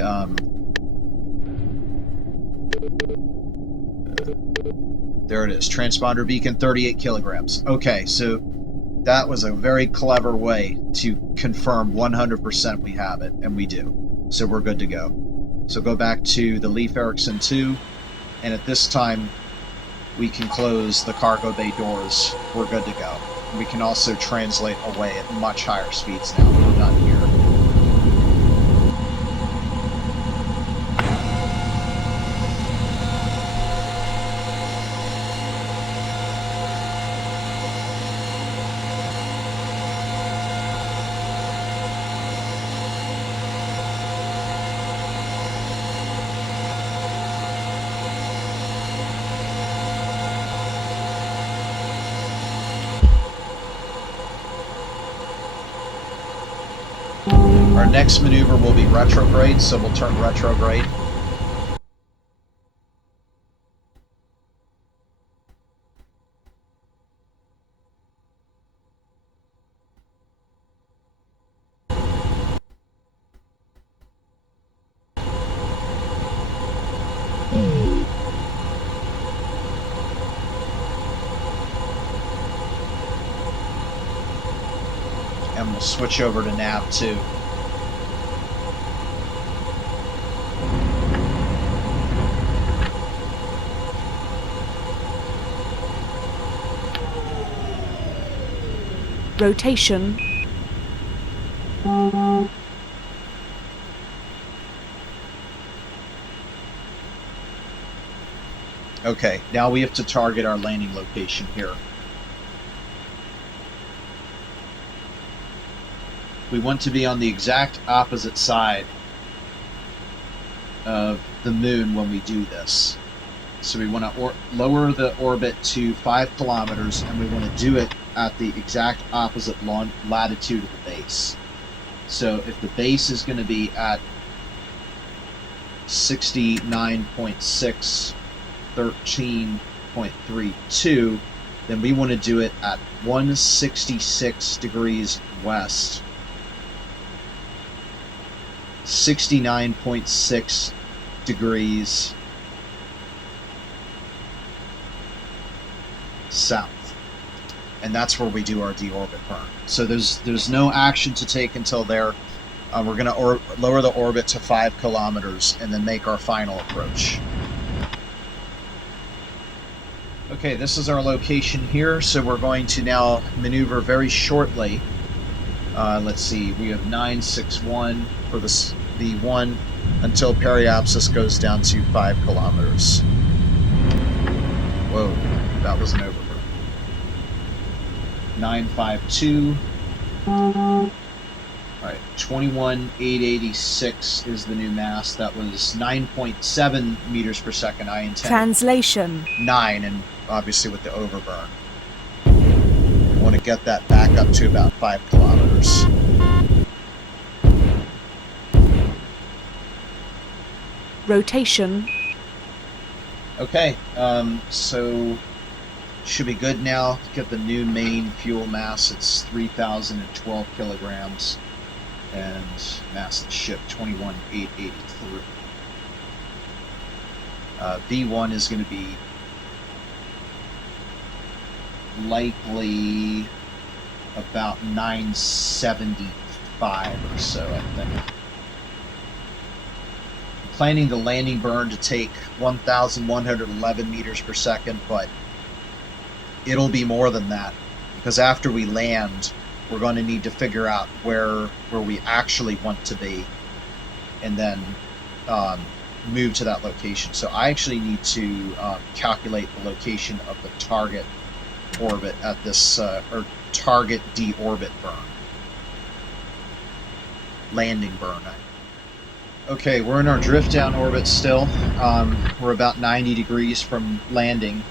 there it is, transponder beacon, 38 kilograms. Okay, so that was a very clever way to confirm 100% we have it, and we do. So we're good to go. So go back to the Leif Erikson 2, and at this time, we can close the cargo bay doors. We're good to go. We can also translate away at much higher speeds now that we're done here. Our next maneuver will be retrograde, so we'll turn retrograde. And we'll switch over to nav 2. Rotation. Okay, now we have to target our landing location here. We want to be on the exact opposite side of the moon when we do this. So we want to lower the orbit to 5 kilometers, and we want to do it at the exact opposite latitude of the base. So if the base is going to be at 69.6, 13.32, then we want to do it at 166 degrees west, 69.6 degrees south. And that's where we do our deorbit burn. So there's no action to take until there. We're going to lower the orbit to 5 kilometers and then make our final approach. Okay, this is our location here, so we're going to now maneuver very shortly. Let's see, we have 961 for the V1 until periapsis goes down to 5 kilometers. Whoa, that was an overburn. 952. Alright, 21,886 is the new mass. That was 9.7 meters per second. I intended Translation. 9, and obviously with the overburn. I want to get that back up to about 5 kilometers. Rotation. Okay, so should be good now. Get the new main fuel mass. It's 3,012 kilograms, and mass of the ship 21,883. V1 is going to be likely about 975 or so, I think. Planning the landing burn to take 1,111 meters per second, but it'll be more than that, because after we land, we're going to need to figure out where we actually want to be, and then move to that location. So I actually need to calculate the location of the target orbit at this, or target deorbit burn. Landing burn. Okay, we're in our drift down orbit still. We're about 90 degrees from landing.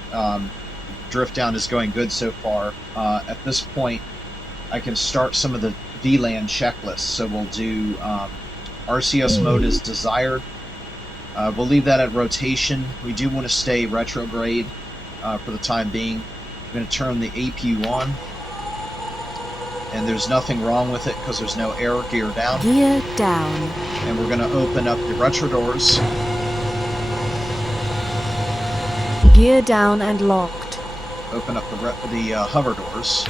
Drift down is going good so far. At this point, I can start some of the VLAN checklists. So we'll do RCS mode as desired. We'll leave that at rotation. We do want to stay retrograde for the time being. I'm going to turn the APU on. And there's nothing wrong with it because there's no air. Gear down. Gear down. And we're going to open up the retro doors. Gear down and locked. Open up the hover doors.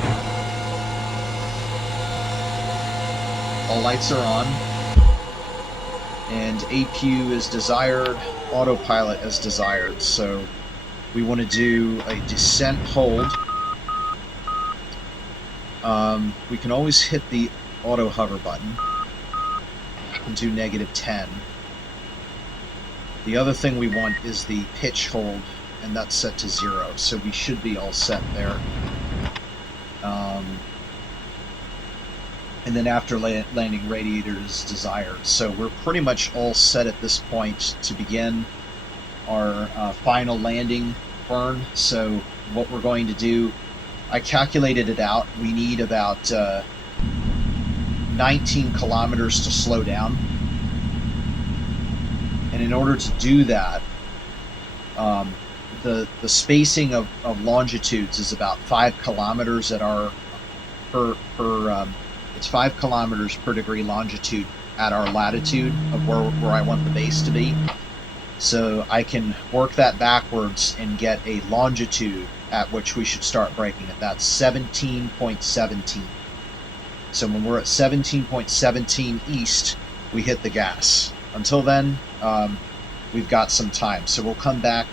All lights are on. And APU is desired, autopilot as desired. So we want to do a descent hold. We can always hit the auto hover button and do -10. The other thing we want is the pitch hold, and that's set to 0, so we should be all set there. And then after landing, radiator is desired. So we're pretty much all set at this point to begin our final landing burn. So what we're going to do, I calculated it out. We need about 19 kilometers to slow down. And in order to do that, the spacing of longitudes is about 5 kilometers at our it's 5 kilometers per degree longitude at our latitude of where I want the base to be. So I can work that backwards and get a longitude at which we should start braking it. That's 17.17. So when we're at 17.17 east, we hit the gas. Until then, we've got some time. So we'll come back.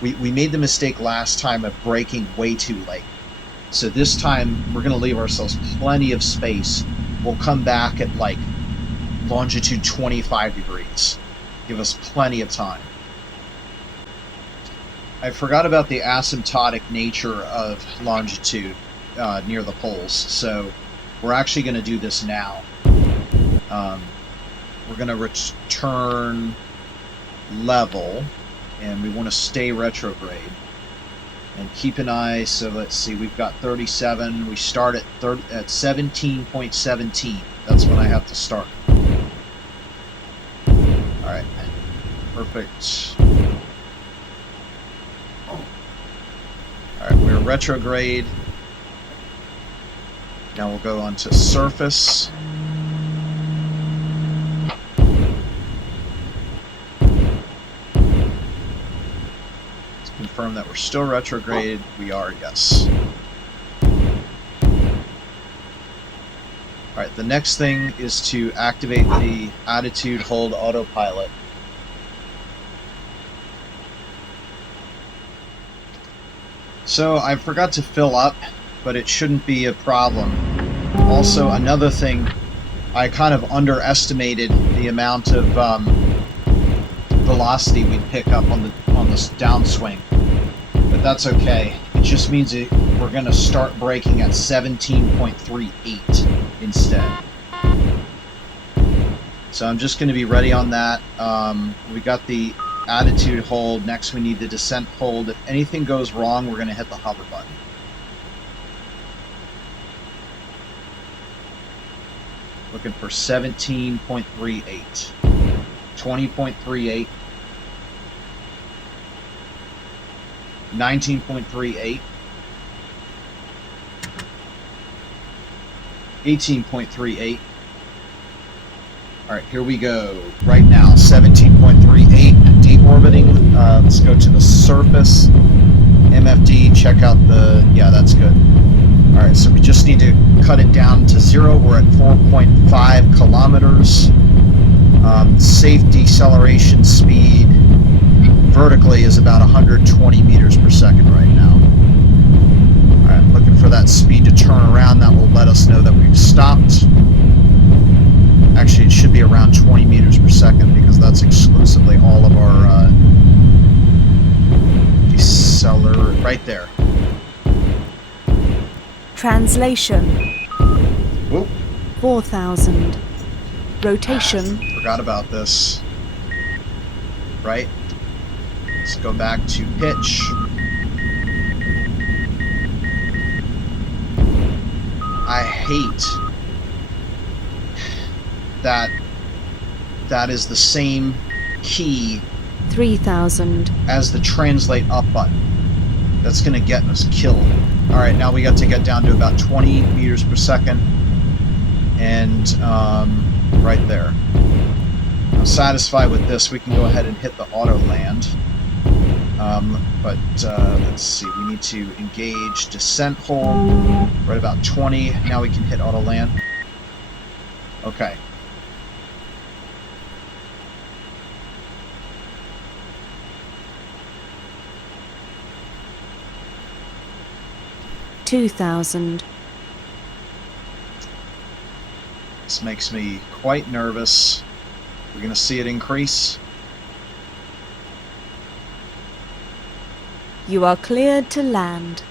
We made the mistake last time of braking way too late. So this time, we're going to leave ourselves plenty of space. We'll come back at like longitude 25 degrees. Give us plenty of time. I forgot about the asymptotic nature of longitude near the poles, so we're actually going to do this now. We're going to return level, and we want to stay retrograde. And keep an eye, so let's see, we've got 37, we start at 17.17. That's when I have to start. Alright, perfect. Alright, we're retrograde. Now we'll go on to surface. Let's confirm that we're still retrograde. We are, yes. Alright, the next thing is to activate the attitude hold autopilot. So I forgot to fill up, but it shouldn't be a problem. Also, another thing, I kind of underestimated the amount of velocity we'd pick up on this downswing, but that's okay. It just means we're going to start braking at 17.38 instead. So I'm just going to be ready on that. We got the attitude hold. Next we need the descent hold. If anything goes wrong, we're going to hit the hover button. Looking for 17.38. 20.38. 19.38. 18.38. Alright, here we go. Right now, 17.38. Deorbiting. Let's go to the surface. MFD, check out the... Yeah, that's good. Alright, so we just need to cut it down to 0. We're at 4.5 kilometers. Safe deceleration speed vertically is about 120 meters per second right now. Alright, looking for that speed to turn around. That will let us know that we've stopped. Actually, it should be around 20 meters per second because that's exclusively all of our deceler right there. Translation. Whoop. 4,000. Rotation. Forgot about this. Right? Let's go back to pitch. I hate that is the same key 3,000 as the translate up button. That's going to get us killed. Alright, now we got to get down to about 20 meters per second. And right there. I'm satisfied with this. We can go ahead and hit the auto land. But let's see, we need to engage descent hold. Right about 20. Now we can hit auto land. Okay. $2,000. This makes me quite nervous. We're going to see it increase. You are cleared to land.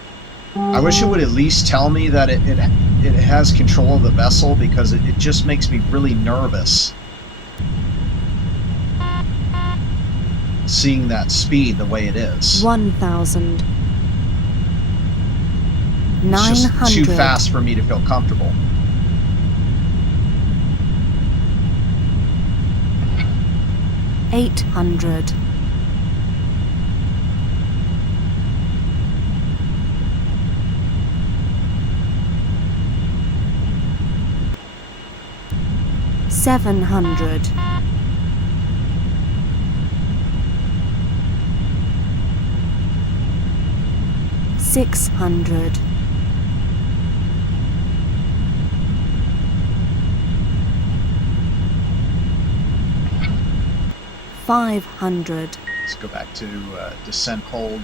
I wish it would at least tell me that it has control of the vessel, because it just makes me really nervous seeing that speed the way it is. 1,000. It's just 900. too fast for me to feel comfortable. 800. 700. 600. 500. Let's go back to descent hold.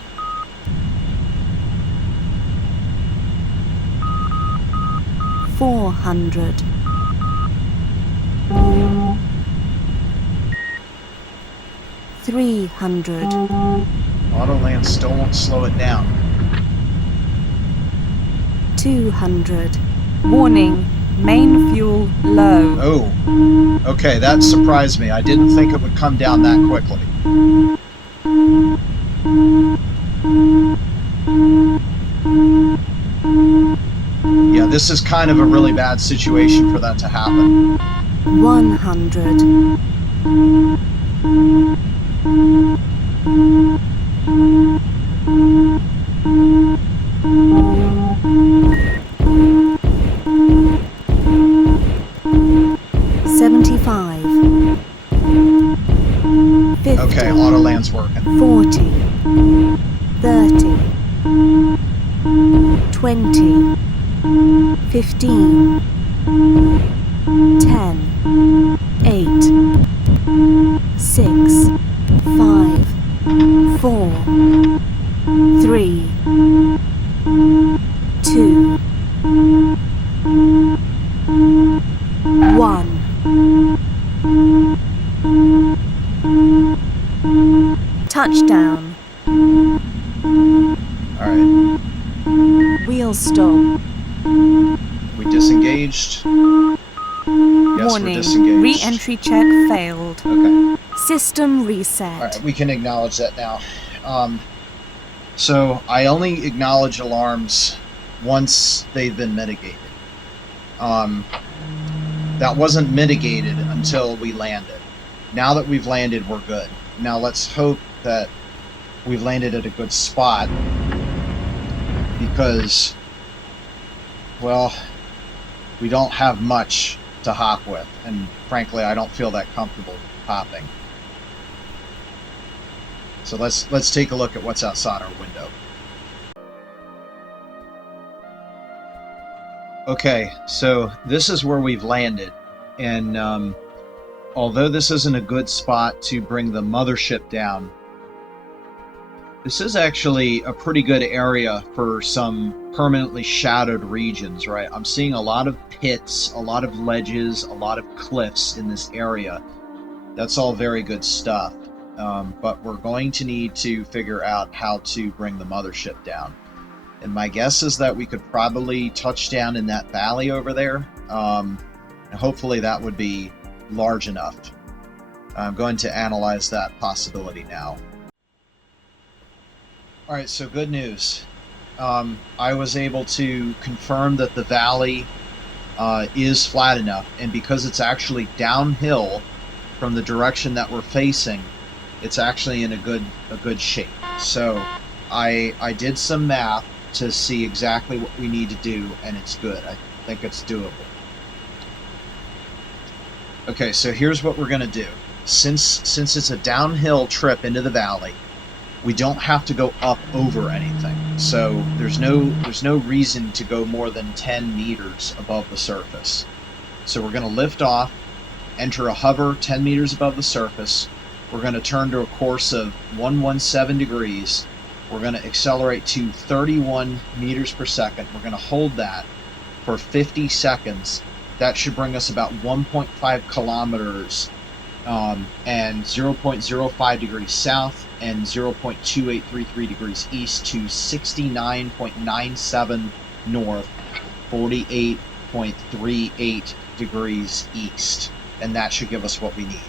400. 300. Autoland still won't slow it down. 200. Warning, main fuel low. Oh, okay, that surprised me. I didn't think it would come down that quickly. Yeah, this is kind of a really bad situation for that to happen. 100. 75. 50. Okay, Autoland's working. 40. 30. 20. 15. 10. 8. 6. 5. 4. 3. 2. 1. Touchdown. Alright, Wheel stop. we disengaged. Yes, we're Warning. disengaged. Re-entry check failed. Okay. System reset. Alright, we can acknowledge that now. So I only acknowledge alarms once they've been mitigated. That wasn't mitigated until we landed. Now that we've landed, we're good. Now let's hope that we've landed at a good spot, because, well, we don't have much to hop with, and frankly I don't feel that comfortable hopping. So let's take a look at what's outside our window. Okay, so this is where we've landed, and although this isn't a good spot to bring the mothership down, this is actually a pretty good area for some permanently shadowed regions, right? I'm seeing a lot of pits, a lot of ledges, a lot of cliffs in this area. That's all very good stuff, but we're going to need to figure out how to bring the mothership down. And my guess is that we could probably touch down in that valley over there. And hopefully that would be large enough. I'm going to analyze that possibility now. Alright, so good news. I was able to confirm that the valley is flat enough, and because it's actually downhill from the direction that we're facing, it's actually in a good shape. So I did some math to see exactly what we need to do, and it's good. I think it's doable. Okay, so here's what we're going to do. Since it's a downhill trip into the valley, we don't have to go up over anything. So there's no reason to go more than 10 meters above the surface. So we're going to lift off, enter a hover 10 meters above the surface. We're going to turn to a course of 117 degrees. We're going to accelerate to 31 meters per second. We're going to hold that for 50 seconds. That should bring us about 1.5 kilometers and 0.05 degrees south and 0.2833 degrees east to 69.97 north, 48.38 degrees east. And that should give us what we need.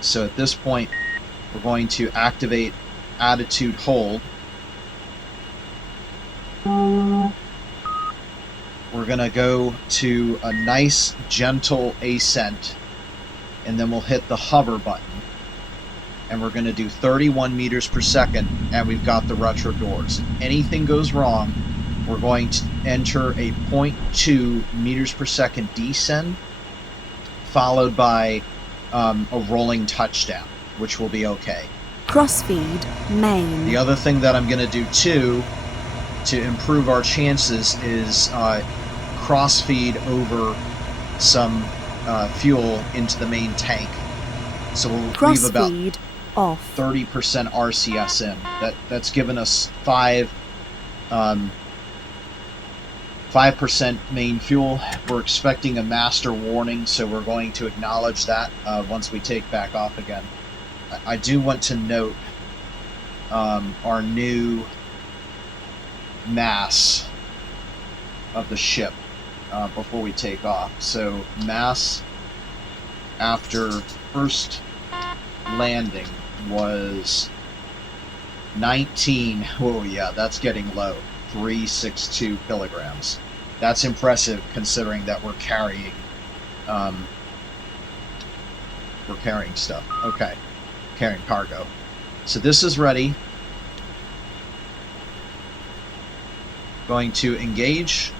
So at this point, we're going to activate attitude hold. We're going to go to a nice gentle ascent, and then we'll hit the hover button. and we're going to do 31 meters per second, and we've got the retro doors. If anything goes wrong, we're going to enter a 0.2 meters per second descend, followed by a rolling touchdown, which will be okay. Crossfeed main. The other thing that I'm going to do too, to improve our chances, is crossfeed over some fuel into the main tank. So we'll leave about Crossfeed off. 30% RCS in. That's given us 5% main fuel. We're expecting a master warning, so we're going to acknowledge that once we take back off again. I do want to note our new mass of the ship before we take off. So mass after first landing was 19. Oh yeah, that's getting low. 362 kilograms. That's impressive considering that we're carrying stuff. Okay, carrying cargo. So this is ready. Going to engage.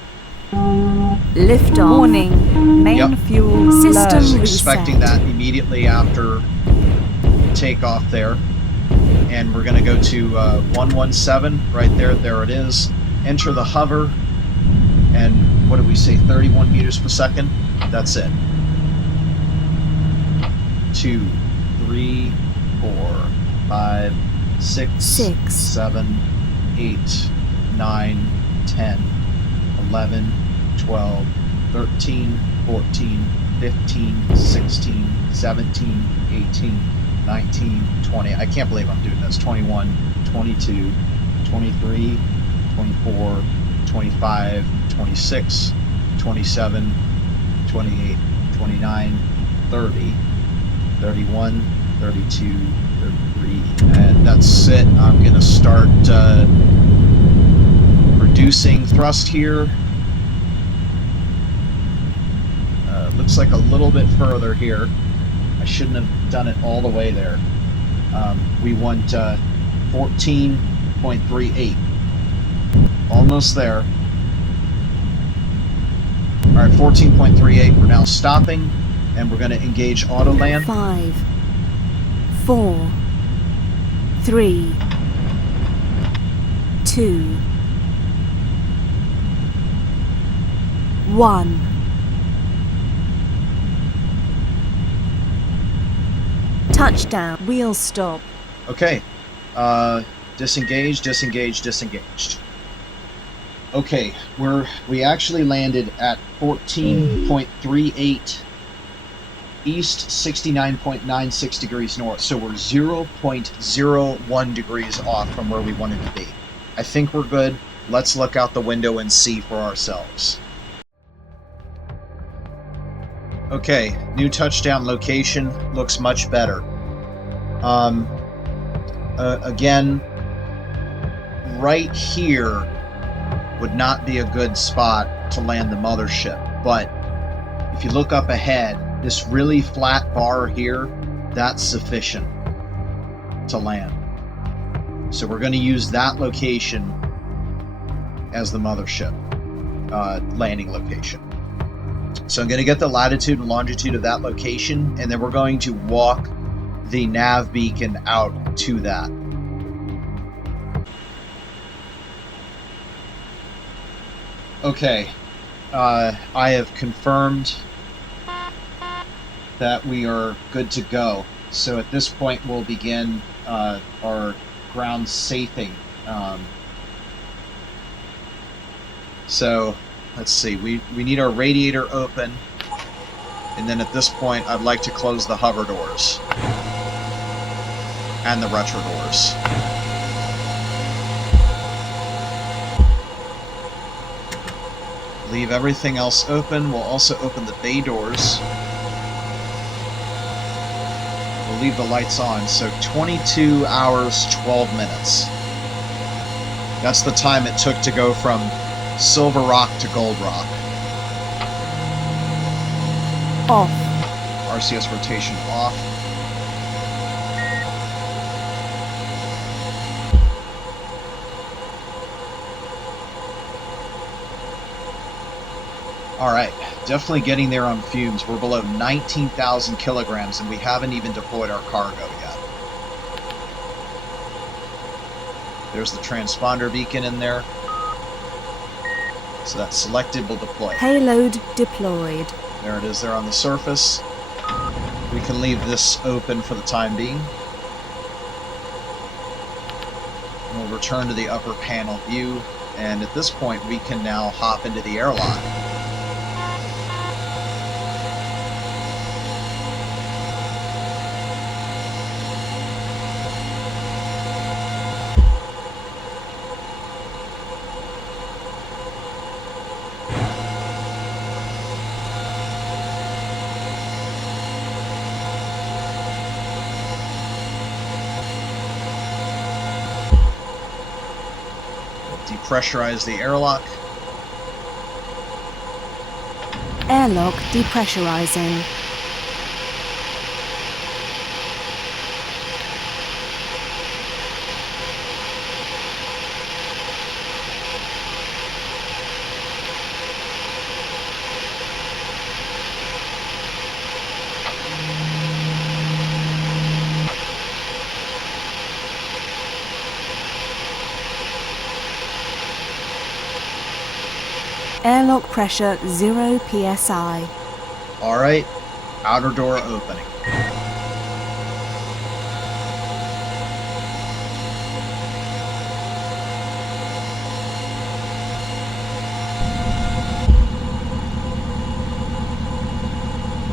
Lift off. Warning. Main Yep. fuel system Was reset. expecting that immediately after takeoff there. And we're going to go to 117 right there. There it is. Enter the hover. And what did we say? 31 meters per second? That's it. 2, 3, 4, 5, 6, 7, 8, 9, 10, 11, 12, 13, 14, 15, 16, 17, 18, 19, 20. I can't believe I'm doing this. 21, 22, 23, 24, 25, 26, 27, 28, 29, 30, 31, 32, 33. And that's it. I'm going to start reducing thrust here. Looks like a little bit further here. I shouldn't have done it all the way there. We want 14.38. Almost there. Alright, 14.38. We're now stopping, and we're going to engage auto land. 5, 4, 3, 2, 1. Touchdown. Wheel stop. Okay. Disengage, disengage, disengaged. Okay, we actually landed at 14.38 east, 69.96 degrees north. So we're 0.01 degrees off from where we wanted to be. I think we're good. Let's look out the window and see for ourselves. Okay, new touchdown location looks much better. Again, right here would not be a good spot to land the mothership, but if you look up ahead, this really flat bar here, that's sufficient to land. So we're going to use that location as the mothership landing location. So I'm going to get the latitude and longitude of that location, and then we're going to walk the nav beacon out to that. Okay, I have confirmed that we are good to go. So at this point we'll begin our ground safing. So let's see, we need our radiator open, and then at this point I'd like to close the hover doors and the retro doors. Leave everything else open. We'll also open the bay doors. We'll leave the lights on. So 22 hours, 12 minutes. That's the time it took to go from Silver Rock to Gold Rock. Off. RCS rotation off. Alright, definitely getting there on fumes. We're below 19,000 kilograms and we haven't even deployed our cargo yet. There's the transponder beacon in there. So that's selected, we'll deploy. Payload deployed. There it is there on the surface. We can leave this open for the time being. And we'll return to the upper panel view. And at this point, we can now hop into the airlock. Depressurize the airlock. Airlock depressurizing. Airlock pressure 0 psi. Alright, outer door opening.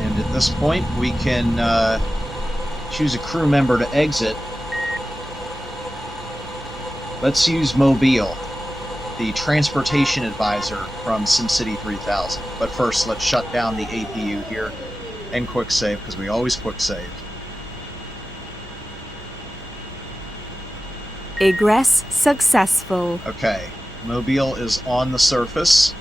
And at this point, we can choose a crew member to exit. Let's use Mobile, the transportation advisor from SimCity 3000. But first, let's shut down the APU here and quick save, because we always quick save. Egress successful. Okay, Mobile is on the surface.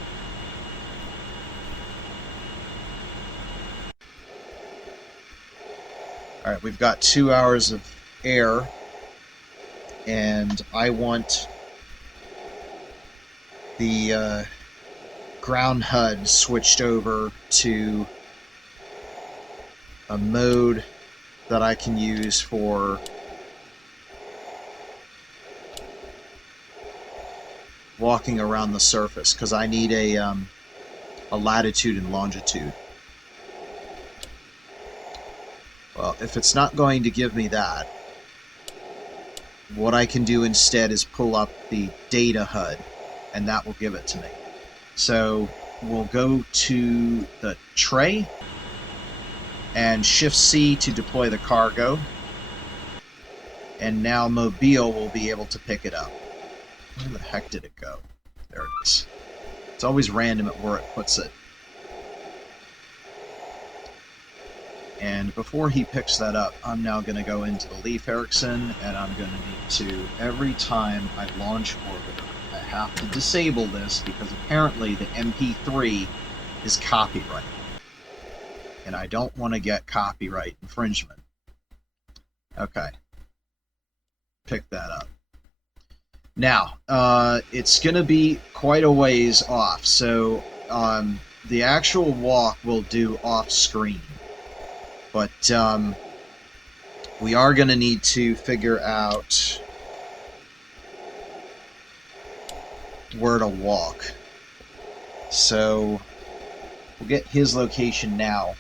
Alright, we've got 2 hours of air, and I want the ground HUD switched over to a mode that I can use for walking around the surface, because I need a latitude and longitude. Well, if it's not going to give me that, what I can do instead is pull up the data HUD, and that will give it to me. So we'll go to the tray and Shift-C to deploy the cargo, and now Mobile will be able to pick it up. Where the heck did it go? There it is. It's always random at where it puts it. And before he picks that up, I'm now going to go into the Leif Erikson, and I'm going to need to, every time I launch orbiter, I have to disable this, because apparently the MP3 is copyright. And I don't want to get copyright infringement. Okay. Pick that up. Now, it's going to be quite a ways off, so the actual walk we'll do off-screen. But we are going to need to figure out where to walk. So we'll get his location now.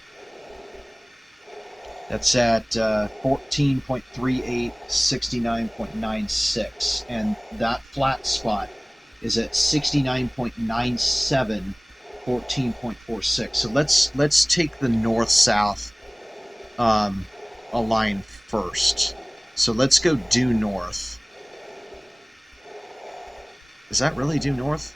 That's at 14.38, 69.96. And that flat spot is at 69.97, 14.46. So let's take the north-south align first. So let's go due north. Is that really due north?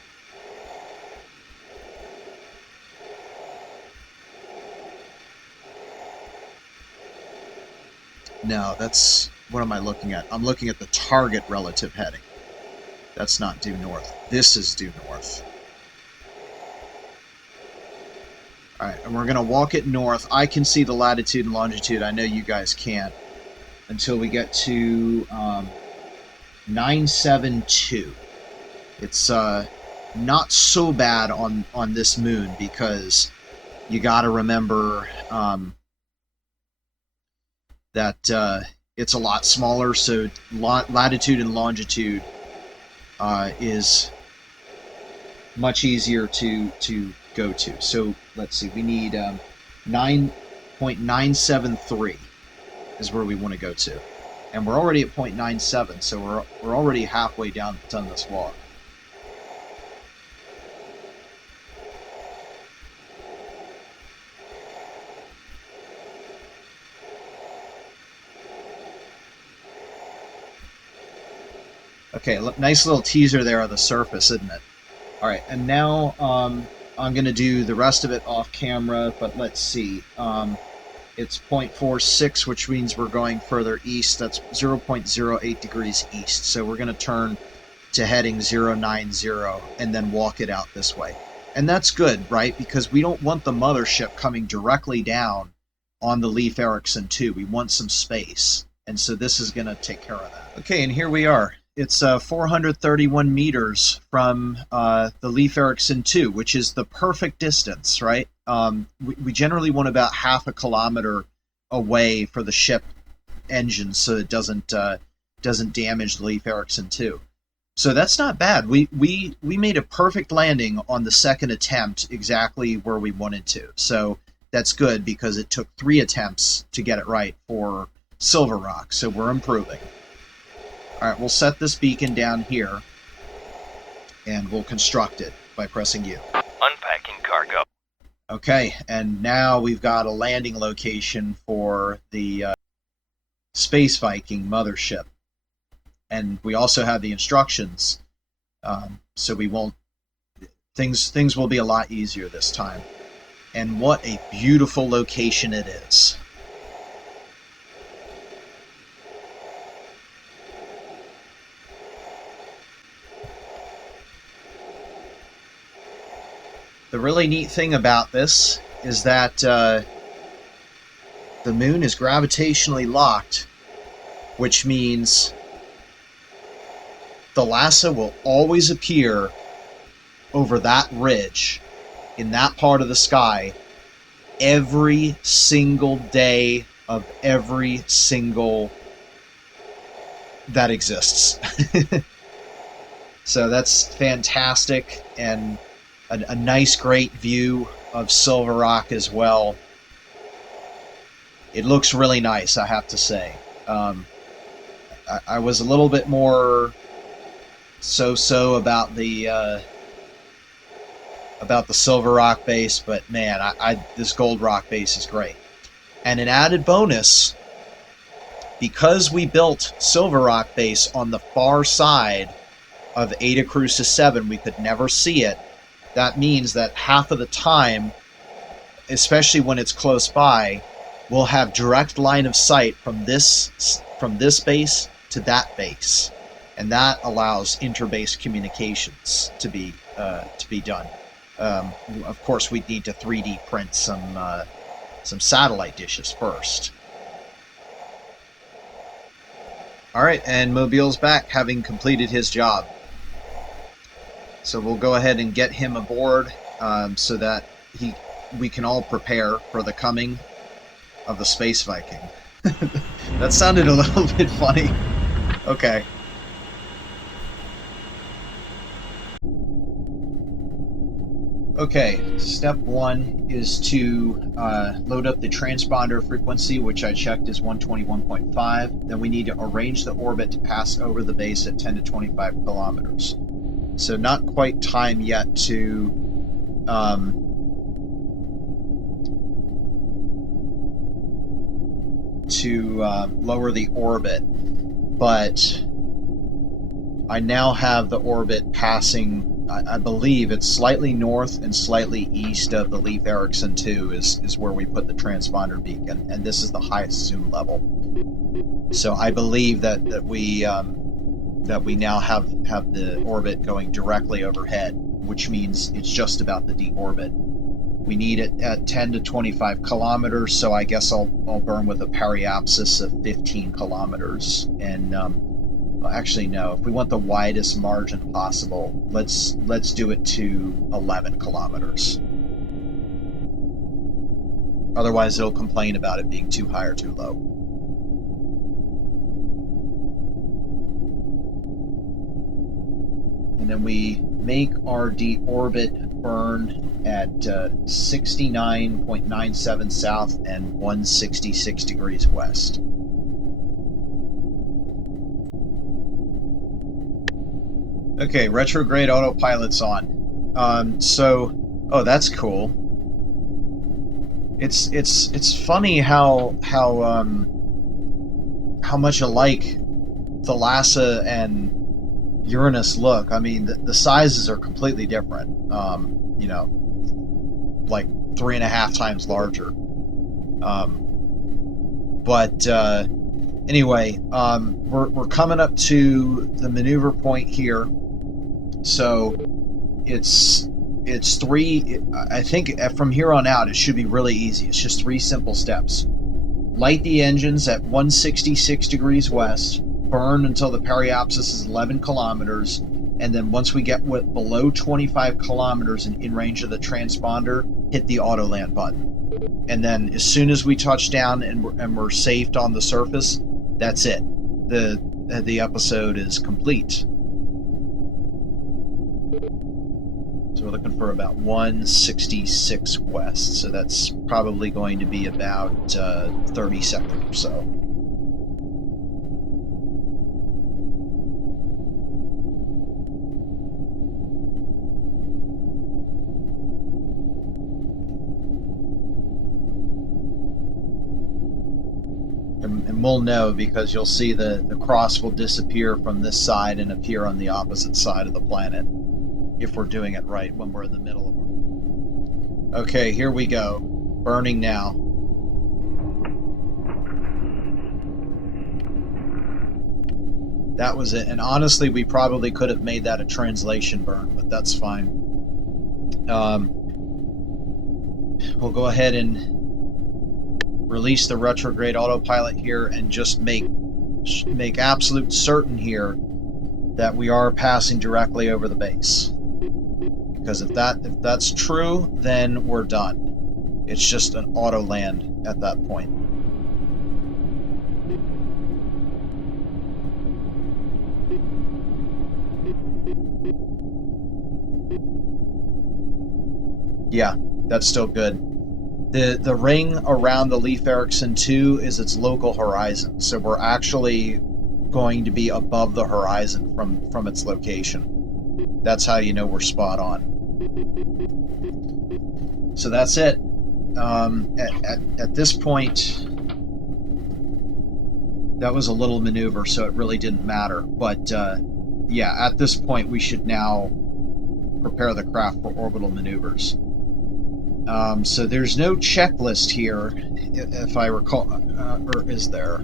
No, that's... What am I looking at? I'm looking at the target relative heading. That's not due north. This is due north. Alright, and we're going to walk it north. I can see the latitude and longitude. I know you guys can't. Until we get to 972. It's not so bad on this moon, because you got to remember that it's a lot smaller, so latitude and longitude is much easier to go to. So let's see, we need 9.973 is where we want to go to, and we're already at 0.97, so we're already halfway done this walk. Okay, nice little teaser there of the surface, isn't it? All right, and now I'm going to do the rest of it off camera, but let's see. It's 0.46, which means we're going further east. That's 0.08 degrees east. So we're going to turn to heading 090 and then walk it out this way. And that's good, right? Because we don't want the mothership coming directly down on the Leif Erikson 2. We want some space. And so this is going to take care of that. Okay, and here we are. It's 431 meters from the Leif Erikson 2, which is the perfect distance, right? We generally want about half a kilometer away for the ship engines, so it doesn't damage the Leif Erikson 2. So that's not bad. We made a perfect landing on the second attempt, exactly where we wanted to. So that's good, because it took 3 attempts to get it right for Silver Rock. So we're improving. All right, we'll set this beacon down here, and we'll construct it by pressing U. Unpacking cargo. Okay, and now we've got a landing location for the Space Viking mothership. And we also have the instructions, so we won't... Things will be a lot easier this time. And what a beautiful location it is. The really neat thing about this is that the moon is gravitationally locked, which means the Lhasa will always appear over that ridge in that part of the sky every single day of every single that exists. So that's fantastic, and a nice, great view of Silver Rock as well. It looks really nice, I have to say. I was a little bit more so about the Silver Rock base, but man, this Gold Rock base is great. And an added bonus, because we built Silver Rock base on the far side of Eta Crucis 7, we could never see it. That means that half of the time, especially when it's close by, we'll have direct line of sight from this base to that base, and that allows inter-base communications to be done. Of course, we'd need to 3D print some satellite dishes first. All right, and Mobile's back, having completed his job. So we'll go ahead and get him aboard so that we can all prepare for the coming of the Space Viking. That sounded a little bit funny. Okay. Okay, step 1 is to load up the transponder frequency, which I checked is 121.5. Then we need to arrange the orbit to pass over the base at 10 to 25 kilometers. So not quite time yet to lower the orbit, but I now have the orbit passing, I believe it's slightly north and slightly east of the Leif Erikson 2 is where we put the transponder beacon, and this is the highest zoom level. So I believe that we now have the orbit going directly overhead, which means it's just about the deorbit. We need it at 10 to 25 kilometers, so I guess I'll burn with a periapsis of 15 kilometers, and Well, actually, no. If we want the widest margin possible, let's do it to 11 kilometers. Otherwise, it'll complain about it being too high or too low. And then we make our deorbit burn at 69.97 south and 166 degrees west. Okay, retrograde autopilot's on. Oh, that's cool. It's funny how much alike Thalassa and Uranus look. I mean, the sizes are completely different. You know, like 3.5 times larger. Anyway, we're coming up to the maneuver point here. So it's 3. I think from here on out it should be really easy. It's just 3 simple steps. Light the engines at 166 degrees west. Burn until the periapsis is 11 kilometers, and then once we get below 25 kilometers in range of the transponder, hit the auto land button. And then as soon as we touch down and we're safe on the surface, that's it. The episode is complete. So we're looking for about 166 west, so that's probably going to be about 30 seconds or so. And we'll know because you'll see the cross will disappear from this side and appear on the opposite side of the planet if we're doing it right when we're in the middle of it. Okay, here we go. Burning now. That was it. And honestly, we probably could have made that a translation burn, but that's fine. We'll go ahead and release the retrograde autopilot here and just make absolute certain here that we are passing directly over the base. Because if that's true, then we're done. It's just an auto land at that point. Yeah, that's still good. The ring around the Leif Erikson 2 is its local horizon, so we're actually going to be above the horizon from its location. That's how you know we're spot on. So that's it. At this point, that was a little maneuver, so it really didn't matter. But yeah, at this point, we should now prepare the craft for orbital maneuvers. So there's no checklist here, if I recall, or is there?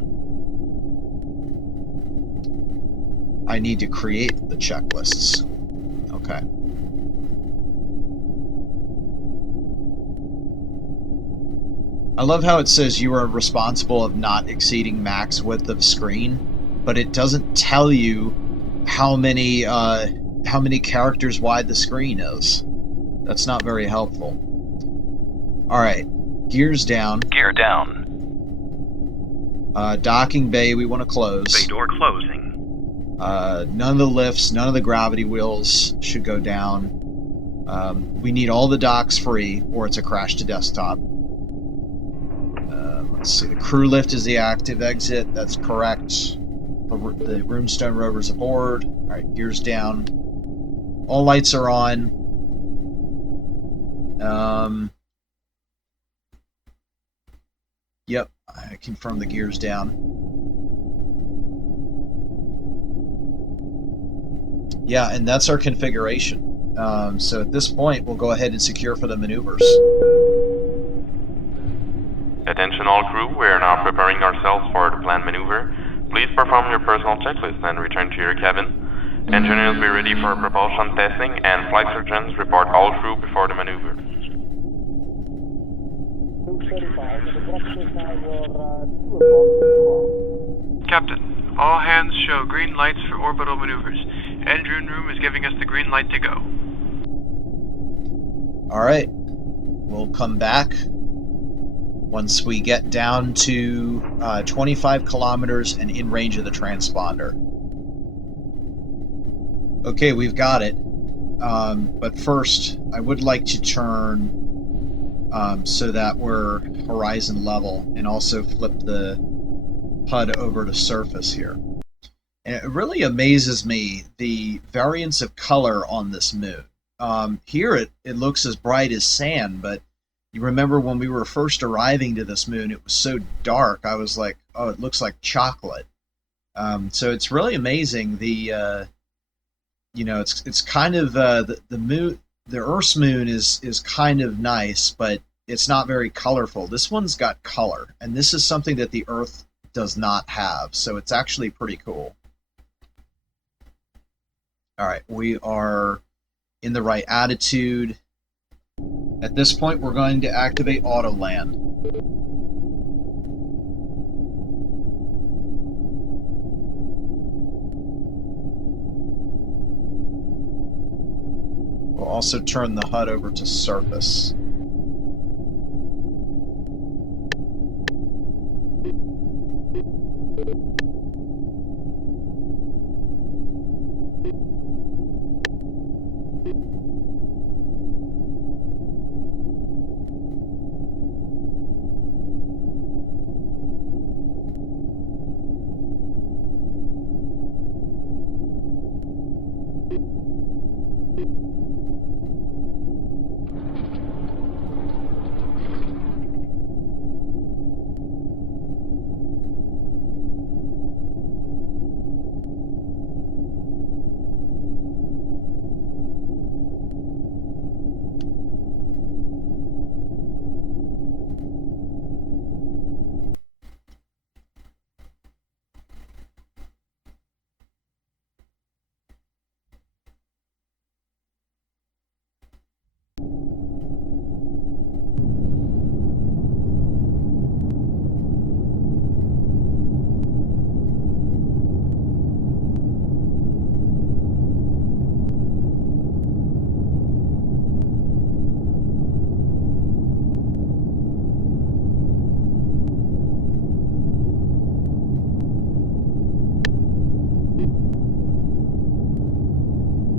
I need to create the checklists. Okay. I love how it says you are responsible of not exceeding max width of screen, but it doesn't tell you how many characters wide the screen is. That's not very helpful. All right, gears down. Gear down. Docking bay we want to close. Bay door closing. None of the lifts, none of the gravity wheels should go down. We need all the docks free, or it's a crash to desktop. Let's see, the crew lift is the active exit. That's correct. The Runestone rover's aboard. All right, gears down. All lights are on. Yep, I confirm the gears down. Yeah, and that's our configuration. So at this point, we'll go ahead and secure for the maneuvers. Attention all crew, we are now preparing ourselves for the planned maneuver. Please perform your personal checklist and return to your cabin. Engineers be ready for propulsion testing, and flight surgeons report all crew before the maneuver. Captain, All hands show green lights for orbital maneuvers. Engine room is giving us the green light to go. Alright. We'll come back once we get down to 25 kilometers and in range of the transponder. Okay, we've got it. But first, I would like to turn so that we're horizon level and also flip the HUD over to surface here. And it really amazes me the variance of color on this moon. Here it looks as bright as sand, but you remember when we were first arriving to this moon, it was so dark, I was like, oh, it looks like chocolate. So it's really amazing. The you know, it's kind of the moon, the Earth's moon is kind of nice, but it's not very colorful. This one's got color, and this is something that the Earth does not have, so it's actually pretty cool. All right, we are in the right attitude. At this point, we're going to activate auto land. We'll also turn the HUD over to surface.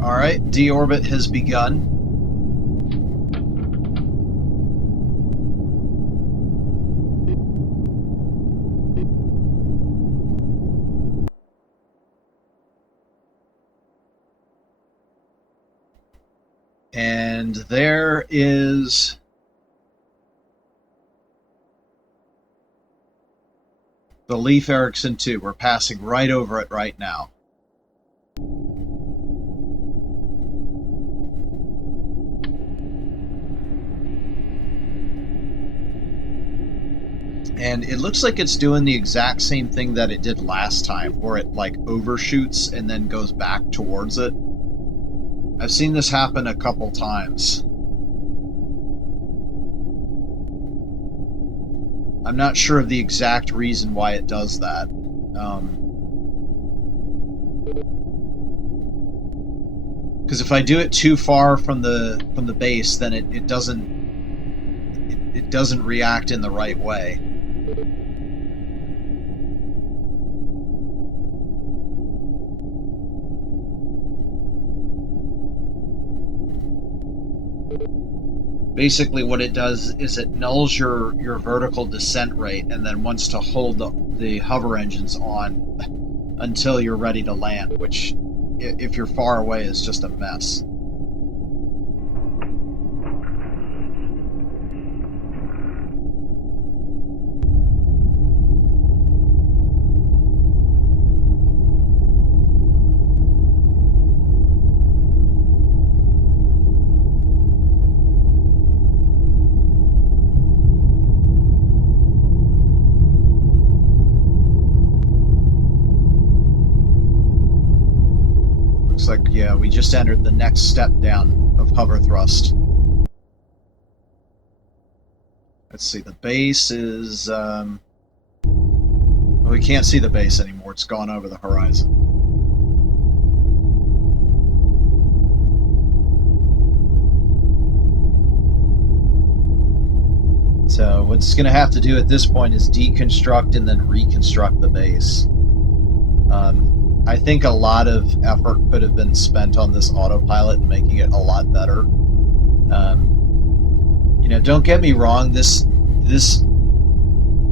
Alright, deorbit has begun. And there is the Leif Erikson 2. We're passing right over it right now. And it looks like it's doing the exact same thing that it did last time, where it like overshoots and then goes back towards it. I've seen this happen a couple times. I'm not sure of the exact reason why it does that. Because if I do it too far from the base, then it doesn't react in the right way. Basically what it does is it nulls your vertical descent rate and then wants to hold the hover engines on until you're ready to land, which if you're far away is just a mess. Like, yeah, we just entered the next step down of hover thrust. Let's see, the base is... well, we can't see the base anymore. or it's gone over the horizon. So what's going to have to do at this point is deconstruct and then reconstruct the base. I think a lot of effort could have been spent on this autopilot and making it a lot better. You know, don't get me wrong, this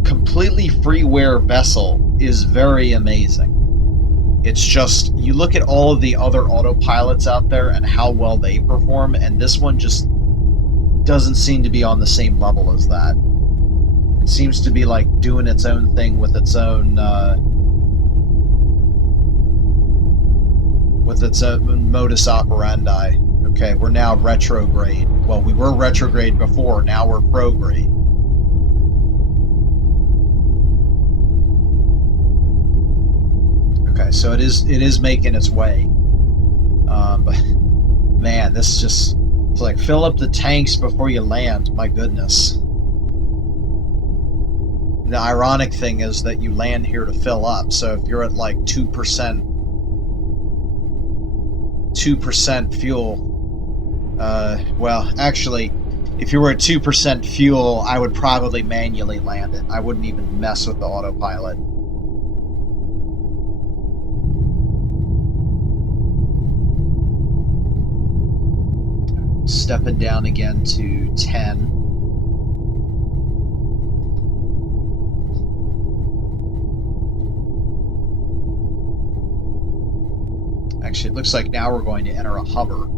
completely freeware vessel is very amazing. It's just, you look at all of the other autopilots out there and how well they perform, and this one just doesn't seem to be on the same level as that. It seems to be like doing its own thing with its own modus operandi. Okay, we're now retrograde. Well, we were retrograde before, now we're prograde. Okay, so it is making its way. But man, this just, it's like fill up the tanks before you land. My goodness. The ironic thing is that you land here to fill up. So if you're at like 2% fuel, well, actually, if you were at 2% fuel, I would probably manually land it. I wouldn't even mess with the autopilot. Stepping down again to 10. Actually, it looks like now we're going to enter a hover.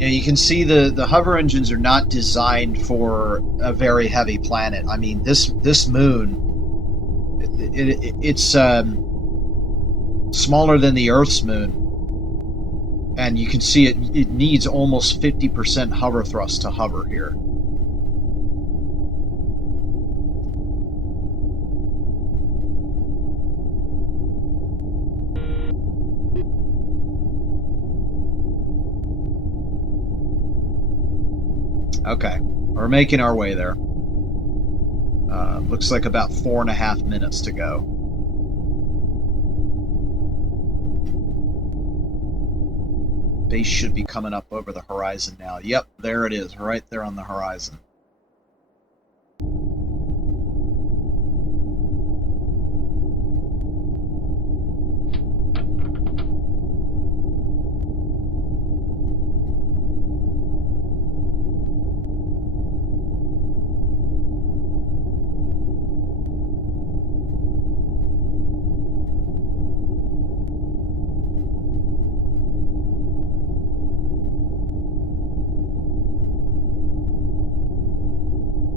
Yeah, you can see the hover engines are not designed for a very heavy planet. I mean, this moon, it's smaller than the Earth's moon, and you can see it needs almost 50% hover thrust to hover here. Okay, we're making our way there. Looks like about 4.5 minutes to go. Base should be coming up over the horizon now. Yep, there it is, right there on the horizon.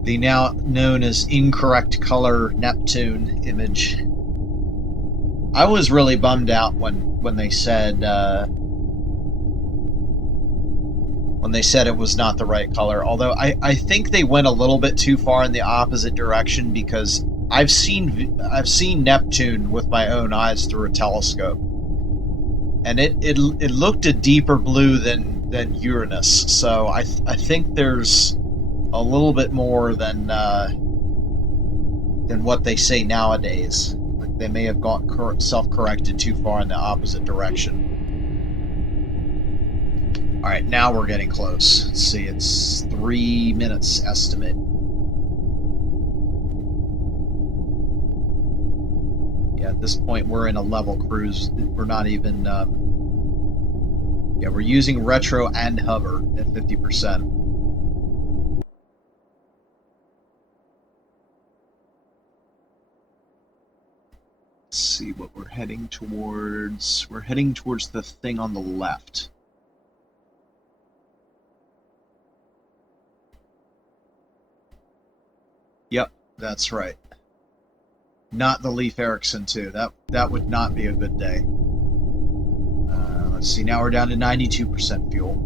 The now known as incorrect color Neptune image. I was really bummed out when they said it was not the right color. Although I think they went a little bit too far in the opposite direction, because I've seen Neptune with my own eyes through a telescope, and it looked a deeper blue than Uranus. So I think there's a little bit more than what they say nowadays. Like they may have got self-corrected too far in the opposite direction. All right, now we're getting close. Let's see, it's 3 minutes estimate. Yeah, at this point we're in a level cruise. We're not even. Yeah, we're using retro and hover at 50%. Let's see what we're heading towards. We're heading towards the thing on the left. Yep, that's right. Not the Leif Erikson 2. That would not be a good day. Let's see, now we're down to 92% fuel.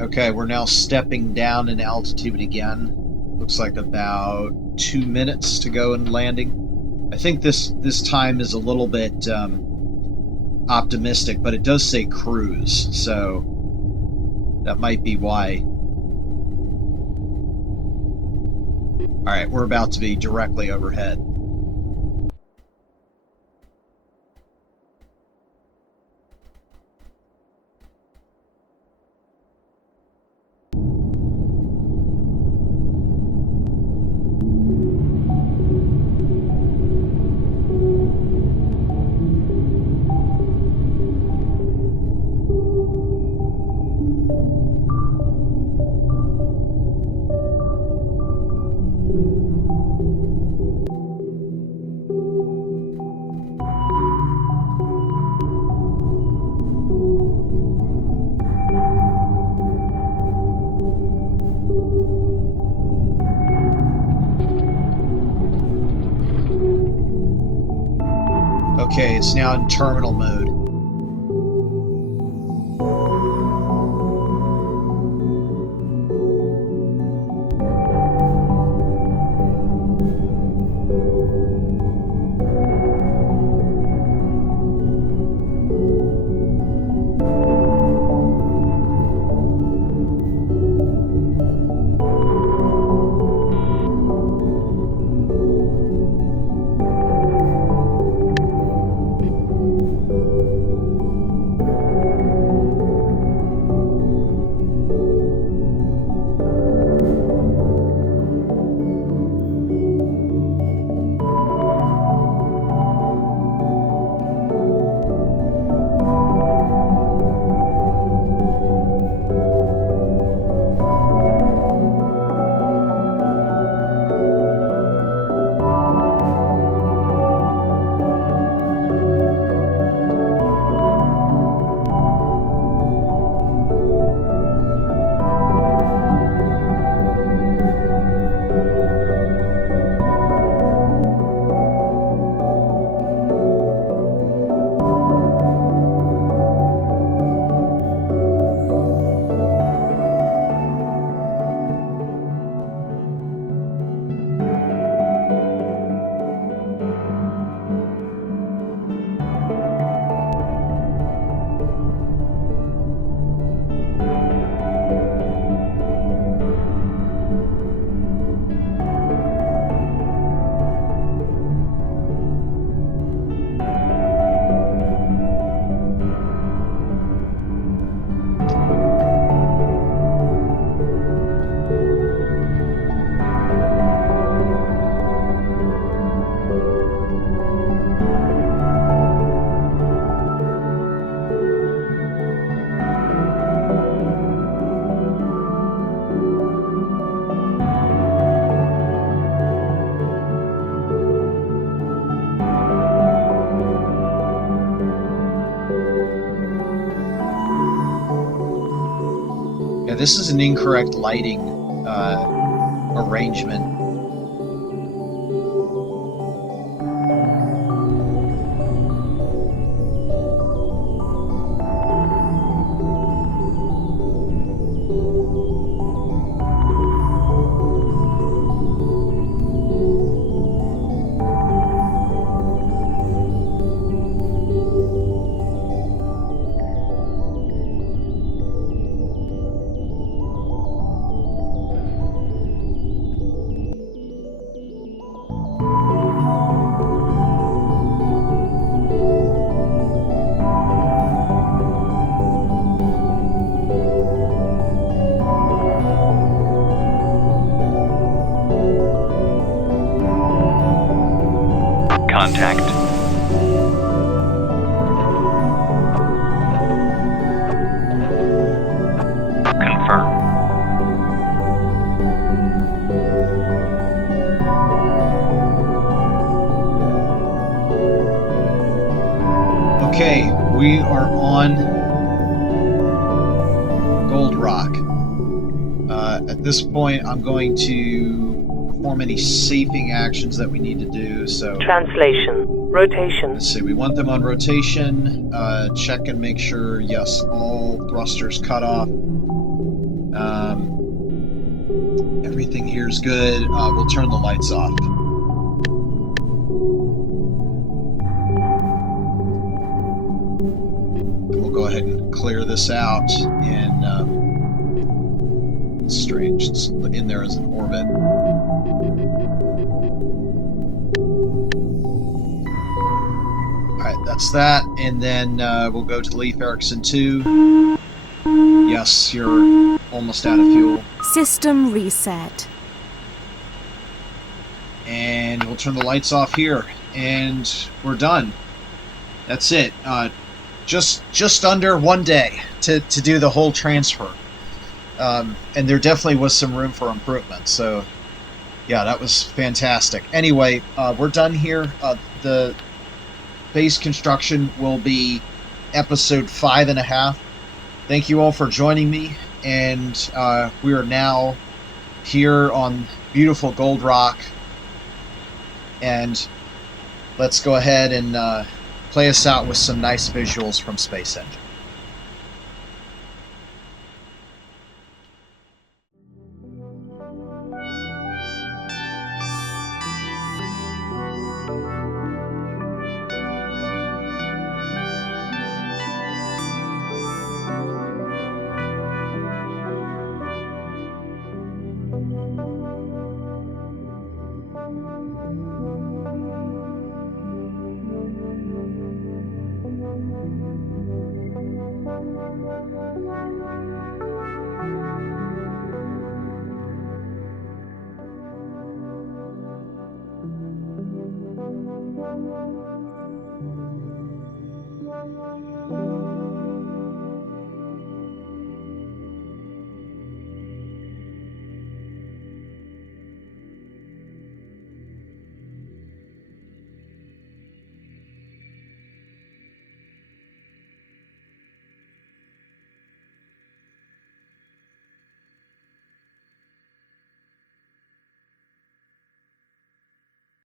Okay, we're now stepping down in altitude again. Looks like about 2 minutes to go in landing. I think this time is a little bit optimistic, but it does say cruise, so that might be why. Alright, we're about to be directly overhead. Okay, it's now in terminal mode. This is an incorrect lighting arrangement. Contact. Confirm. Okay, we are on Gold Rock. At this point, I'm going to perform any safing actions that we need to do. So Translation. Rotation. let's see, we want them on rotation. Check and make sure, yes, all thrusters cut off. Everything here is good. We'll turn the lights off. We'll go ahead and clear this out. And it's strange. It's in there as an orbit. Alright, that's that. And then we'll go to Leif Erikson 2. Yes, you're almost out of fuel. System reset. And we'll turn the lights off here. And we're done. That's it. Just under 1 day to do the whole transfer. And there definitely was some room for improvement. So, yeah, that was fantastic. Anyway, we're done here. The base construction will be episode 5.5. Thank you all for joining me, and we are now here on beautiful Gold Rock, and let's go ahead and play us out with some nice visuals from Space Engine.